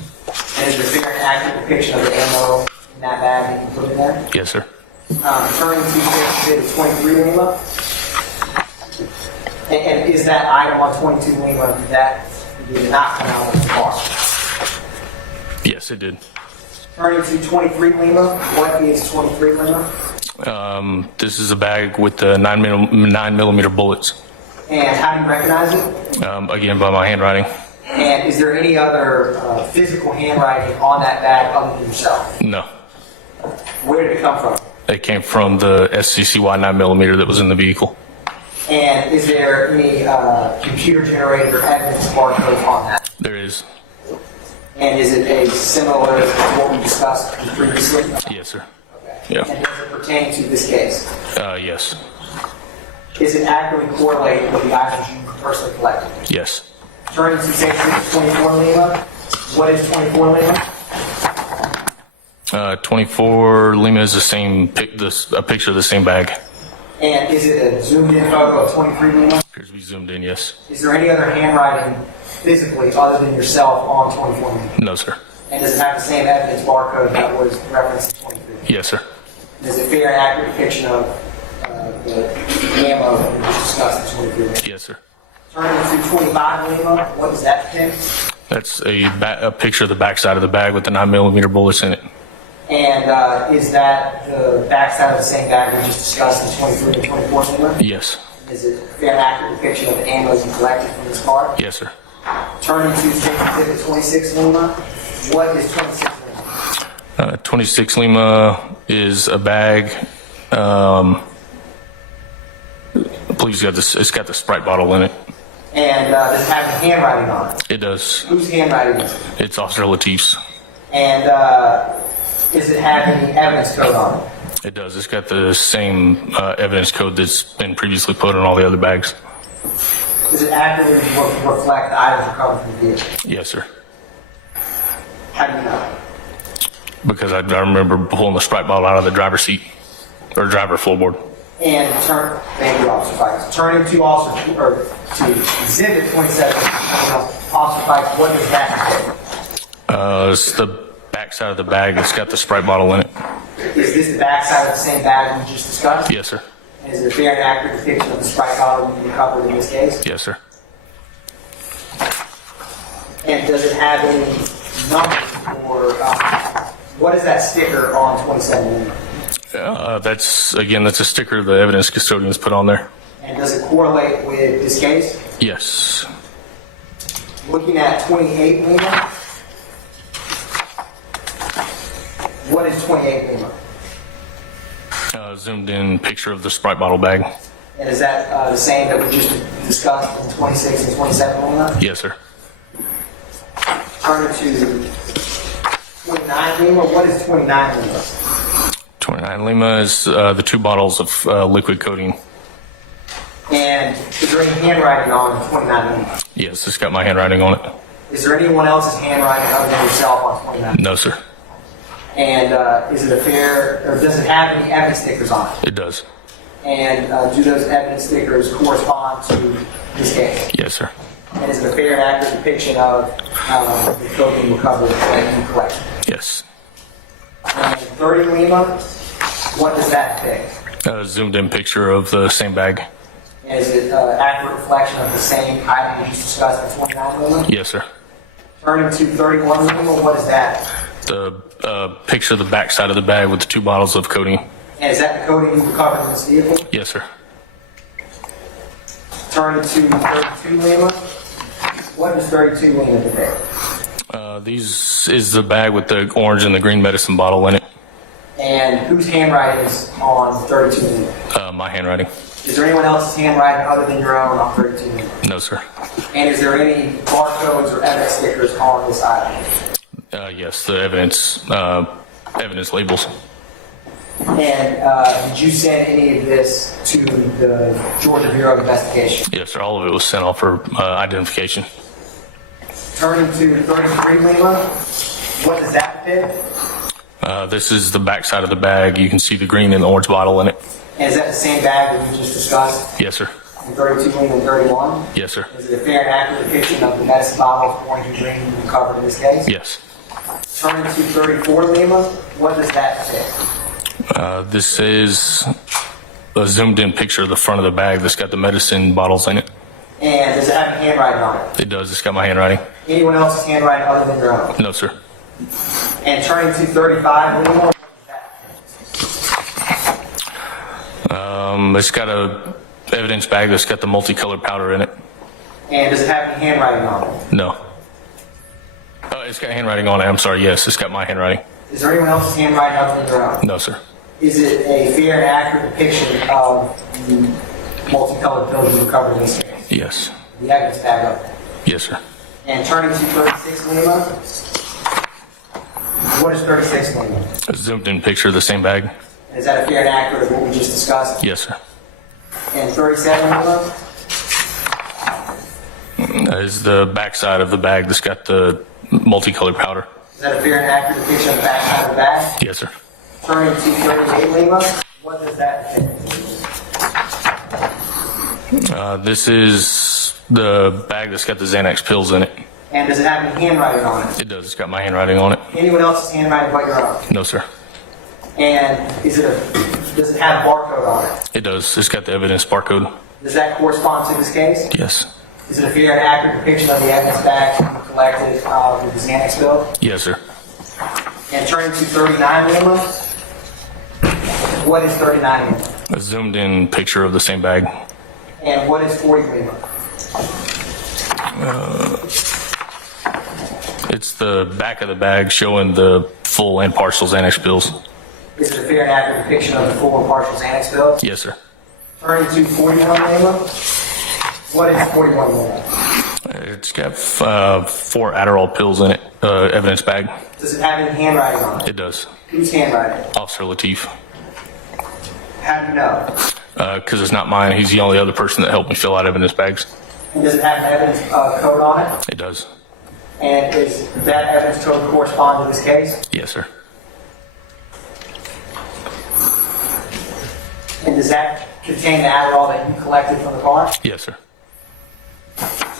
And is there a fair and accurate depiction of the ammo in that bag that you put in there? Yes, sir. Turning to Exhibit 23 Lima. And is that item on 22 Lima that did not come out of the car? Yes, it did. Turning to 23 Lima. What is 23 Lima? This is a bag with the 9mm bullets. And how do you recognize it? Again, by my handwriting. And is there any other physical handwriting on that bag other than yourself? No. Where did it come from? It came from the SCCY 9mm that was in the vehicle. And is there any computer generated or evidence barcode on that? There is. And is it a similar to what we discussed previously? Yes, sir. Okay. Yeah. And does it pertain to this case? Yes. Is it accurately correlated with the items you personally collected? Yes. Turning to section 24 Lima. What is 24 Lima? 24 Lima is the same, a picture of the same bag. And is it a zoomed in photo of 23 Lima? Appears to be zoomed in, yes. Is there any other handwriting physically other than yourself on 24 Lima? No, sir. And does it have the same evidence barcode that was referenced in 23? Yes, sir. And is it fair and accurate depiction of the ammo that we just discussed in 23 Lima? Yes, sir. Turning to 25 Lima, what does that depict? That's a picture of the backside of the bag with the 9mm bullets in it. And is that the backside of the same bag we just discussed in 23 and 24 Lima? Yes. Is it a fair and accurate depiction of the ammo you collected from this car? Yes, sir. Turning to Exhibit 26 Lima, what is 26 Lima? 26 Lima is a bag. I believe it's got the Sprite bottle in it. And does it have the handwriting on it? It does. Whose handwriting is it? It's Officer Latif's. And does it have any evidence code on it? It does. It's got the same evidence code that's been previously put on all the other bags. Does it accurately reflect the items recovered from the vehicle? Yes, sir. How do you know? Because I remember pulling the Sprite bottle out of the driver's seat or driver floorboard. And thank you, Officer Fikes. Turning to Exhibit 27, Officer Fikes, what does that say? It's the backside of the bag that's got the Sprite bottle in it. Is this the backside of the same bag we just discussed? Yes, sir. And is it a fair and accurate depiction of the Sprite bottle you recovered in this case? Yes, sir. And does it have any numbers or what is that sticker on 27? That's a sticker the evidence custodians put on there. And does it correlate with this case? Yes. Looking at 28 Lima, what is 28 Lima? Zoomed in picture of the Sprite bottle bag. And is that the same that we just discussed in 26 and 27 Lima? Yes, sir. Turn to 29 Lima, what is 29 Lima? 29 Lima is the 2 bottles of liquid coating. And is there any handwriting on 29 Lima? Yes, it's got my handwriting on it. Is there anyone else's handwriting other than yourself on 29? No, sir. And is it a fair, or does it have any evidence stickers on it? It does. And do those evidence stickers correspond to this case? Yes, sir. And is it a fair and accurate depiction of the cocaine recovered that you collected? Yes. And 30 Lima, what does that depict? Zoomed in picture of the same bag. And is it an accurate reflection of the same item you just discussed in 29 Lima? Yes, sir. Turning to 31 Lima, what is that? The picture of the backside of the bag with the 2 bottles of coating. And is that the coating you recovered in this vehicle? Yes, sir. Turning to 32 Lima, what does 32 Lima depict? These is the bag with the orange and the green medicine bottle in it. And whose handwriting is on 32 Lima? My handwriting. Is there anyone else's handwriting other than your own on 32 Lima? No, sir. And is there any barcodes or evidence stickers on this item? Yes, the evidence labels. And did you send any of this to the Georgia Bureau of Investigation? Yes, sir. All of it was sent off for identification. Turning to 33 Lima, what does that depict? This is the backside of the bag. You can see the green and the orange bottle in it. And is that the same bag that we just discussed? Yes, sir. In 32 Lima and 31? Yes, sir. Is it a fair and accurate depiction of the medicine bottle of orange and green you recovered in this case? Yes. Turning to 34 Lima, what does that depict? This is a zoomed in picture of the front of the bag that's got the medicine bottles in it. And does it have handwriting on it? It does. It's got my handwriting. Anyone else's handwriting other than your own? No, sir. And turning to 35 Lima, what does that It's got a evidence bag that's got the multicolored powder in it. And does it have any handwriting on it? No. It's got handwriting on it. I'm sorry. Yes, it's got my handwriting. Is there anyone else's handwriting other than your own? No, sir. Is it a fair and accurate depiction of the multicolored pills you recovered in this case? Yes. The evidence bag up there. Yes, sir. And turning to 36 Lima, what is 36 Lima? A zoomed in picture of the same bag. And is that a fair and accurate of what we just discussed? Yes, sir. And 37 Lima, That is the backside of the bag that's got the multicolored powder. is that a fair and accurate depiction of the backside of the bag? Yes, sir. Turning to 38 Lima, what does that depict? This is the bag that's got the Xanax pills in it. And does it have any handwriting on it? It does. It's got my handwriting on it. Anyone else's handwriting but your own? No, sir. And does it have a barcode on it? It does. It's got the evidence barcode. Does that correspond to this case? Yes. Is it a fair and accurate depiction of the evidence bag you collected with the Xanax bill? Yes, sir. And turning to 39 Lima, what is 39 Lima? A zoomed in picture of the same bag. And what is 40 Lima? It's the back of the bag showing the full and partial Xanax bills. Is it a fair and accurate depiction of the full and partial Xanax bill? Yes, sir. Turning to 41 Lima, what is 41 Lima? It's got 4 Adderall pills in it, evidence bag. Does it have any handwriting on it? It does. Whose handwriting? Officer Latif. How do you know? Because it's not mine. He's the only other person that helped me fill out evidence bags. And does it have an evidence code on it? It does. And is that evidence code correspond to this case? Yes, sir. And does that contain the Adderall that you collected from the car? Yes, sir.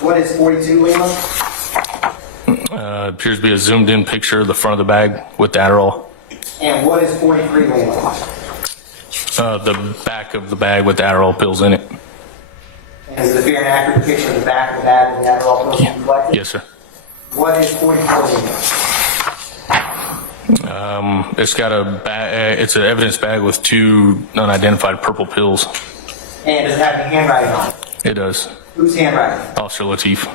What is 42 Lima? Appears to be a zoomed in picture of the front of the bag with the Adderall. And what is 43 Lima? The back of the bag with the Adderall pills in it. And is it a fair and accurate depiction of the back of the bag with the Adderall pills you collected? Yes, sir. What is 44 Lima? It's got a bag. It's an evidence bag with 2 unidentified purple pills. And does it have any handwriting on it? It does. Whose handwriting? Officer Latif.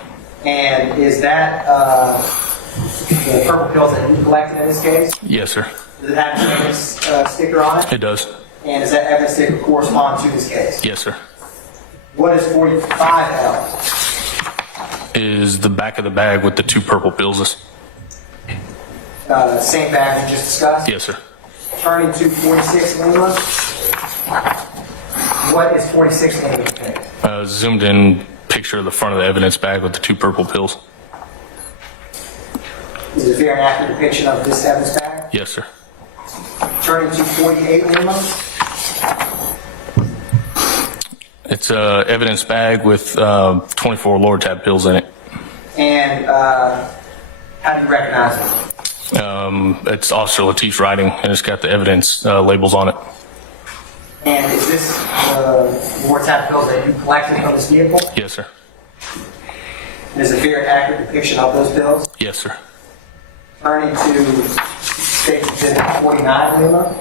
And is that the purple pills that you collected in this case? Yes, sir. Does it have an evidence sticker on it? It does. And does that evidence sticker correspond to this case? Yes, sir. What is 45L? Is the back of the bag with the 2 purple pills. Same bag we just discussed? Yes, sir. Turning to 46 Lima. What is 46 Lima? Zoomed in picture of the front of the evidence bag with the 2 purple pills. Is it a fair and accurate depiction of this evidence bag? Yes, sir. Turning to 48 Lima. It's a evidence bag with 24 lower tab pills in it. And how do you recognize it? It's Officer Latif's writing, and it's got the evidence labels on it. And is this more tab pills that you collected from this vehicle? Yes, sir. And is it a fair and accurate depiction of those pills? Yes, sir. Turning to State Exhibit 49 Lima.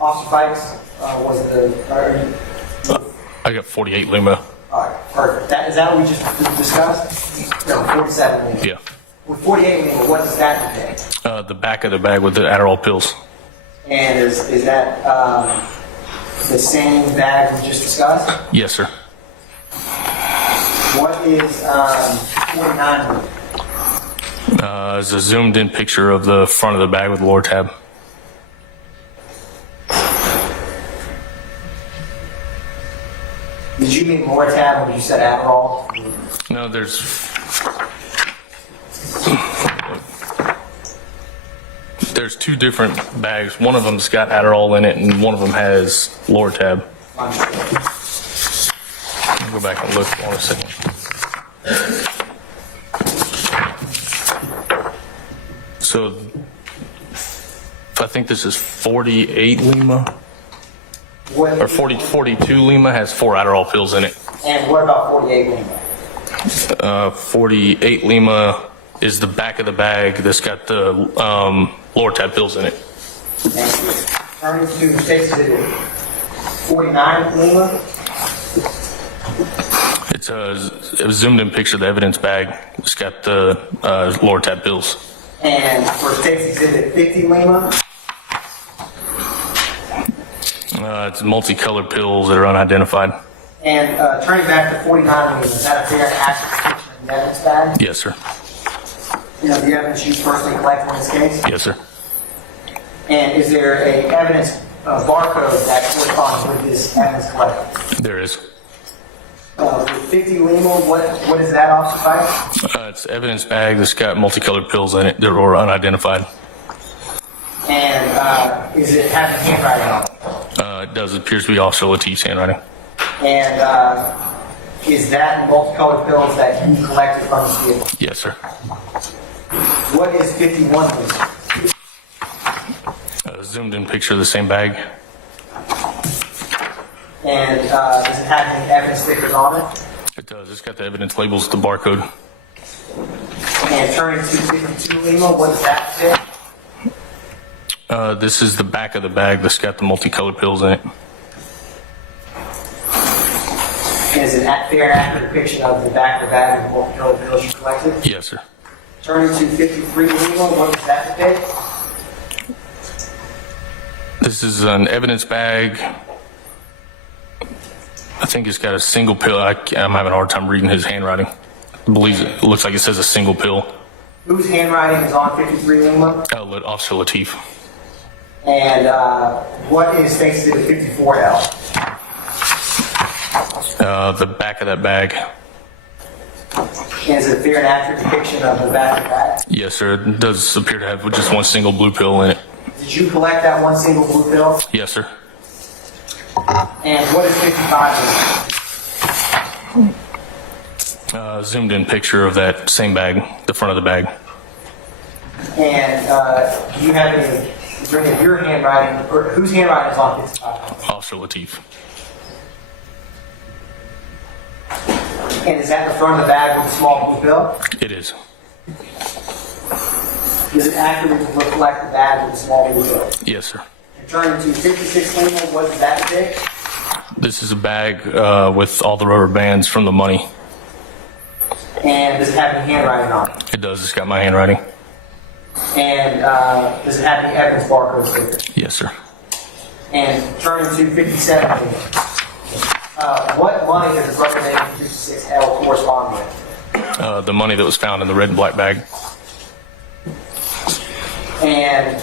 Officer Fikes, was the... I got 48 Lima. All right, perfect. Is that what we just discussed? No, 47 Lima. Yeah. With 48 Lima, what does that contain? The back of the bag with the Adderall pills. And is that the same bag we just discussed? Yes, sir. What is 49 Lima? It's a zoomed in picture of the front of the bag with the lower tab. Did you mean Lortab when you said Adderall? No, there's 2 different bags. One of them's got Adderall in it, and one of them has lower tab. I'll go back and look for 1 second. So, I think this is 48 Lima. Or 42 Lima has 4 Adderall pills in it. And what about 48 Lima? 48 Lima is the back of the bag that's got the lower tab pills in it. Thank you. Turning to State Exhibit 49 Lima. It's a zoomed in picture of the evidence bag. It's got the lower tab pills. And for State Exhibit 50 Lima. It's multicolored pills that are unidentified. And turning back to 49 Lima, is that a fair and accurate depiction of the evidence bag? Yes, sir. You know, the evidence you personally collected in this case? Yes, sir. And is there a evidence barcode that corresponds with this evidence collected? There is. With 50 Lima, what is that, Officer Fikes? It's an evidence bag that's got multicolored pills in it that are unidentified. And is it have the handwriting on it? It does. It appears to be Officer Latif's handwriting. And is that multicolored pills that you collected from this vehicle? Yes, sir. What is 51 Lima? Zoomed in picture of the same bag. And does it have any evidence stickers on it? It does. It's got the evidence labels, the barcode. And turning to 52 Lima, what does that fit? This is the back of the bag that's got the multicolored pills in it. And is it a fair and accurate depiction of the back of the bag with the multicolored pills you collected? Yes, sir. Turning to 53 Lima, what does that depict? This is an evidence bag. I think it's got a single pill. I'm having a hard time reading his handwriting. I believe it looks like it says a single pill. Whose handwriting is on 53 Lima? Officer Latif. And what is fixed to the 54L? The back of that bag. And is it a fair and accurate depiction of the back of the bag? Yes, sir. It does appear to have just one single blue pill in it. Did you collect that one single blue pill? Yes, sir. And what is 55 Lima? Zoomed in picture of that same bag, the front of the bag. And do you have any, is there any of your handwriting, or whose handwriting is on 55? Officer Latif. And is that the front of the bag with the small blue pill? It is. Does it accurately reflect the bag with the small blue pill? Yes, sir. And turning to 56 Lima, what does that depict? This is a bag with all the rubber bands from the money. And does it have any handwriting on it? It does. It's got my handwriting. And does it have any evidence barcode stickers? Yes, sir. And turning to 57 Lima, what money does the rubber band 56L correspond with? The money that was found in the red and black bag. And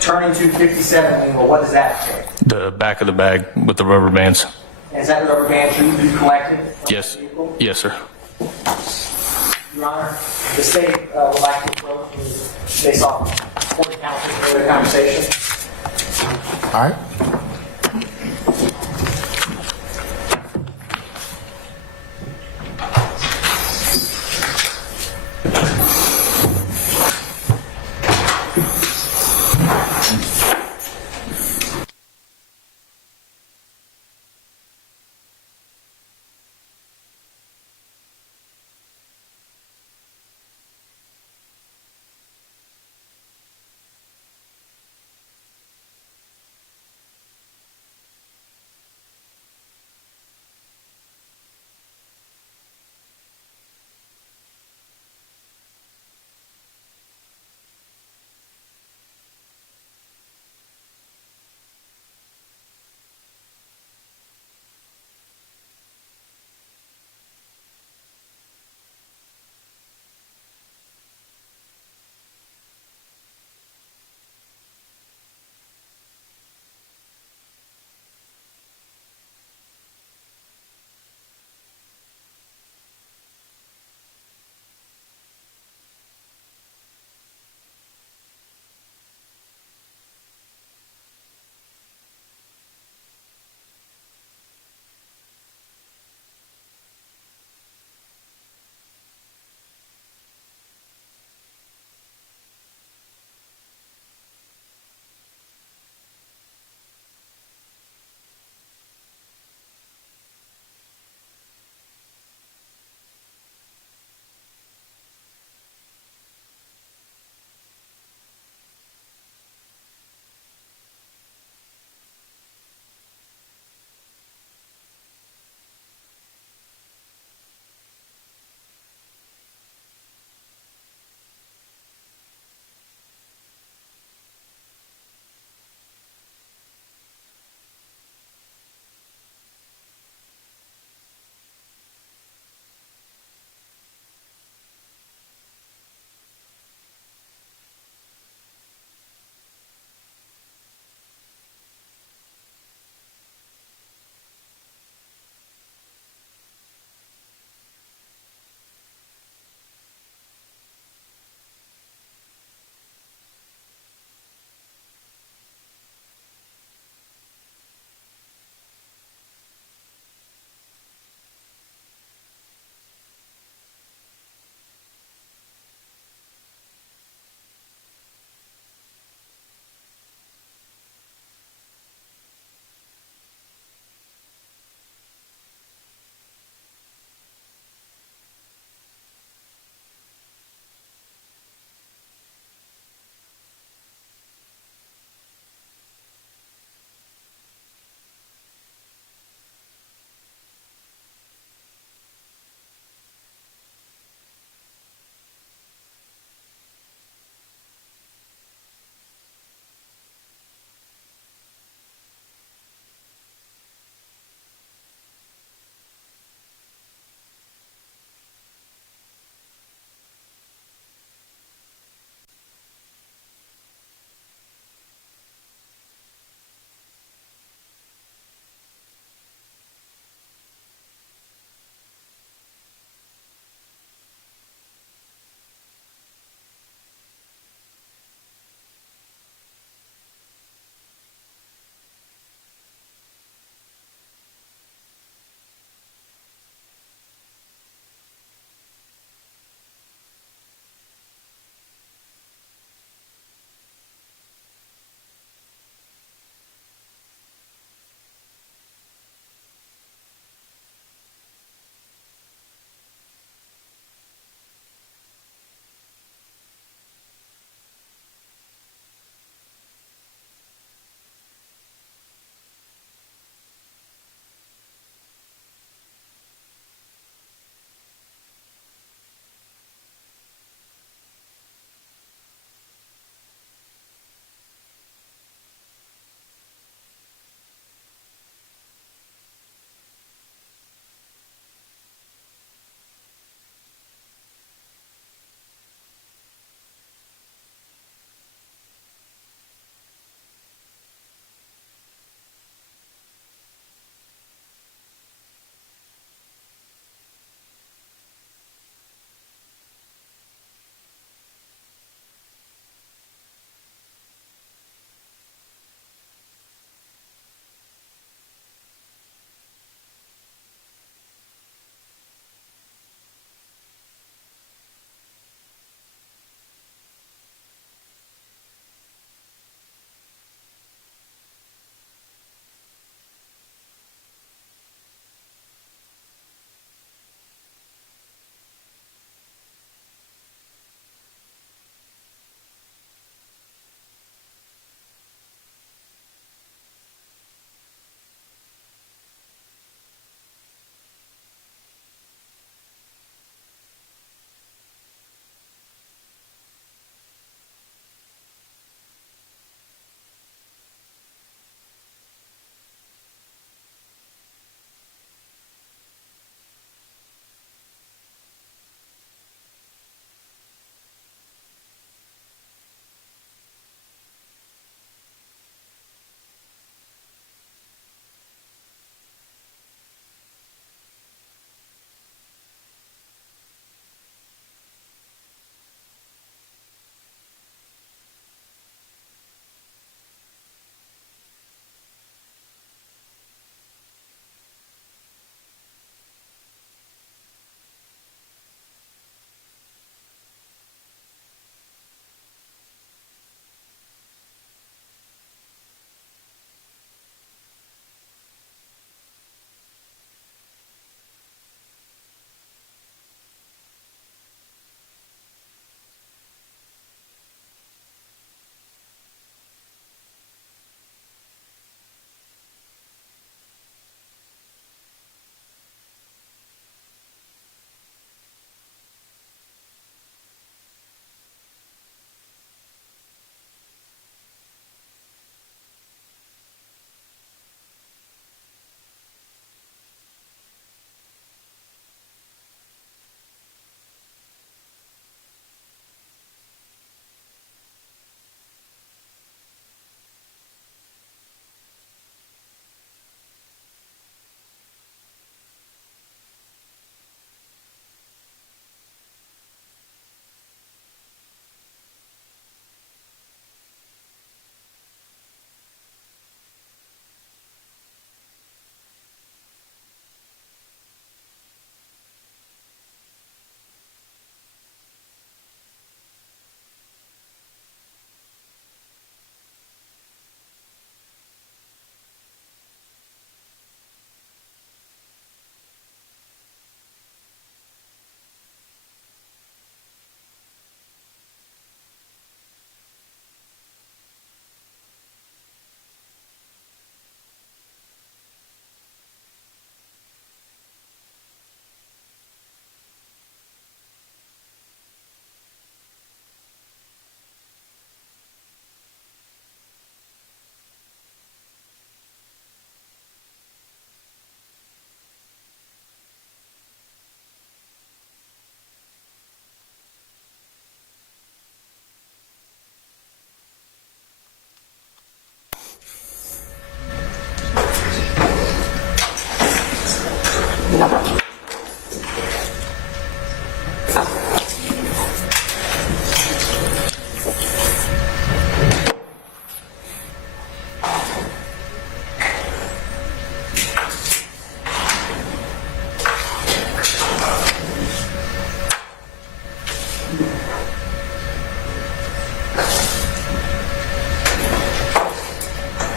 turning to 57 Lima, what does that say? The back of the bag with the rubber bands. And is that the rubber band you collected? from Yes. the vehicle? Yes, sir. Your Honor, the state would like to approach you based on court counsel's earlier conversation. All right.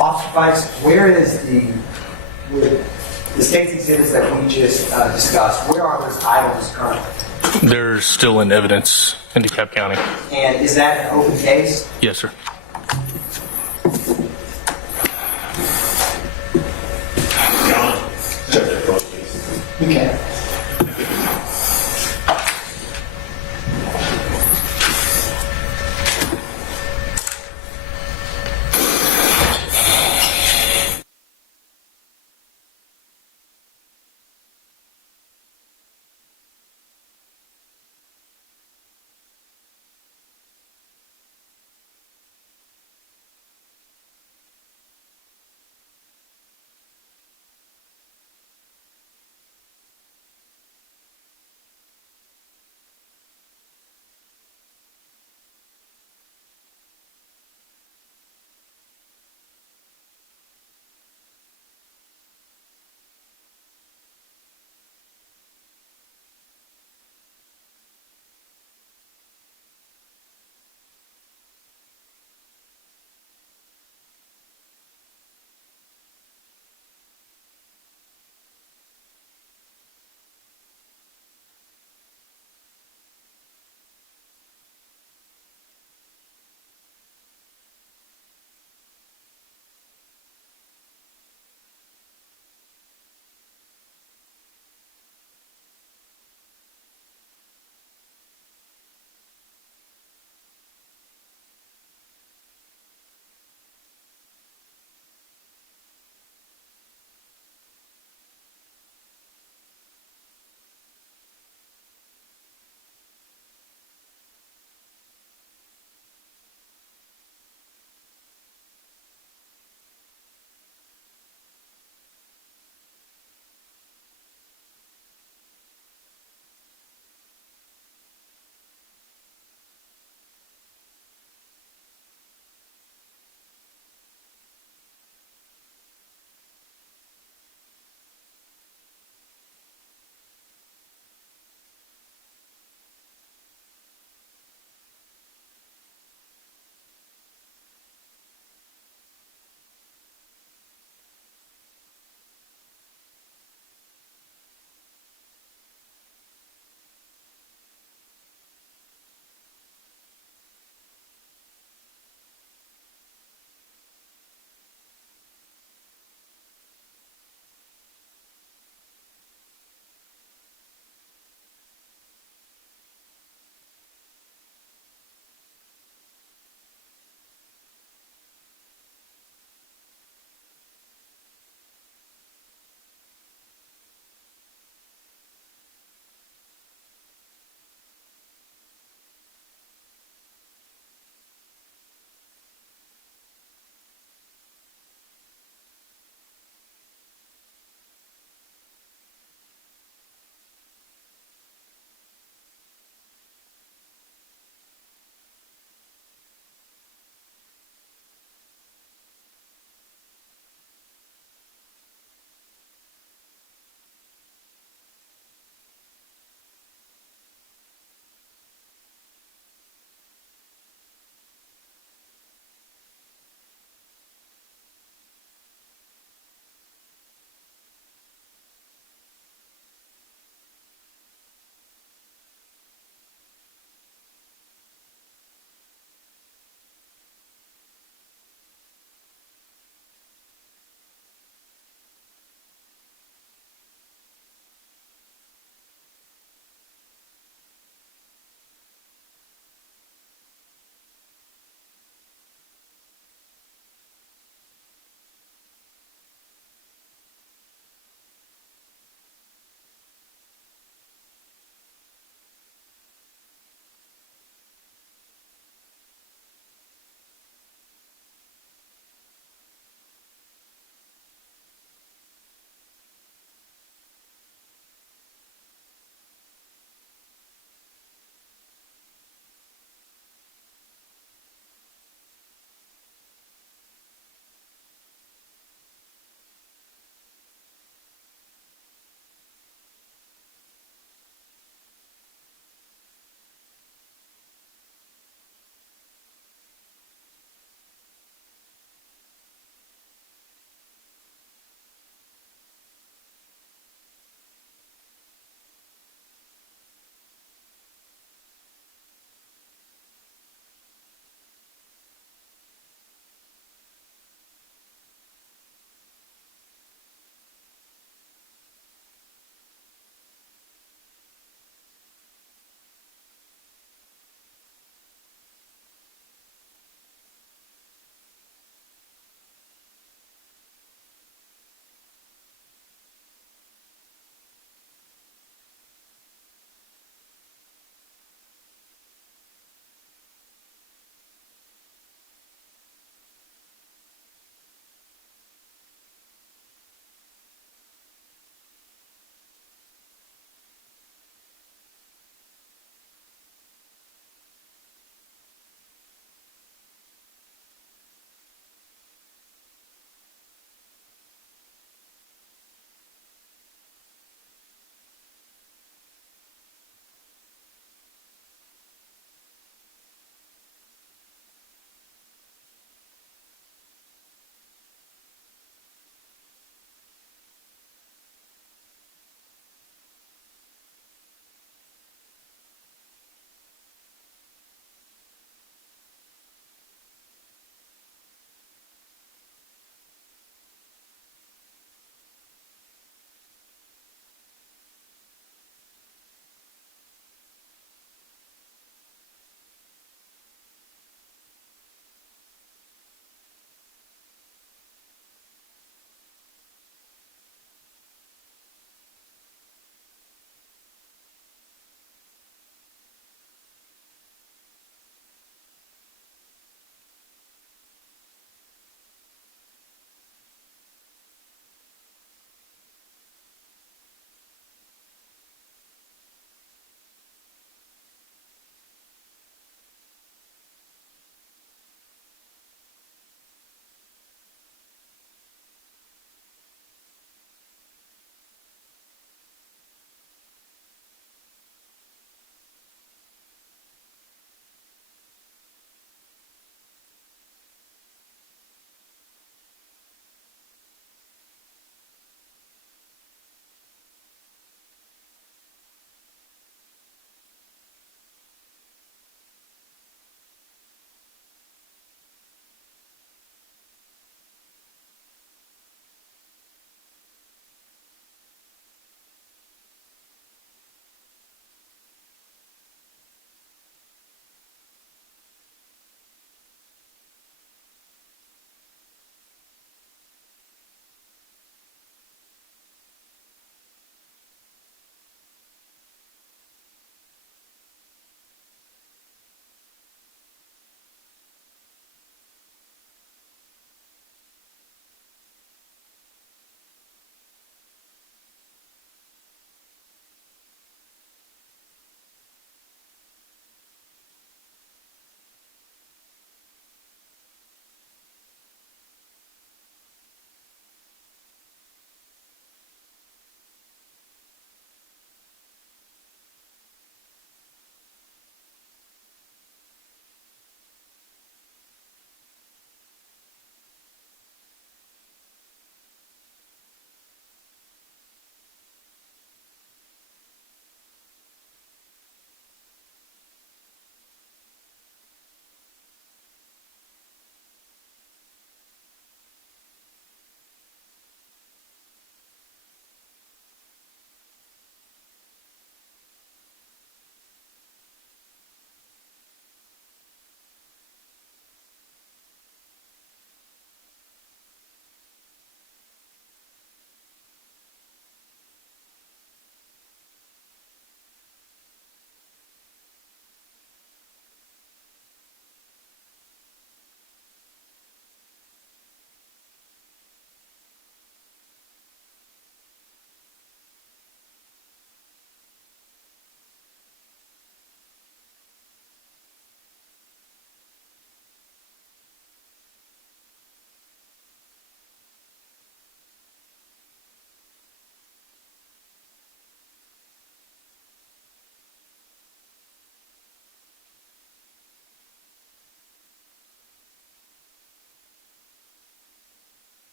Officer Fikes, where is the state's exhibits that we just discussed? Where are those items currently? They're still in evidence in DeKalb County. And is that an open case? Yes, sir. Okay.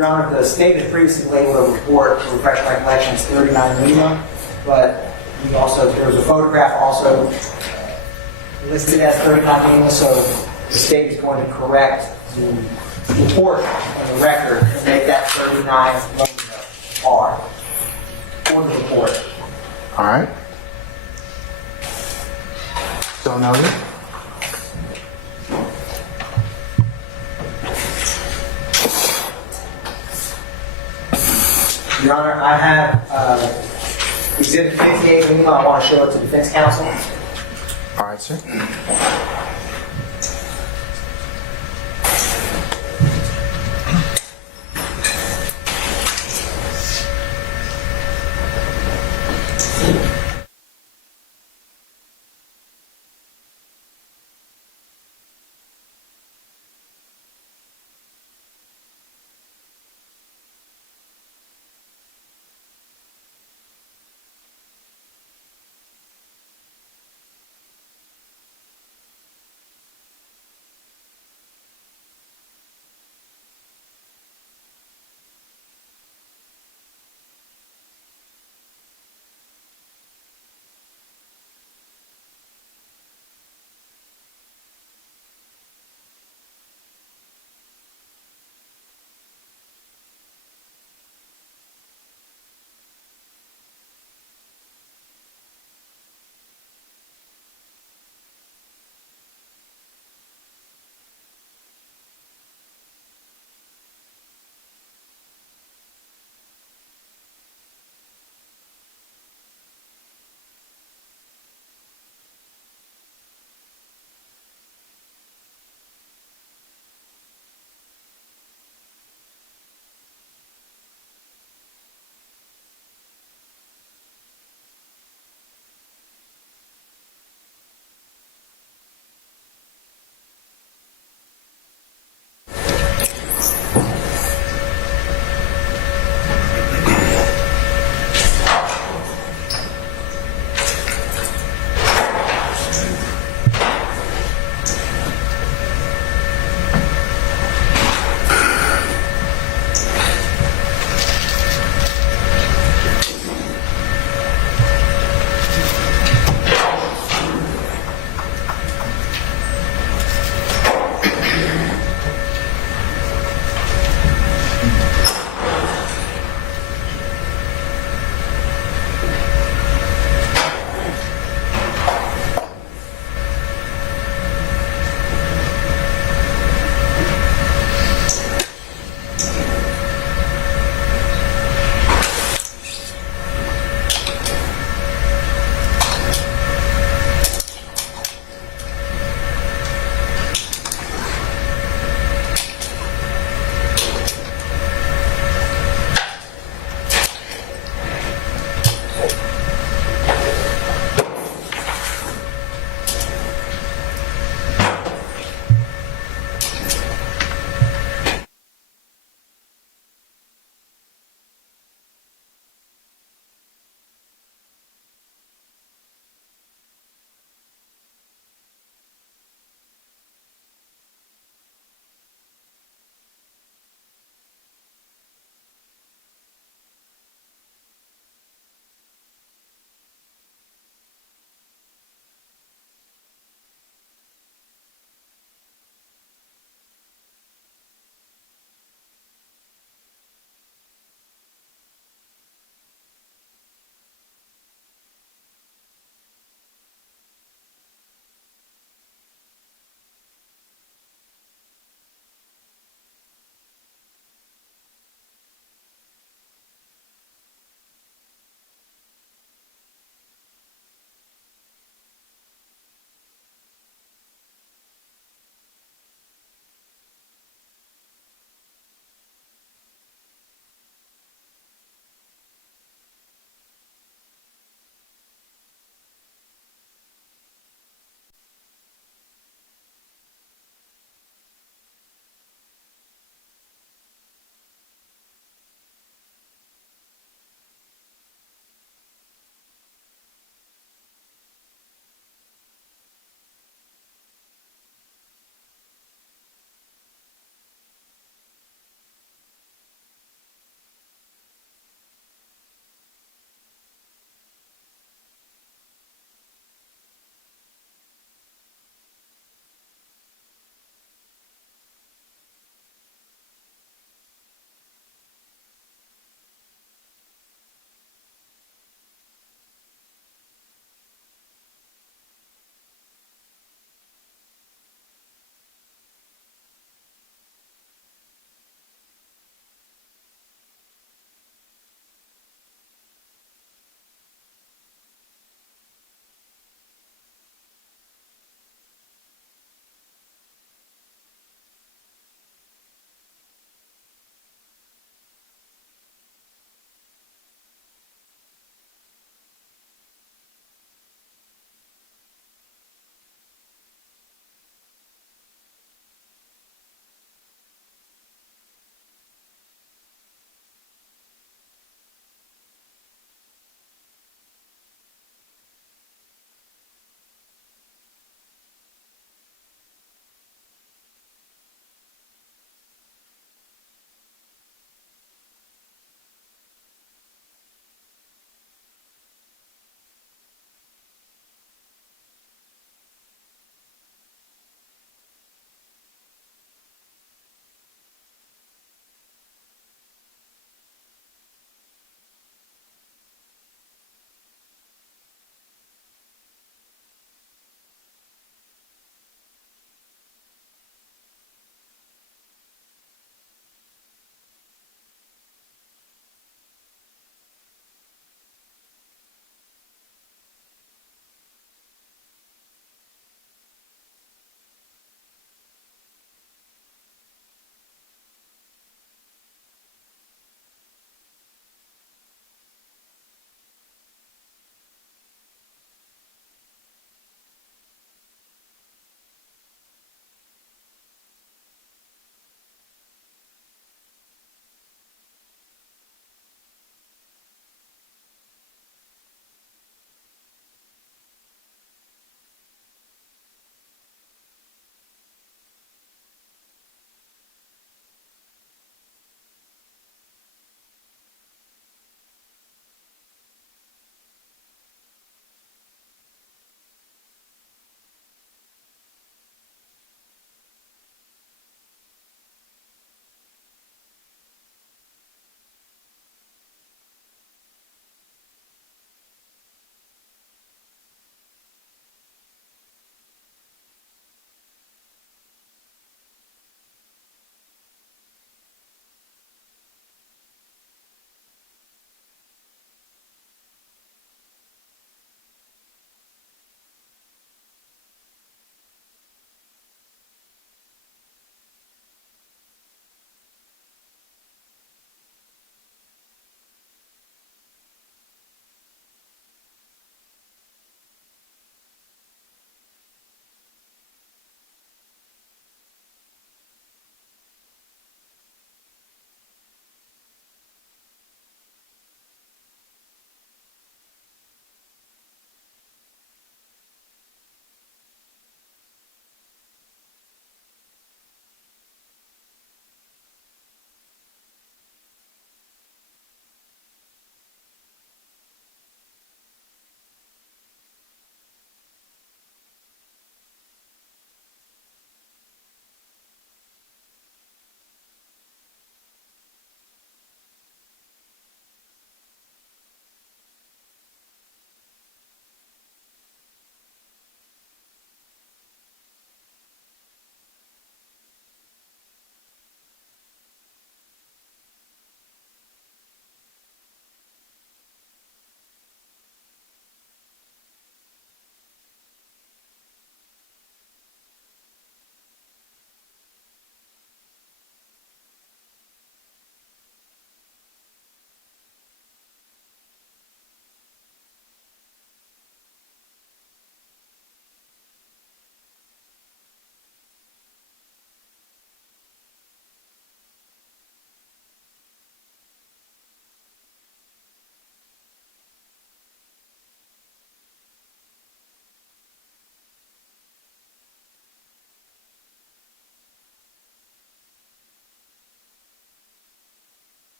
Your Honor, the state had previously labeled a report, to refresh my recollection, as 39 Lima, but we also, there was a photograph also listed as 39 Lima, so the state is going to correct the report on the record and make that 39 Lima R for the report. All right. So noted. Your Honor, I have Exhibit 58 Lima. I want to show it to defense counsel. All right, sir.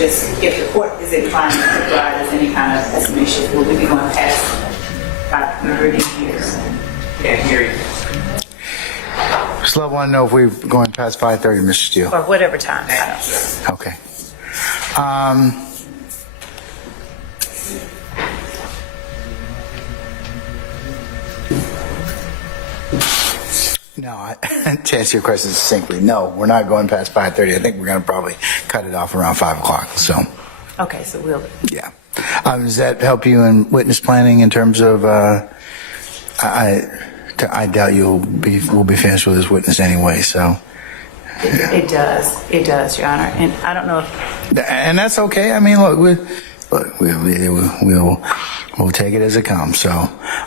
just, if the court is inclined to provide us any kind of estimation, will we be going past 30 years? Can't hear you. Just want to know if we're going past 5:30, Mr. Steele. Or whatever time, I don't know. Okay. No, to answer your question succinctly, no, we're not going past 5:30. I think we're going to probably cut it off around 5 o'clock. So, Okay, so we'll. yeah. Does that help you in witness planning in terms of? I doubt we'll be finished with this witness anyway. So. It does, Your Honor. And I don't know if. And that's okay. I mean, look, we'll take it as it comes. So,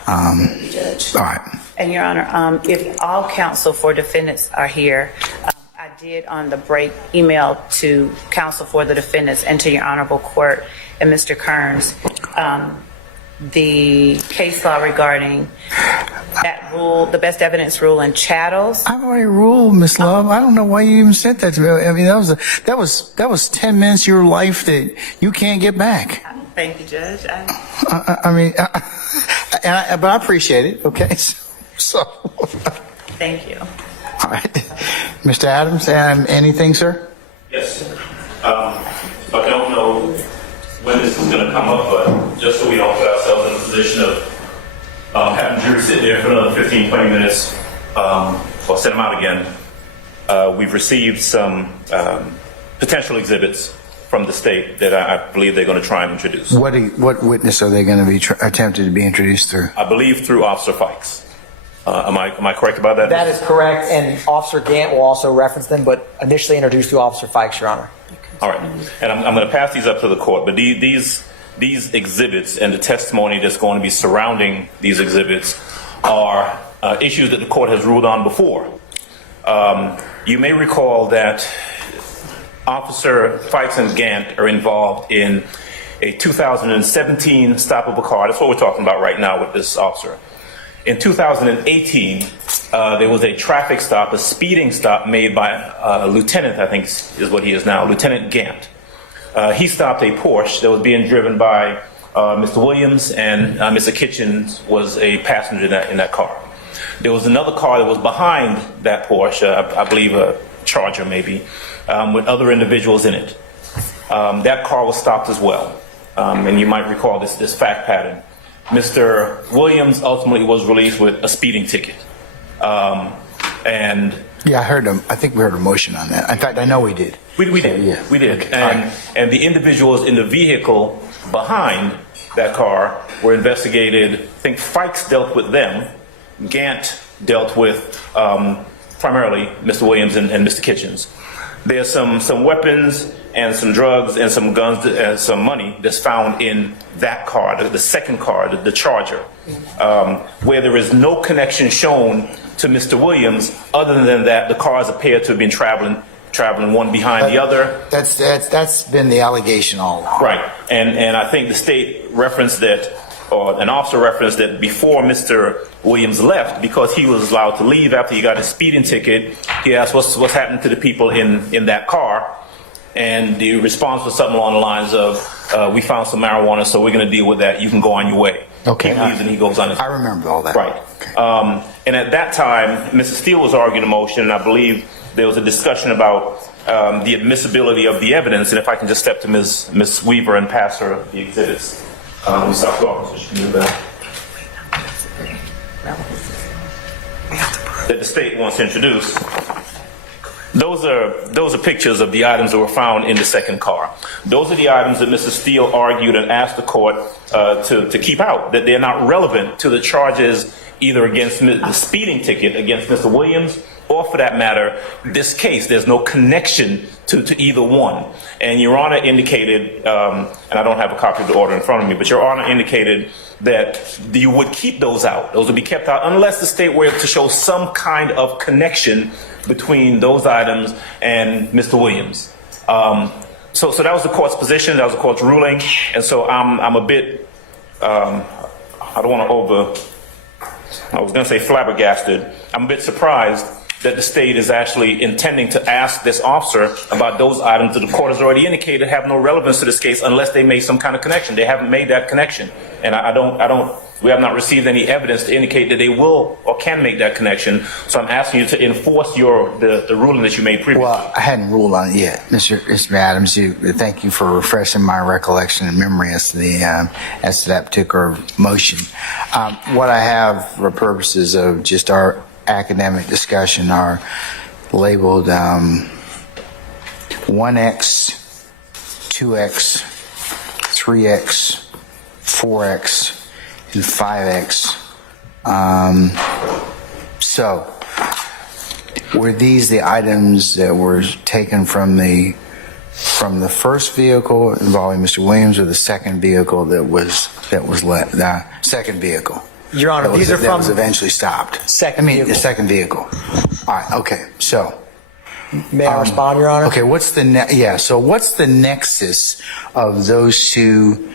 Judge. all right. And Your Honor, if all counsel for defendants are here, I did on the break email to counsel for the defendants and to your honorable court and Mr. Kearns the case law regarding that rule, the best evidence rule in chattels. I've already ruled, Miss Love. I don't know why you even sent that to me. I mean, that was 10 minutes of your life that you can't get back. Thank you, Judge. But I appreciate it. Okay, so. Thank you. All right, Mr. Adams, anything, sir? Yes. I don't know when this is going to come up, but just so we don't put ourselves in a position of having jury sit there for another 15, 20 minutes, or send them out again, we've received some potential exhibits from the state that I believe they're going to try and introduce. What witness are they going to be attempted to be introduced through? I believe through Officer Fikes. Am I correct about that? That is correct, and Officer Gant will also reference them, but initially introduced through Officer Fikes, Your Honor. All right, and I'm going to pass these up to the court, but these exhibits and the testimony that's going to be surrounding these exhibits are issues that the court has ruled on before. You may recall that Officer Fikes and Gant are involved in a 2017 stop of a car. That's what we're talking about right now with this officer. In 2018, there was a traffic stop, a speeding stop made by a lieutenant, I think is what he is now, Lieutenant Gant. He stopped a Porsche that was being driven by Mr. Williams, and Mr. Kitchens was a passenger in that car. There was another car that was behind that Porsche, I believe a Charger maybe, with other individuals in it. That car was stopped as well. And you might recall this fact pattern. Mr. Williams ultimately was released with a speeding ticket. And yeah, I think we heard a motion on that. In fact, I know we did. We did. Yeah. We did. Okay. And the individuals in the vehicle behind that car were investigated. I think Fikes dealt with them. Gant dealt with primarily Mr. Williams and Mr. Kitchens. There's some weapons and some drugs and some guns and some money that's found in that car, the second car, the Charger, where there is no connection shown to Mr. Williams other than that the cars appear to have been traveling one behind the other. That's been the allegation all along. Right, and I think the state referenced that, or an officer referenced that before Mr. Williams left, because he was allowed to leave after he got his speeding ticket, he asked what's happened to the people in that car, and the response was something along the lines of, we found some marijuana, so we're going to deal with that, you can go on your way. Okay. He leaves and he goes on his way. I remember all that. Right. Okay. And at that time, Mrs. Steele was arguing a motion, and I believe there was a discussion about the admissibility of the evidence, and if I can just step to Ms. Weaver and pass her the exhibits. Ms. Southwell, so she can do that. That the state wants to introduce. Those are pictures of the items that were found in the second car. Those are the items that Mrs. Steele argued and asked the court to keep out, that they're not relevant to the charges either against the speeding ticket against Mr. Williams, or for that matter, this case. There's no connection to either one. And Your Honor indicated, and I don't have a copy of the order in front of me, but Your Honor indicated that you would keep those out. Those would be kept out unless the state were to show some kind of connection between those items and Mr. Williams. So that was the court's position, that was the court's ruling, and so I'm a bit, I don't want to I was going to say flabbergasted. I'm a bit surprised that the state is actually intending to ask this officer about those items that the court has already indicated have no relevance to this case unless they make some kind of connection. They haven't made that connection. And we have not received any evidence to indicate that they will or can make that connection. So I'm asking you to enforce the ruling that you made previously. Well, I hadn't ruled on it yet, Mr. Adams. Thank you for refreshing my recollection and memory as to that particular motion. What I have for purposes of just our academic discussion are labeled 1X, 2X, 3X, 4X, and 5X. So, were these the items that were taken from the first vehicle involving Mr. Williams, or the second vehicle that was the second vehicle? Your Honor, that these are that from was eventually stopped. The second vehicle. All right. Okay. So. May I respond, Your Honor? Okay. What's the nexus of those two?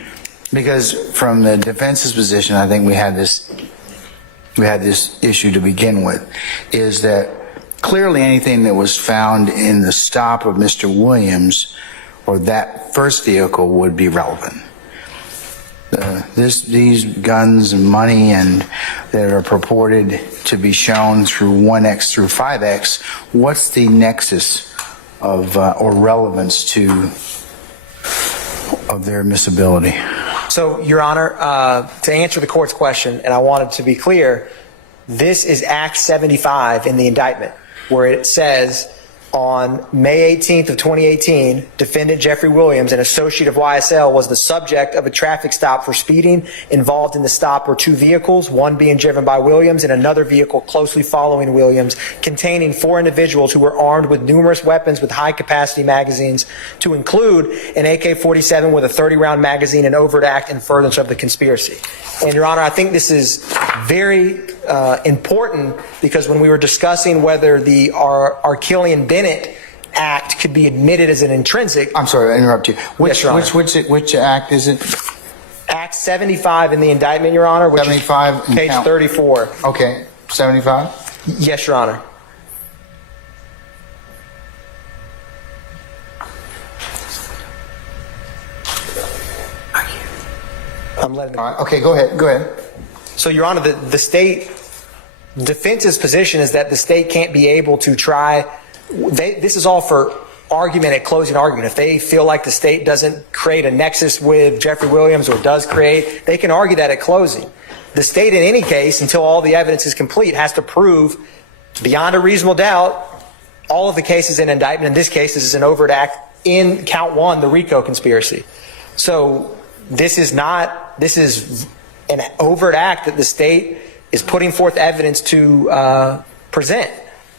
Because from the defense's position, I think we had this issue to begin with, is that clearly anything that was found in the stop of Mr. Williams or that first vehicle would be relevant. These guns and money and that are purported to be shown through 1X through 5X, what's the nexus of or relevance of their admissibility? So, Your Honor, to answer the court's question, and I wanted to be clear, this is Act 75 in the indictment, where it says on May 18th of 2018, defendant Jeffrey Williams, an associate of YSL, was the subject of a traffic stop for speeding. Involved in the stop were two vehicles, one being driven by Williams and another vehicle closely following Williams, containing 4 individuals who were armed with numerous weapons with high-capacity magazines, to include an AK-47 with a 30-round magazine, and overt act in furtherance of the conspiracy. And, Your Honor, I think this is very important, because when we were discussing whether the Arkillian-Bennett Act could be admitted as an intrinsic. I'm sorry, I interrupt you. Yes, Your Honor. Which act is it? Act 75 in the indictment, Your Honor, which 75 is page 34. Okay, 75? Yes, Your Honor. I'm letting All right, okay, go ahead. So, Your Honor, the state defense's position is that the state can't be able to try. This is all for argument at closing argument. If they feel like the state doesn't create a nexus with Jeffrey Williams or does create, they can argue that at closing. The state, in any case, until all the evidence is complete, has to prove beyond a reasonable doubt all of the cases in indictment. In this case, this is an overt act in count 1, the RICO conspiracy. So this is an overt act that the state is putting forth evidence to present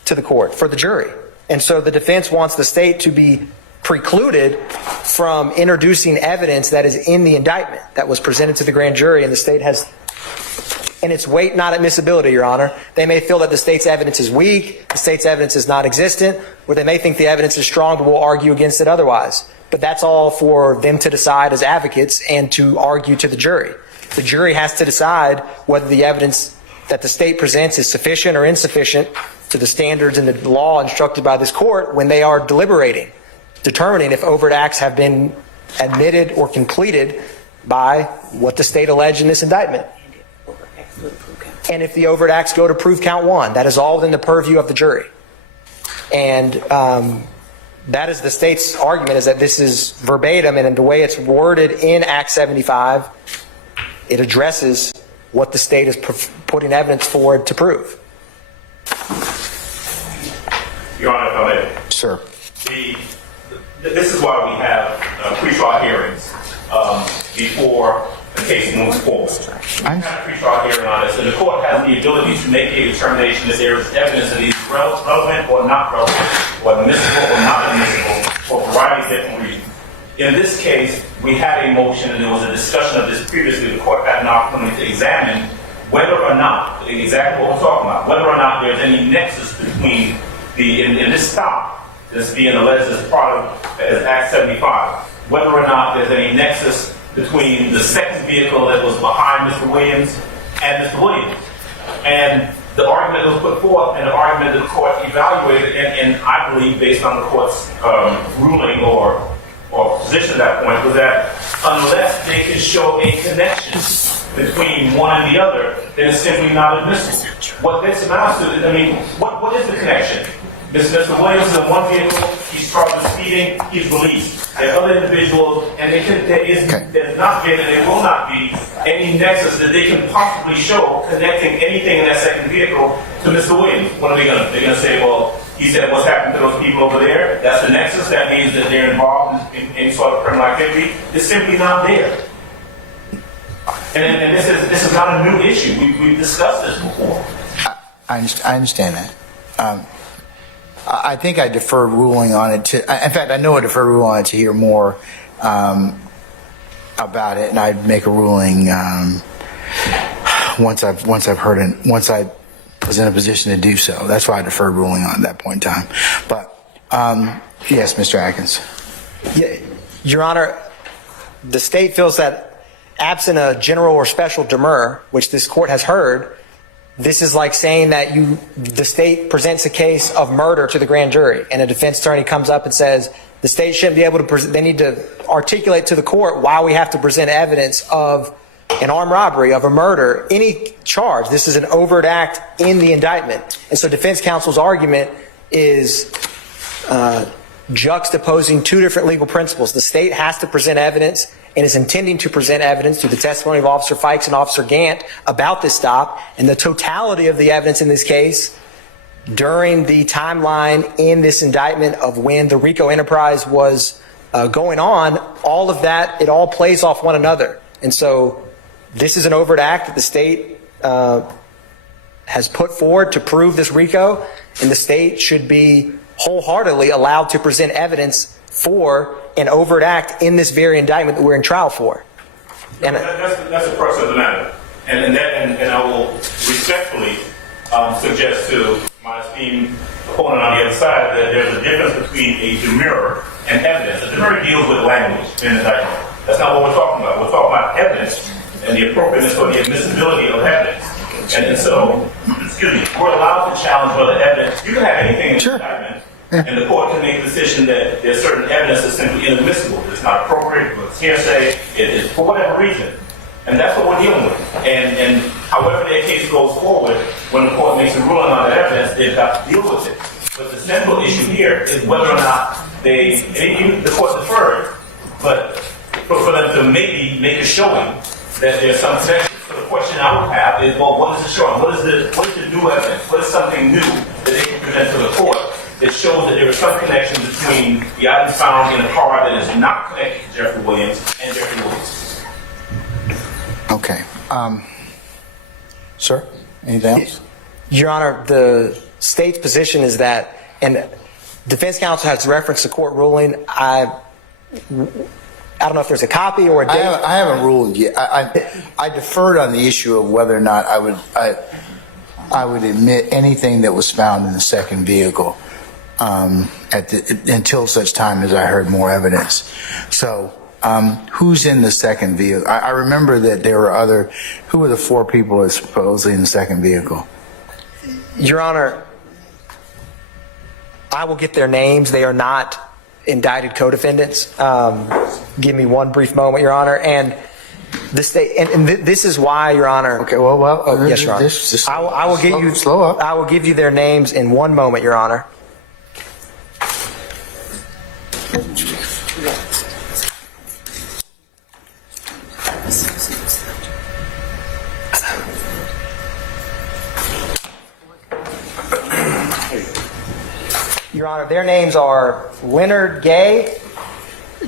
to the court for the jury. And so the defense wants the state to be precluded from introducing evidence that is in the indictment that was presented to the grand jury, and the state has, and its weight, not admissibility, Your Honor. They may feel that the state's evidence is weak, the state's evidence is not existent, or they may think the evidence is strong, but will argue against it otherwise. But that's all for them to decide as advocates and to argue to the jury. The jury has to decide whether the evidence that the state presents is sufficient or insufficient to the standards and the law instructed by this court when they are deliberating, determining if overt acts have been admitted or completed by what the state alleged in this indictment. And if the overt acts go to prove count 1, that is all within the purview of the jury. And that is the state's argument, is that this is verbatim, and in the way it's worded in Act 75, it addresses what the state is putting evidence forward to prove. Your Honor, if I may. Sir. This is why we have pre-trial hearings before the case moves forward. We have a pre-trial hearing on this, and the court has the ability to make a determination if there is evidence that is relevant or not relevant, or admissible or not admissible, for a variety of different reasons. In this case, we had a motion, and there was a discussion of this previously. The court had an opportunity to examine whether or not, exactly what we're talking about, whether or not there's any nexus between in this stop that's being alleged as part of Act 75, whether or not there's any nexus between the second vehicle that was behind Mr. Williams and Mr. Williams. And the argument that was put forth and the argument that the court evaluated, and I believe based on the court's ruling or position at that point, was that unless they can show a connection between one and the other, then it's simply not admissible. What this amounts to, I mean, what is the connection? Mr. Williams is in one vehicle, he's charged with speeding, he's released. There are other individuals, and there's not been and there will not be any nexus that they can possibly show connecting anything in that second vehicle to Mr. Williams. What are they going to? They're going to say, well, he said what's happened to those people over there. That's the nexus. That means that they're involved in any sort of criminal activity. It's simply not there. And this is not a new issue. We've discussed this before. I understand that. I think I defer ruling on it to. In fact, I know I defer ruling on it to hear more about it, and I'd make a ruling once I've heard it. Once I was in a position to do so. That's why I deferred ruling on at that point in time. But yes, Mr. Atkins. Yeah, Your Honor, the state feels that absent a general or special demur, which this court has heard, this is like saying that the state presents a case of murder to the grand jury, and a defense attorney comes up and says the state shouldn't be able to present. They need to articulate to the court why we have to present evidence of an armed robbery, of a murder, any charge. This is an overt act in the indictment, and so defense counsel's argument is juxtaposing two different legal principles. The state has to present evidence and is intending to present evidence through the testimony of Officer Fikes and Officer Gant about this stop, and the totality of the evidence in this case during the timeline in this indictment of when the RICO enterprise was going on, all of that, it all plays off one another. And so this is an overt act that the state has put forward to prove this RICO, and the state should be wholeheartedly allowed to present evidence for an overt act in this very indictment that we're in trial for. And that's the crux of the matter. And I will respectfully suggest to my esteemed opponent on the other side that there's a difference between a demurrer and evidence. A demurrer deals with language in the indictment. That's not what we're talking about. We're talking about evidence and the appropriateness or the admissibility of evidence. And so, excuse me, we're allowed to challenge whether evidence, you can have anything in the indictment, and the court can make a decision that there's certain evidence that's simply inadmissible. It's not appropriate, it's hearsay, it's for whatever reason. And that's what we're dealing with. And however that case goes forward, when the court makes a ruling on that evidence, they've got to deal with it. But the central issue here is whether or not the court deferred, but for them to maybe make a showing that there's some connection. So the question I would have is, well, what is the showing? What is the new evidence? What is something new that they can present to the court that shows that there is some connection between the items found in a car that is not connected to Jeffrey Williams and Jeffrey Williams? Okay. Sir, anything else? Your Honor, the state's position is that, and defense counsel has referenced the court ruling. I don't know if there's a copy or a date. I haven't ruled yet. I deferred on the issue of whether or not I would admit anything that was found in the second vehicle until such time as I heard more evidence. So who's in the second vehicle? I remember that there were who were the four people supposedly in the second vehicle? Your Honor, I will get their names. They are not indicted co-defendants. Give me one brief moment, Your Honor. And the state, and this is why, Your Honor. Okay. Well. Yes, Your Honor. I will give you. Slow up. I will give you their names in one moment, Your Honor. Your Honor, their names are Leonard Gay,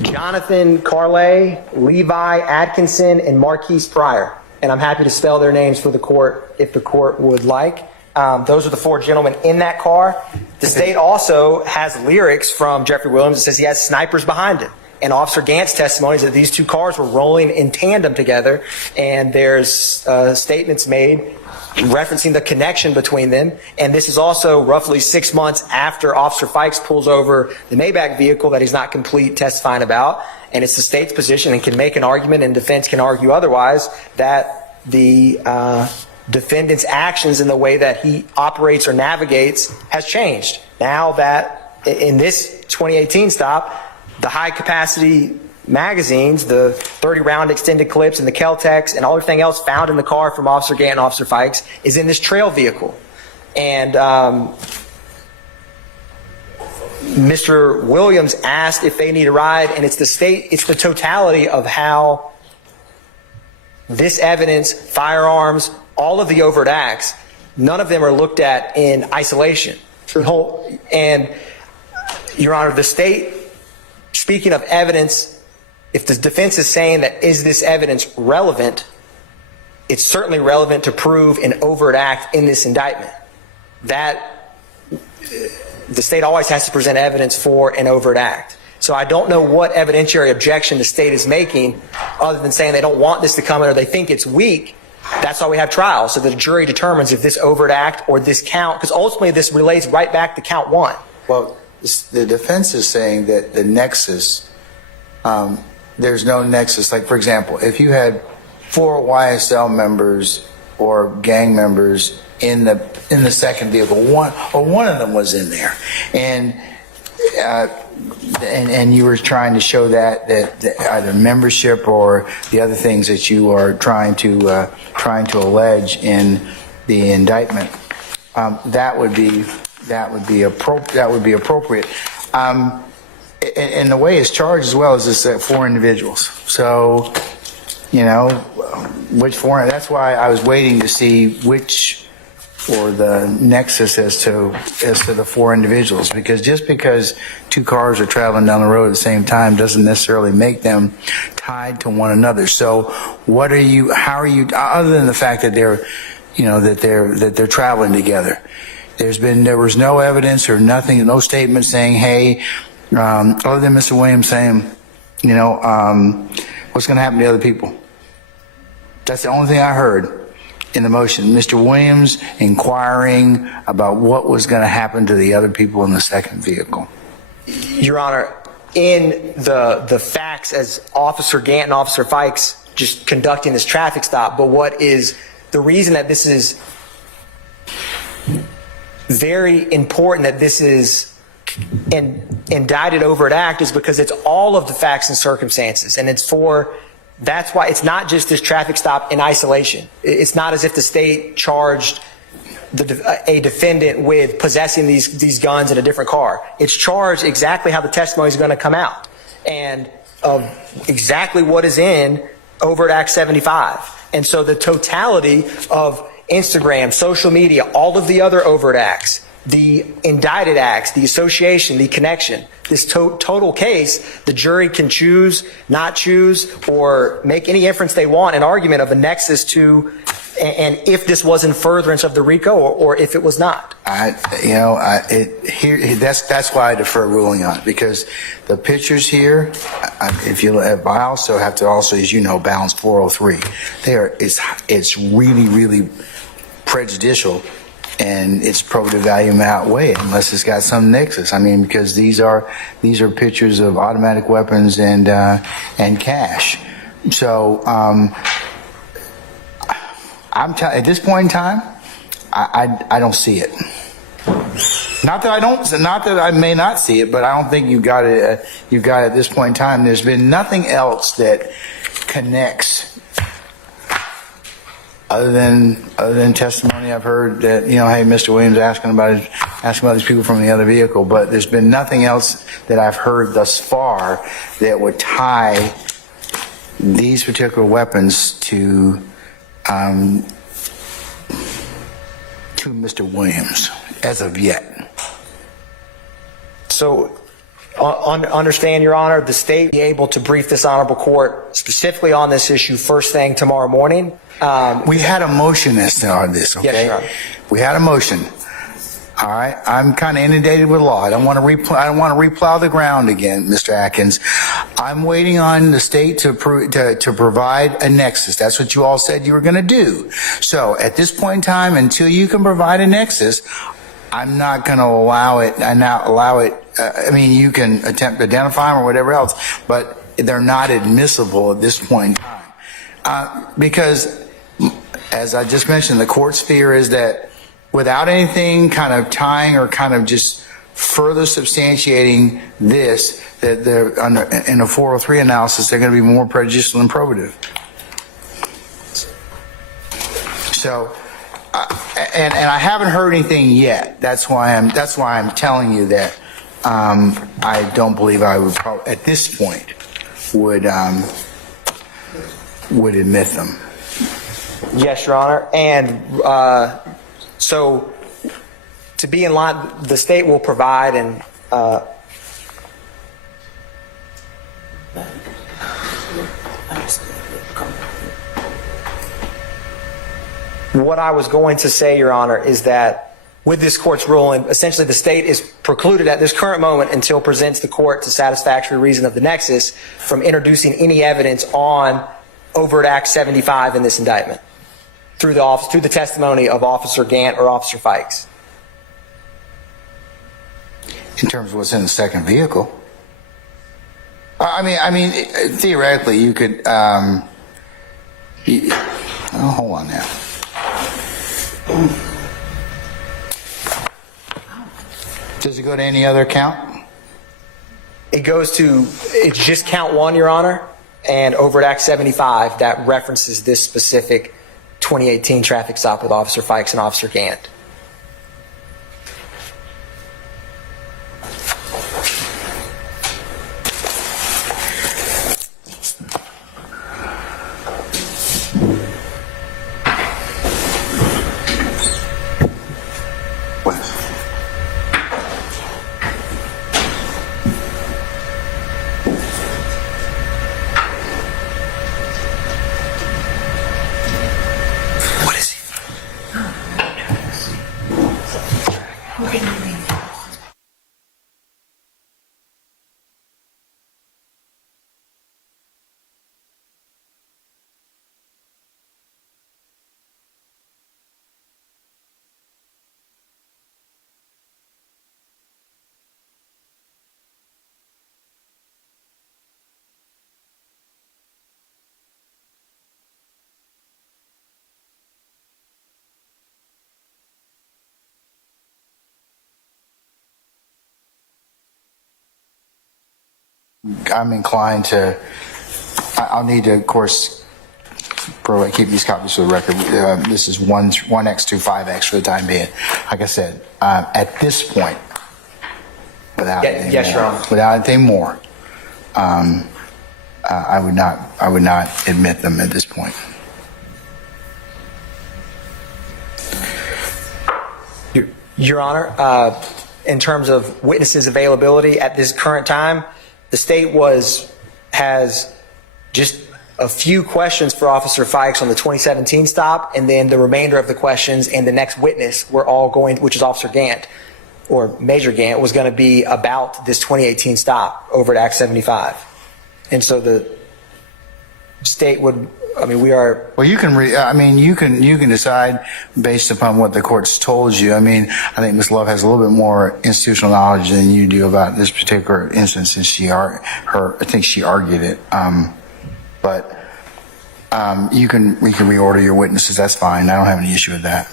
Jonathan Carlay, Levi Atkinson, and Marquise Pryor. And I'm happy to spell their names for the court if the court would like. Those are the four gentlemen in that car. The state also has lyrics from Jeffrey Williams that says he has snipers behind him. And Officer Gant's testimony is that these two cars were rolling in tandem together, and there's statements made referencing the connection between them. And this is also roughly 6 months after Officer Fikes pulls over the Maybach vehicle that he's not complete testifying about. And it's the state's position, and can make an argument, and defense can argue otherwise, that the defendant's actions and the way that he operates or navigates has changed. Now that in this 2018 stop, the high capacity magazines, the 30 round extended clips and the Kel-Tex and everything else found in the car from Officer Gant and Officer Fikes is in this trail vehicle. And Mr. Williams asked if they need a ride, and it's the totality of how this evidence, firearms, all of the overt acts, none of them are looked at in isolation. And, Your Honor, the state, speaking of evidence, if the defense is saying that is this evidence relevant, it's certainly relevant to prove an overt act in this indictment. That the state always has to present evidence for an overt act. So I don't know what evidentiary objection the state is making other than saying they don't want this to come in or they think it's weak. That's why we have trials, so the jury determines if this overt act or this count, because ultimately this relates right back to count one. Well, the defense is saying that the nexus, there's no nexus. Like, for example, if you had 4 YSL members or gang members in the second vehicle, one of them was in there, and you were trying to show that either membership or the other things that you are trying to allege in the indictment, that would be appropriate. And the way it's charged as well is this 4 individuals. So, you know, which 4? That's why I was waiting to see which, or the nexus as to the 4 individuals, because just because 2 cars are traveling down the road at the same time doesn't necessarily make them tied to one another. So how are you, other than the fact that they're traveling together, there was no evidence or nothing, no statement saying, hey, other than Mr. Williams saying, what's going to happen to the other people? That's the only thing I heard in the motion. Mr. Williams inquiring about what was going to happen to the other people in the second vehicle. Your Honor, in the facts as Officer Gant and Officer Fikes just conducting this traffic stop, but what is the reason that this is very important, that this is an indicted overt act, is because it's all of the facts and circumstances, and that's why it's not just this traffic stop in isolation. It's not as if the state charged a defendant with possessing these guns in a different car. It's charged exactly how the testimony is going to come out and of exactly what is in Overt Act 75. And so the totality of Instagram, social media, all of the other overt acts, the indicted acts, the association, the connection, this total case, the jury can choose, not choose, or make any inference they want, an argument of a nexus to, and if this was in furtherance of the RICO or if it was not. That's why I defer ruling on it, because the pictures here, I also have to as you know, balance 403. It's really, really prejudicial, and its probative value may outweigh it unless it's got some nexus. I mean, because these are pictures of automatic weapons and cash. So at this point in time, I don't see it. Not that I may not see it, but I don't think you got it at this point in time. There's been nothing else that connects. Other than testimony I've heard that, hey, Mr. Williams asking about these people from the other vehicle, but there's been nothing else that I've heard thus far that would tie these particular weapons to Mr. Williams as of yet. So understand, Your Honor, the state will be able to brief this honorable court specifically on this issue first thing tomorrow morning. We had a motion on this, okay? Yes, Your Honor. We had a motion. All right, I'm kind of inundated with law. I don't want to replow the ground again, Mr. Atkins. I'm waiting on the state to provide a nexus. That's what you all said you were going to do. So at this point in time, until you can provide a nexus, I'm not going to allow it. I mean, you can attempt to identify them or whatever else, but they're not admissible at this point in time. Because as I just mentioned, the court's fear is that without anything kind of tying or kind of just further substantiating this, that they're in a 403 analysis, they're going to be more prejudicial than probative. So, and I haven't heard anything yet. That's why I'm telling you that I don't believe I would at this point would admit them. Yes, Your Honor. And so to be in line, the state will provide and what I was going to say, Your Honor, is that with this court's ruling, essentially the state is precluded at this current moment until presents the court to satisfactory reason of the nexus from introducing any evidence on overt act 75 in this indictment through the testimony of Officer Gant or Officer Fikes. In terms of what's in the second vehicle, I mean, theoretically, you could. Hold on now. Does it go to any other count? It's just count 1, Your Honor, and overt act 75 that references this specific 2018 traffic stop with Officer Fikes and Officer Gant. I'm inclined to. I'll need to, of course, probably keep these copies for the record. This is 1X25X for the time being. Like I said, at this point, without anything more, I would not admit them at this point. Your Honor, in terms of witnesses' availability at this current time, the state has just a few questions for Officer Fikes on the 2017 stop, and then the remainder of the questions and the next witness were all going, which is Officer Gant or Major Gant, was going to be about this 2018 stop over at Act 75. And so the state would, we are. Well, you can you can decide based upon what the court's told you. I think Ms. Love has a little bit more institutional knowledge than you do about this particular instance, and I think she argued it. But we can reorder your witnesses. That's fine. I don't have any issue with that.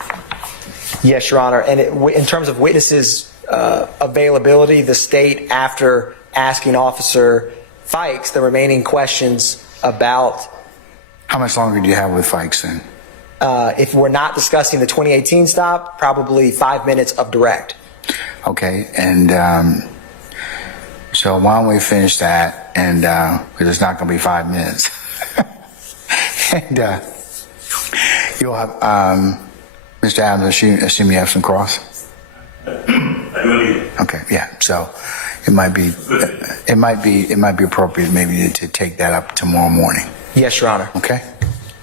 Yes, Your Honor. And in terms of witnesses' availability, the state, after asking Officer Fikes the remaining questions about. How much longer do you have with Fikes then? If we're not discussing the 2018 stop, probably 5 minutes of direct. Okay, and so why don't we finish that? And because it's not going to be 5 minutes, and you'll have Mr. Adams. Assume you have some cross. Okay, yeah. So it might be appropriate maybe to take that up tomorrow morning. Yes, Your Honor. Okay.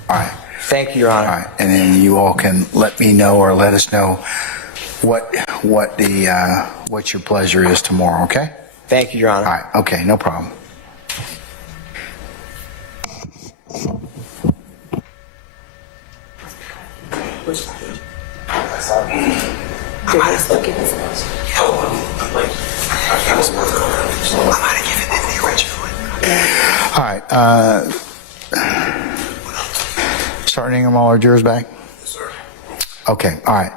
All right. Thank you, Your Honor. All right, and then you all can let me know or let us know what your pleasure is tomorrow. Okay. Thank you, Your Honor. All right. Okay. No problem. All right. Sergeant Ingram, all our jurors back? sir. Okay, all right.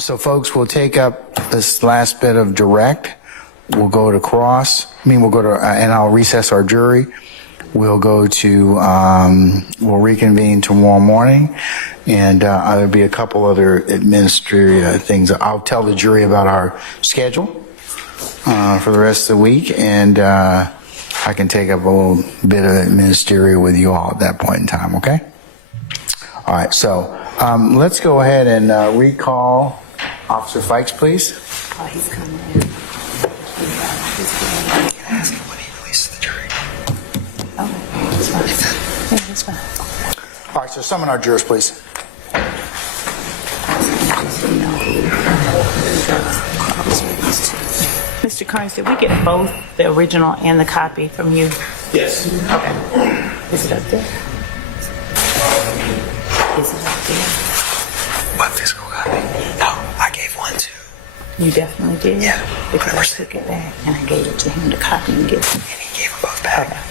So folks, we'll take up this last bit of direct. We'll go to and I'll recess our jury. We'll go to, we'll reconvene tomorrow morning, and there'll be a couple other administrative things. I'll tell the jury about our schedule for the rest of the week, and I can take up a little bit of ministerial with you all at that point in time, okay? All right, so let's go ahead and recall Officer Fikes, please. He's coming in. That's fine. All right, so summon our jurors, please. Mr. Kearns, did we get both the original and the copy from you? Yes. Okay. Is it up there? Is it up there? What physical copy? No, I gave one too. You definitely did? Yeah. Because I took it back and I gave it to him to copy and get it. And he gave them both back. Okay.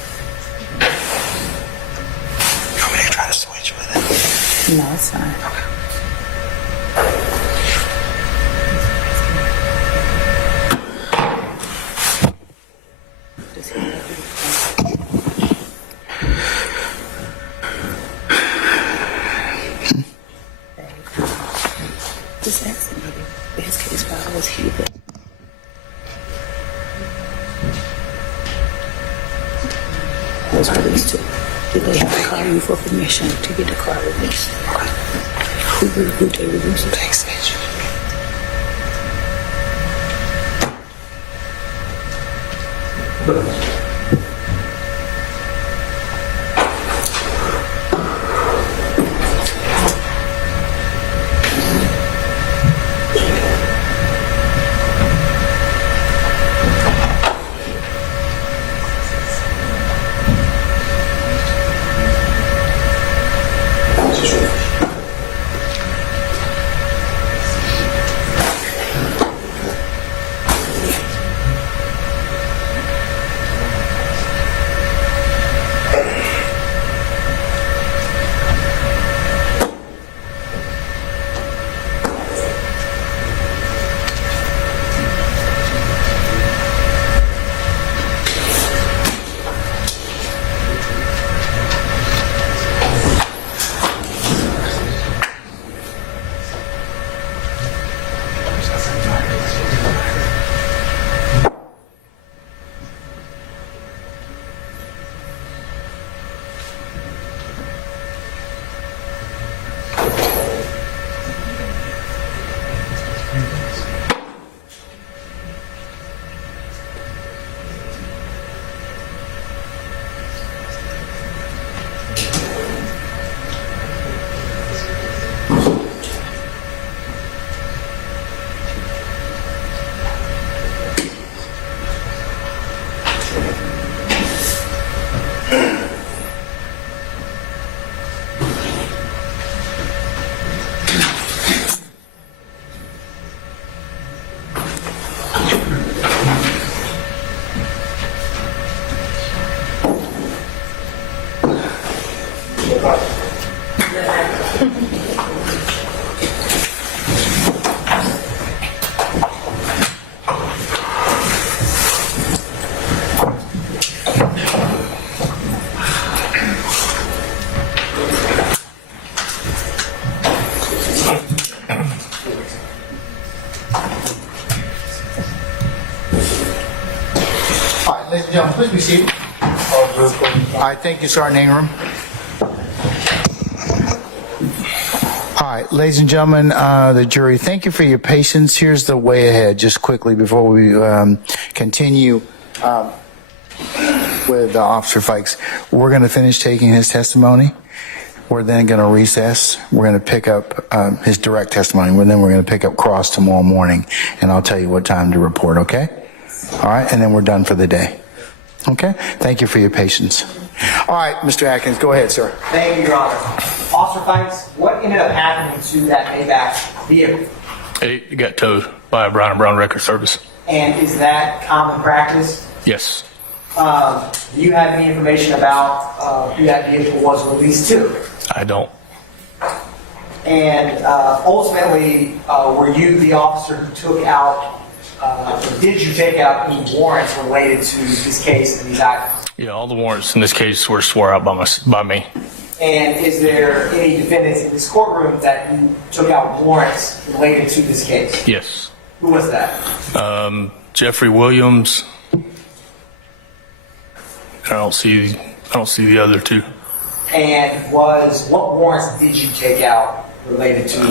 You want me to try to switch with it? No, it's fine. Okay. Does he know who- Just ask him if his case file was here. Was released to. Did they have to call you for permission to get the car released? Who they released it? Thanks, bitch. Ladies and gentlemen, please be seated. All right, thank you, Sergeant Ingram. All right, ladies and gentlemen, the jury, thank you for your patience. Here's the way ahead, just quickly before we continue with Officer Fikes. We're going to finish taking his testimony. We're then going to recess. We're going to pick up his direct testimony. Then we're going to pick up cross tomorrow morning, and I'll tell you what time to report, okay? All right, and then we're done for the day. Okay? Thank you for your patience. All right, Mr. Atkins, go ahead, sir. Thank you, Your Honor. Officer Fikes, what ended up happening to that Maybach vehicle? It got towed by a Brown & Brown Record Service. And is that common practice? Yes. Do you have any information about who that vehicle was released to? I don't. And ultimately, were you the officer who took out, or did you take out any warrants related to this case and these items? Yeah, all the warrants in this case were swore out by me. And is there any defendants in this courtroom that you took out warrants related to this case? Yes. Who was that? Jeffrey Williams. I don't see the other two. And what warrants did you take out related to?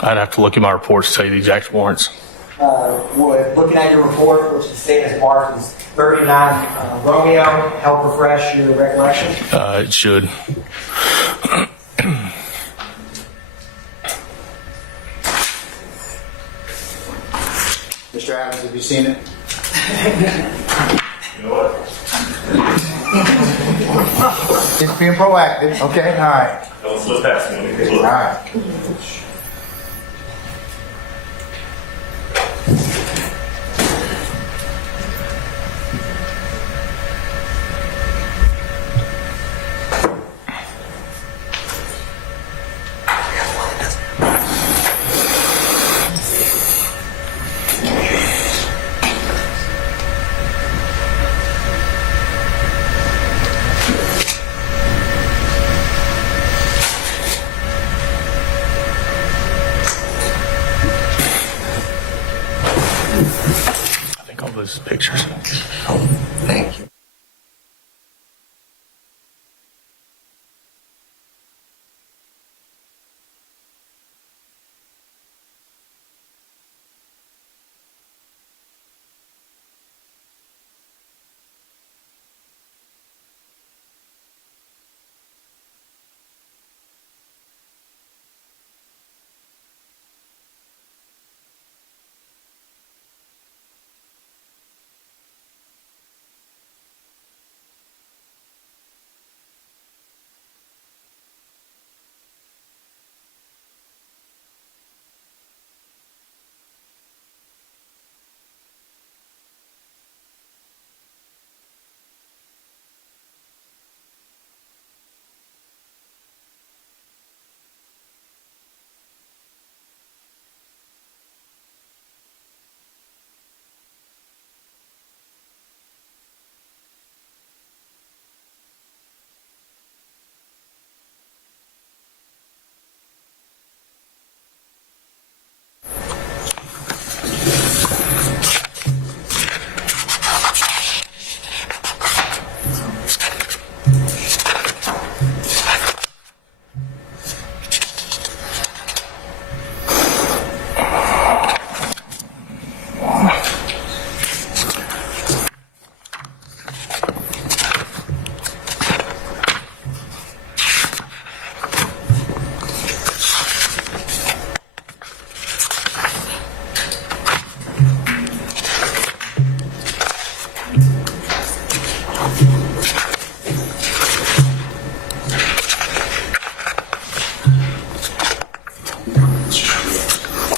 I'd have to look at my reports to tell you the exact warrants. Would looking at your report, which the state has marked as 39 Romeo, help refresh your recollection? It should. Mr. Adams, have you seen it? You know what? Just being proactive. Okay, all right. Don't slip past me. Let me take a look. All right. I think all those pictures. Thank you.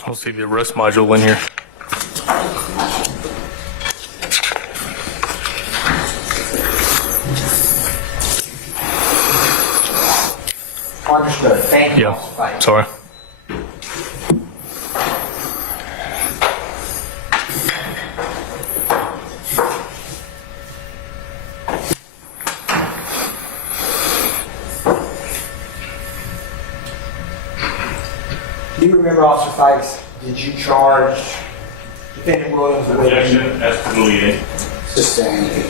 I'll see the arrest module in here. Understood. Thank you. Yeah. Officer Fikes. Sorry. Do you remember, Officer Fikes, did you charge Defendant Williams with Objection as to the leading. Sustained.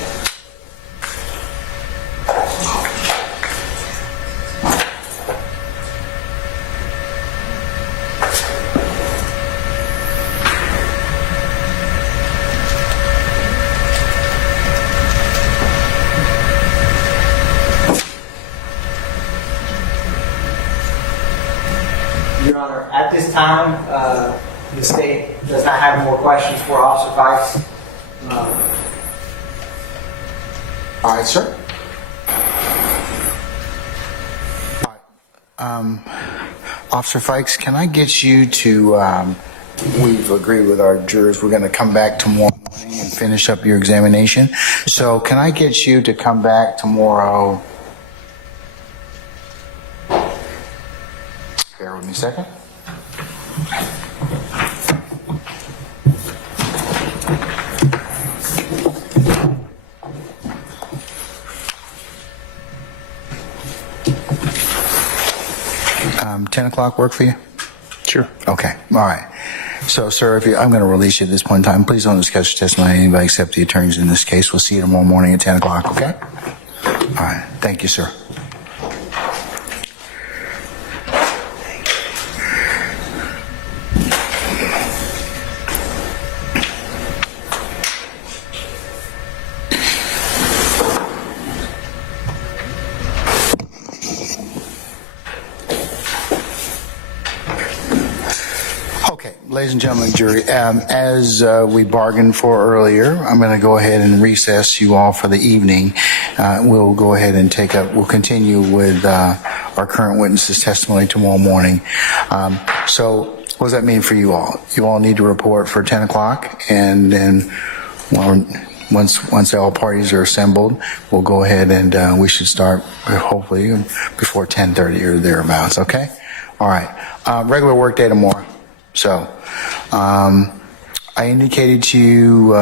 Your Honor, at this time, the state does not have more questions for Officer Fikes. All right, sir. All right. Officer Fikes, can I get you to, we've agreed with our jurors, we're going to come back tomorrow morning and finish up your examination. So can I get you to come back tomorrow? Bear Give me a second. Um, 10 o'clock work for you? Sure. Okay, all right. So, sir, I'm going to release you at this point in time. Please don't discuss your testimony anybody except the attorneys in this case. We'll see you tomorrow morning at 10 o'clock, okay? All right. Thank you, sir. Okay, ladies and gentlemen, jury, as we bargained for earlier, I'm going to go ahead and recess you all for the evening. We'll go ahead and we'll continue with our current witness's testimony tomorrow morning. So what does that mean for you all? You all need to report for 10 o'clock, and then once all parties are assembled, we'll go ahead and we should start hopefully before 10:30 or thereabouts, okay? All right. Regular work day tomorrow. So, I indicated to you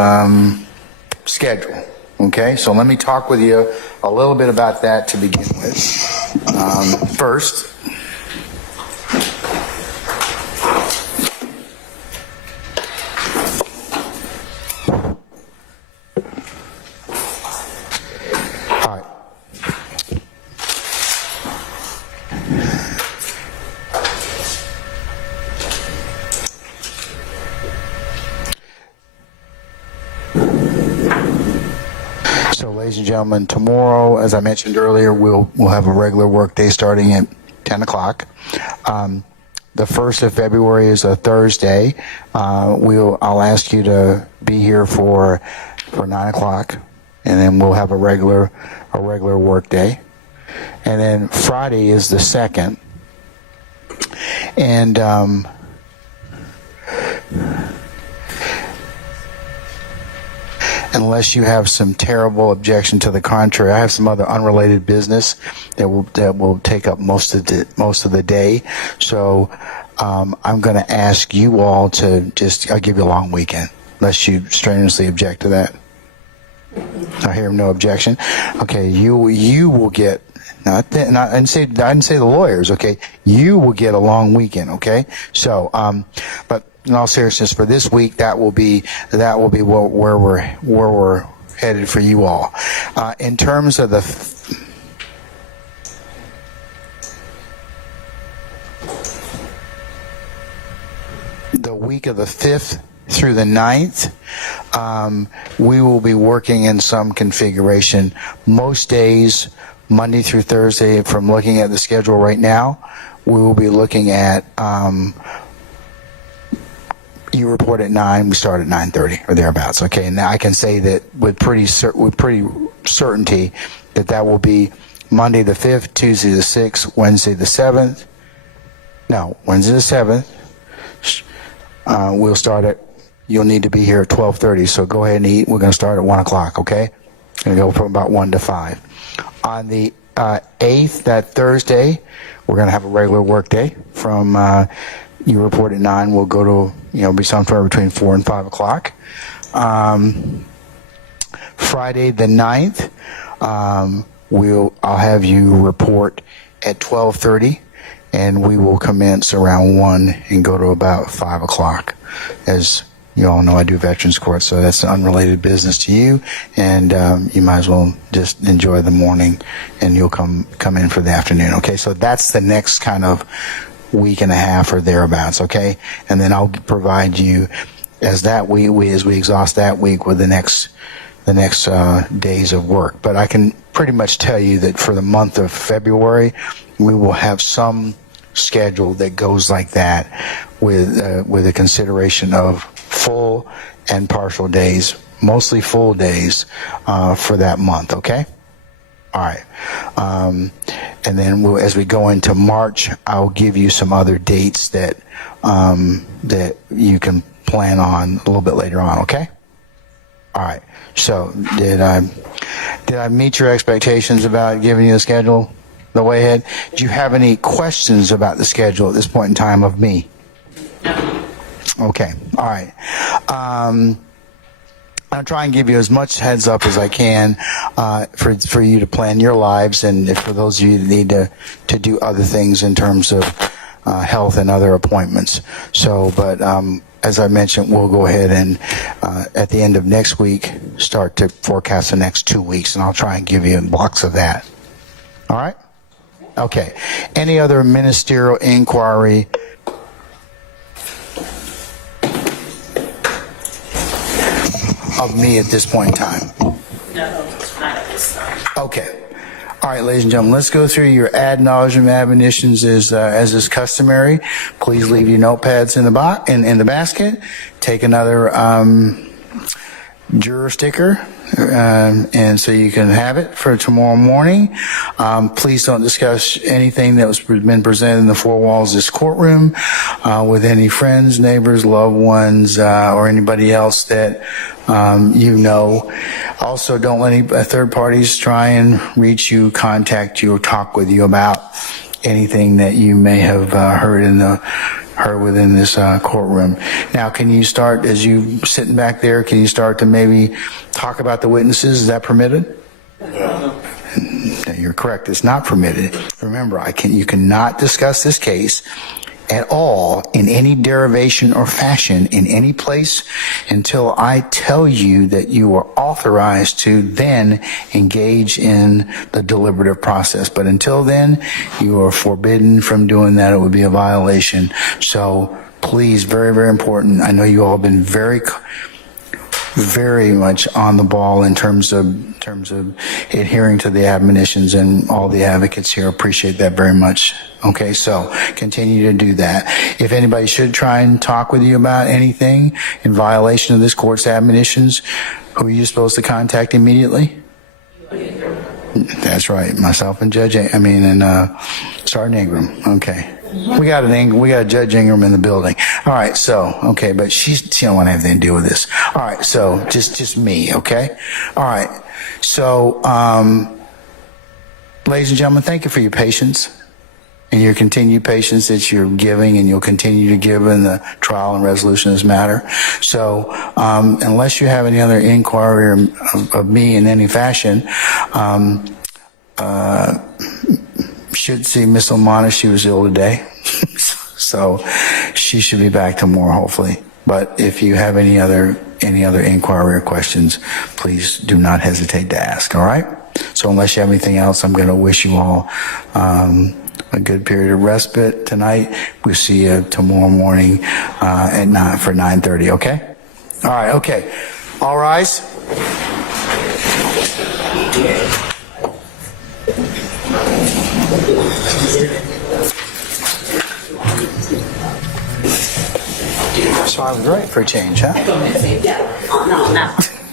schedule, okay? So let me talk with you a little bit about that to begin with. First, all right. So, ladies and gentlemen, tomorrow, as I mentioned earlier, we'll have a regular work day starting at 10 o'clock. The 1st of February is a Thursday. I'll ask you to be here for 9 o'clock, and then we'll have a regular work day. And then Friday is the 2nd. And unless you have some terrible objection to the contrary, I have some other unrelated business that will take up most of the day. So I'm going to ask you all to I'll give you a long weekend, unless you strenuously object to that. I hear no objection. Okay, you will get. I didn't say the lawyers. Okay, you will get a long weekend. Okay, so but. In all seriousness, for this week, that will be where we're headed for you all. In terms of the week of the 5th through the 9th, we will be working in some configuration. Most days, Monday through Thursday, from looking at the schedule right now, we will be looking at. You report at 9, we start at 9:30 or thereabouts. Okay, and now I can say that with pretty certainty that will be Monday the 5th, Tuesday the 6th, Wednesday the 7th. No, Wednesday the 7th. You'll need to be here at 12:30. So go ahead and eat. We're going to start at 1 o'clock. Okay, going to go from about 1 to 5. On the 8th, that Thursday, we're going to have a regular work day from. You report at 9. We'll go to, be somewhere between 4 and 5 o'clock. Friday the 9th, I'll have you report at 12:30, and we will commence around 1 and go to about 5 o'clock. As you all know, I do Veterans Court, so that's an unrelated business to you, and you might as well just enjoy the morning, and you'll come in for the afternoon. Okay, so that's the next kind of week and a half or thereabouts, okay? And then I'll provide you as we exhaust that week with the next days of work. But I can pretty much tell you that for the month of February, we will have some schedule that goes like that with a consideration of full and partial days, mostly full days for that month, okay? All right. And then as we go into March, I'll give you some other dates that you can plan on a little bit later on, okay? All right. So did I meet your expectations about giving you a schedule? the way ahead. Do you have any questions about the schedule at this point in time of me? Okay, all right. I'll try and give you as much heads up as I can for you to plan your lives, and for those of you that need to do other things in terms of health and other appointments. So, but as I mentioned, we'll go ahead and at the end of next week start to forecast the next 2 weeks, and I'll try and give you blocks of that. All right? Okay. Any other ministerial inquiry? Of me at this point in time? No, not at this time. Okay. All right, ladies and gentlemen, let's go through your ad nauseum admonitions as is customary. Please leave your notepads in the basket. Take another juror sticker, and so you can have it for tomorrow morning. Please don't discuss anything that was been presented in the four walls of this courtroom with any friends, neighbors, loved ones, or anybody else that you know. Also, don't let any third parties try and reach you, contact you, or talk with you about anything that you may have heard within this courtroom. Now, can you start, as you sitting back there, can you start to maybe talk about the witnesses? Is that permitted? You're correct. It's not permitted. Remember, you cannot discuss this case at all in any derivation or fashion in any place until I tell you that you are authorized to then engage in the deliberative process. But until then, you are forbidden from doing that. It would be a violation. So please, very, very important. I know you all have been very much on the ball in terms of adhering to the admonitions, and all the advocates here appreciate that very much. Okay, so continue to do that. If anybody should try and talk with you about anything in violation of this court's admonitions, who are you supposed to contact immediately? That's right, myself and Sergeant Ingram. Okay. We got Judge Ingram in the building. All right, so, okay, but she don't want to have anything to do with this. All right, so just me, okay? All right, so, ladies and gentlemen, thank you for your patience and your continued patience that you're giving and you'll continue to give in the trial and resolution of this matter. So, unless you have any other inquiry of me in any fashion, should see Miss O'Mana. She was ill today, so she should be back tomorrow, hopefully. But if you have any other inquiry or questions, please do not hesitate to ask. All right. So unless you have anything else, I'm going to wish you all a good period of respite tonight. We'll see you tomorrow morning at 9 for 9:30. Okay. All right. Okay. All rise. So I was right for a change, huh? Yeah. Oh, no.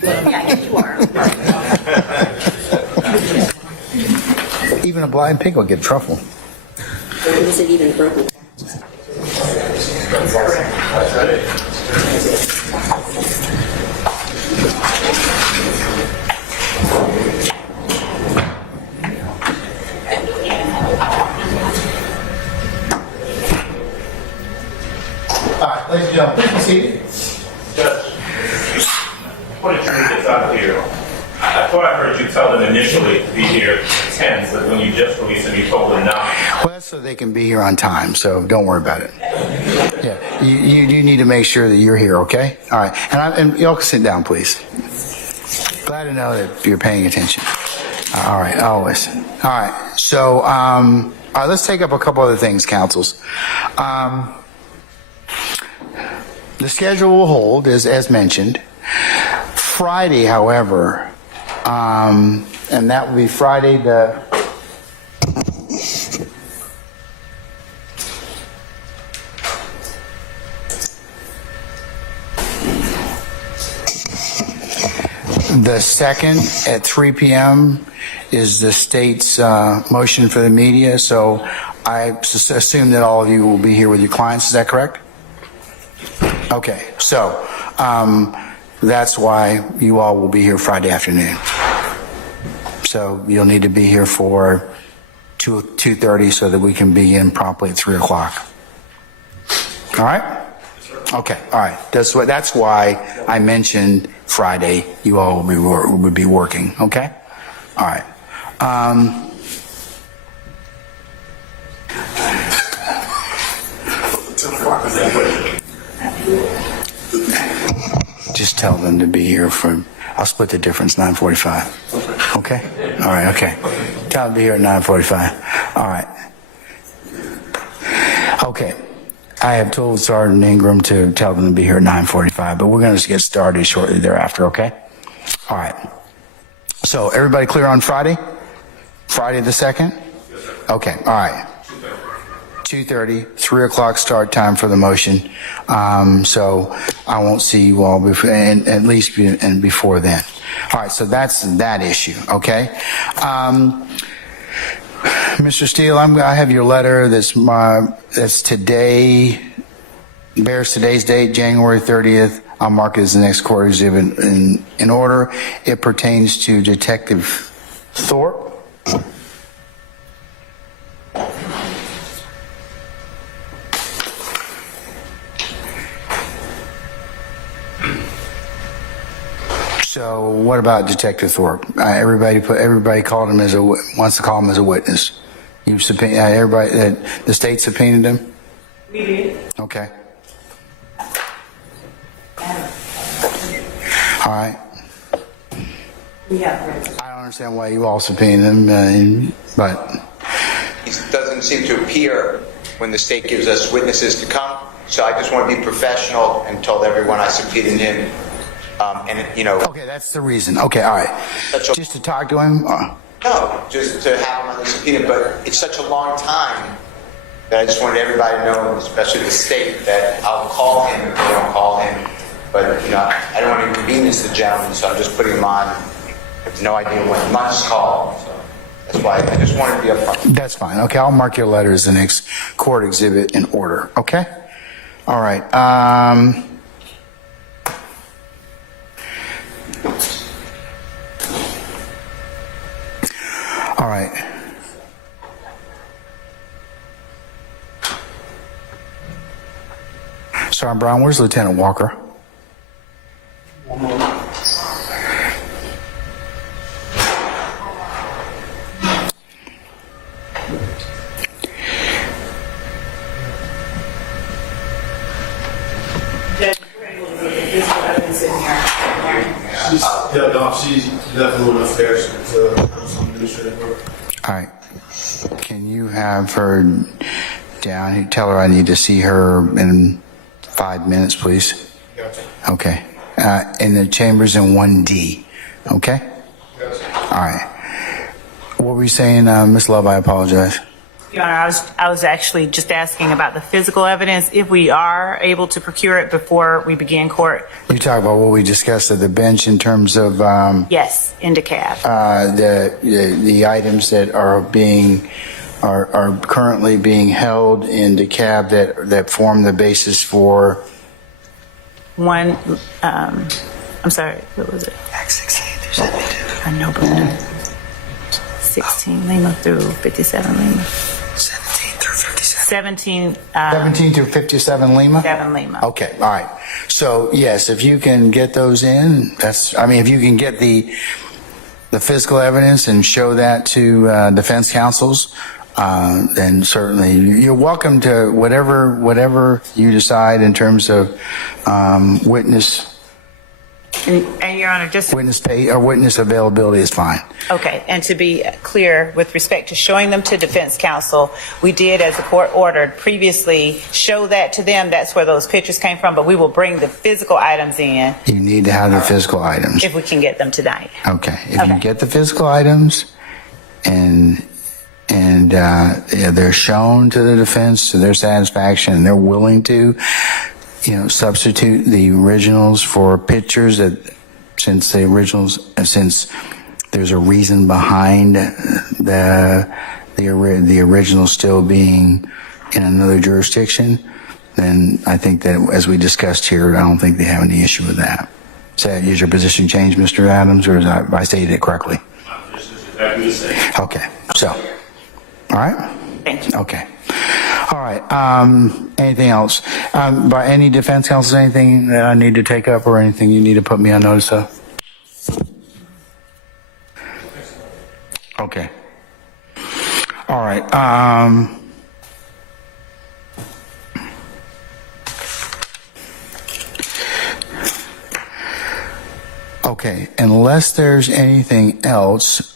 Yeah, yes, you are. Even a blind pig will get truffle. Was it even broken? All right, ladies and gentlemen, please be seated. Judge, what did you read this out here? I thought I heard you tell them initially to be here 10, but when you just released them, you told them 9. Well, that's so they can be here on time, so don't worry about it. Yeah, you need to make sure that you're here, okay? All right, and y'all can sit down, please. Glad to know that you're paying attention. All right, always. All right, so all right, let's take up a couple other things, counsels. The schedule will hold, as mentioned. Friday, however, and that will be Friday the 2nd at 3 p.m. is the state's motion for the media. So I assume that all of you will be here with your clients. Is that correct? Okay, so that's why you all will be here Friday afternoon. So you'll need to be here for 2:30 so that we can begin promptly at 3 o'clock. All right? Okay, all right. That's why I mentioned Friday you all would be working, okay? All right. Just tell them to be here I'll split the difference, 9:45. Okay? All right, okay. Tell them to be here at 9:45. All right. Okay. I have told Sergeant Ingram to tell them to be here at 9:45, but we're going to get started shortly thereafter, okay? All right. So everybody clear on Friday? Friday the 2nd? Okay, all right. 2:30, 3 o'clock start time for the motion. So I won't see you all before, and at least before then. All right, so that's that issue, okay? Mr. Steele, I have your letter that's today, bears today's date, January 30th. I'll mark it as the next court exhibit in order. It pertains to Detective Thorpe. So what about Detective Thorpe? Everybody called him wants to call him as a witness. You subpoena everybody. The state subpoenaed him. We did. Okay. All right. We have. I don't understand why you all subpoenaed him, but It doesn't seem to appear when the state gives us witnesses to come. So I just want to be professional and told everyone I subpoenaed him. Okay, that's the reason. Okay, all right. Just to talk to him? No, just to have him on the subpoena. But it's such a long time that I just wanted everybody to know, especially the state, that I'll call him if they don't call him. But, I don't want to inconvenience the gentleman, so I'm just putting him on. I have no idea when he must call. So that's why I just wanted to be upfront. That's fine. Okay, I'll mark your letter as the next court exhibit in order. Okay? All right. All right. Sergeant Brown, where's Lieutenant Walker? She's definitely upstairs to some administrative work. All right. Can you have her down? Tell her I need to see her in 5 minutes, please. Gotcha. Okay. In the chambers in 1D. Okay? Gotcha. All right. What were you saying, Miss Love? I apologize. Your Honor, I was actually just asking about the physical evidence, if we are able to procure it before we begin court. You talk about what we discussed at the bench in terms of Yes, in DeKalb. the items that are currently being held in DeKalb that form the basis for. One, I'm sorry, what was it? Act 16 through 72. I know, but 16 Lima through 57 Lima. 17 through 57. 17 through 57 Lima? 7 Lima. Okay, all right. So, yes, if you can get those in, if you can get the physical evidence and show that to defense counsels, then certainly you're welcome to whatever you decide in terms of witness And Your Honor, just pay or witness availability is fine. okay. And to be clear, with respect to showing them to defense counsel, we did, as the court ordered previously, show that to them. That's where those pictures came from. But we will bring the physical items in You need to have the physical items. if we can get them tonight. Okay. If Okay. you get the physical items and they're shown to the defense to their satisfaction and they're willing to, substitute the originals for pictures since there's a reason behind the original still being in another jurisdiction, then I think that as we discussed here, I don't think they have any issue with that. Is your position changed, Mr. Adams, or I stated it correctly? My position is exactly the same. Okay, so, All right? Thank you. Okay. All right. Anything else? By any defense counsel, anything that I need to take up or anything you need to put me on notice of? Okay. All right. Okay. Unless there's anything else,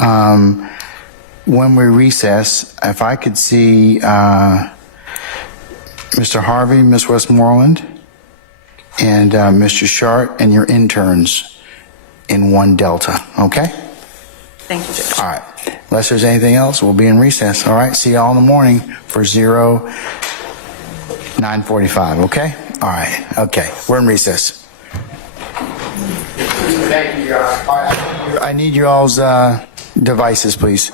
when we recess, if I could see Mr. Harvey, Ms. Westmoreland, and Mr. Shart, and your interns in one delta, okay? Thank you, Judge. All right. Unless there's anything else, we'll be in recess. All right. See you all in the morning for 9:45, okay? All right. Okay. We're in recess. Thank you, Your Honor. All right. I need you all's devices, please.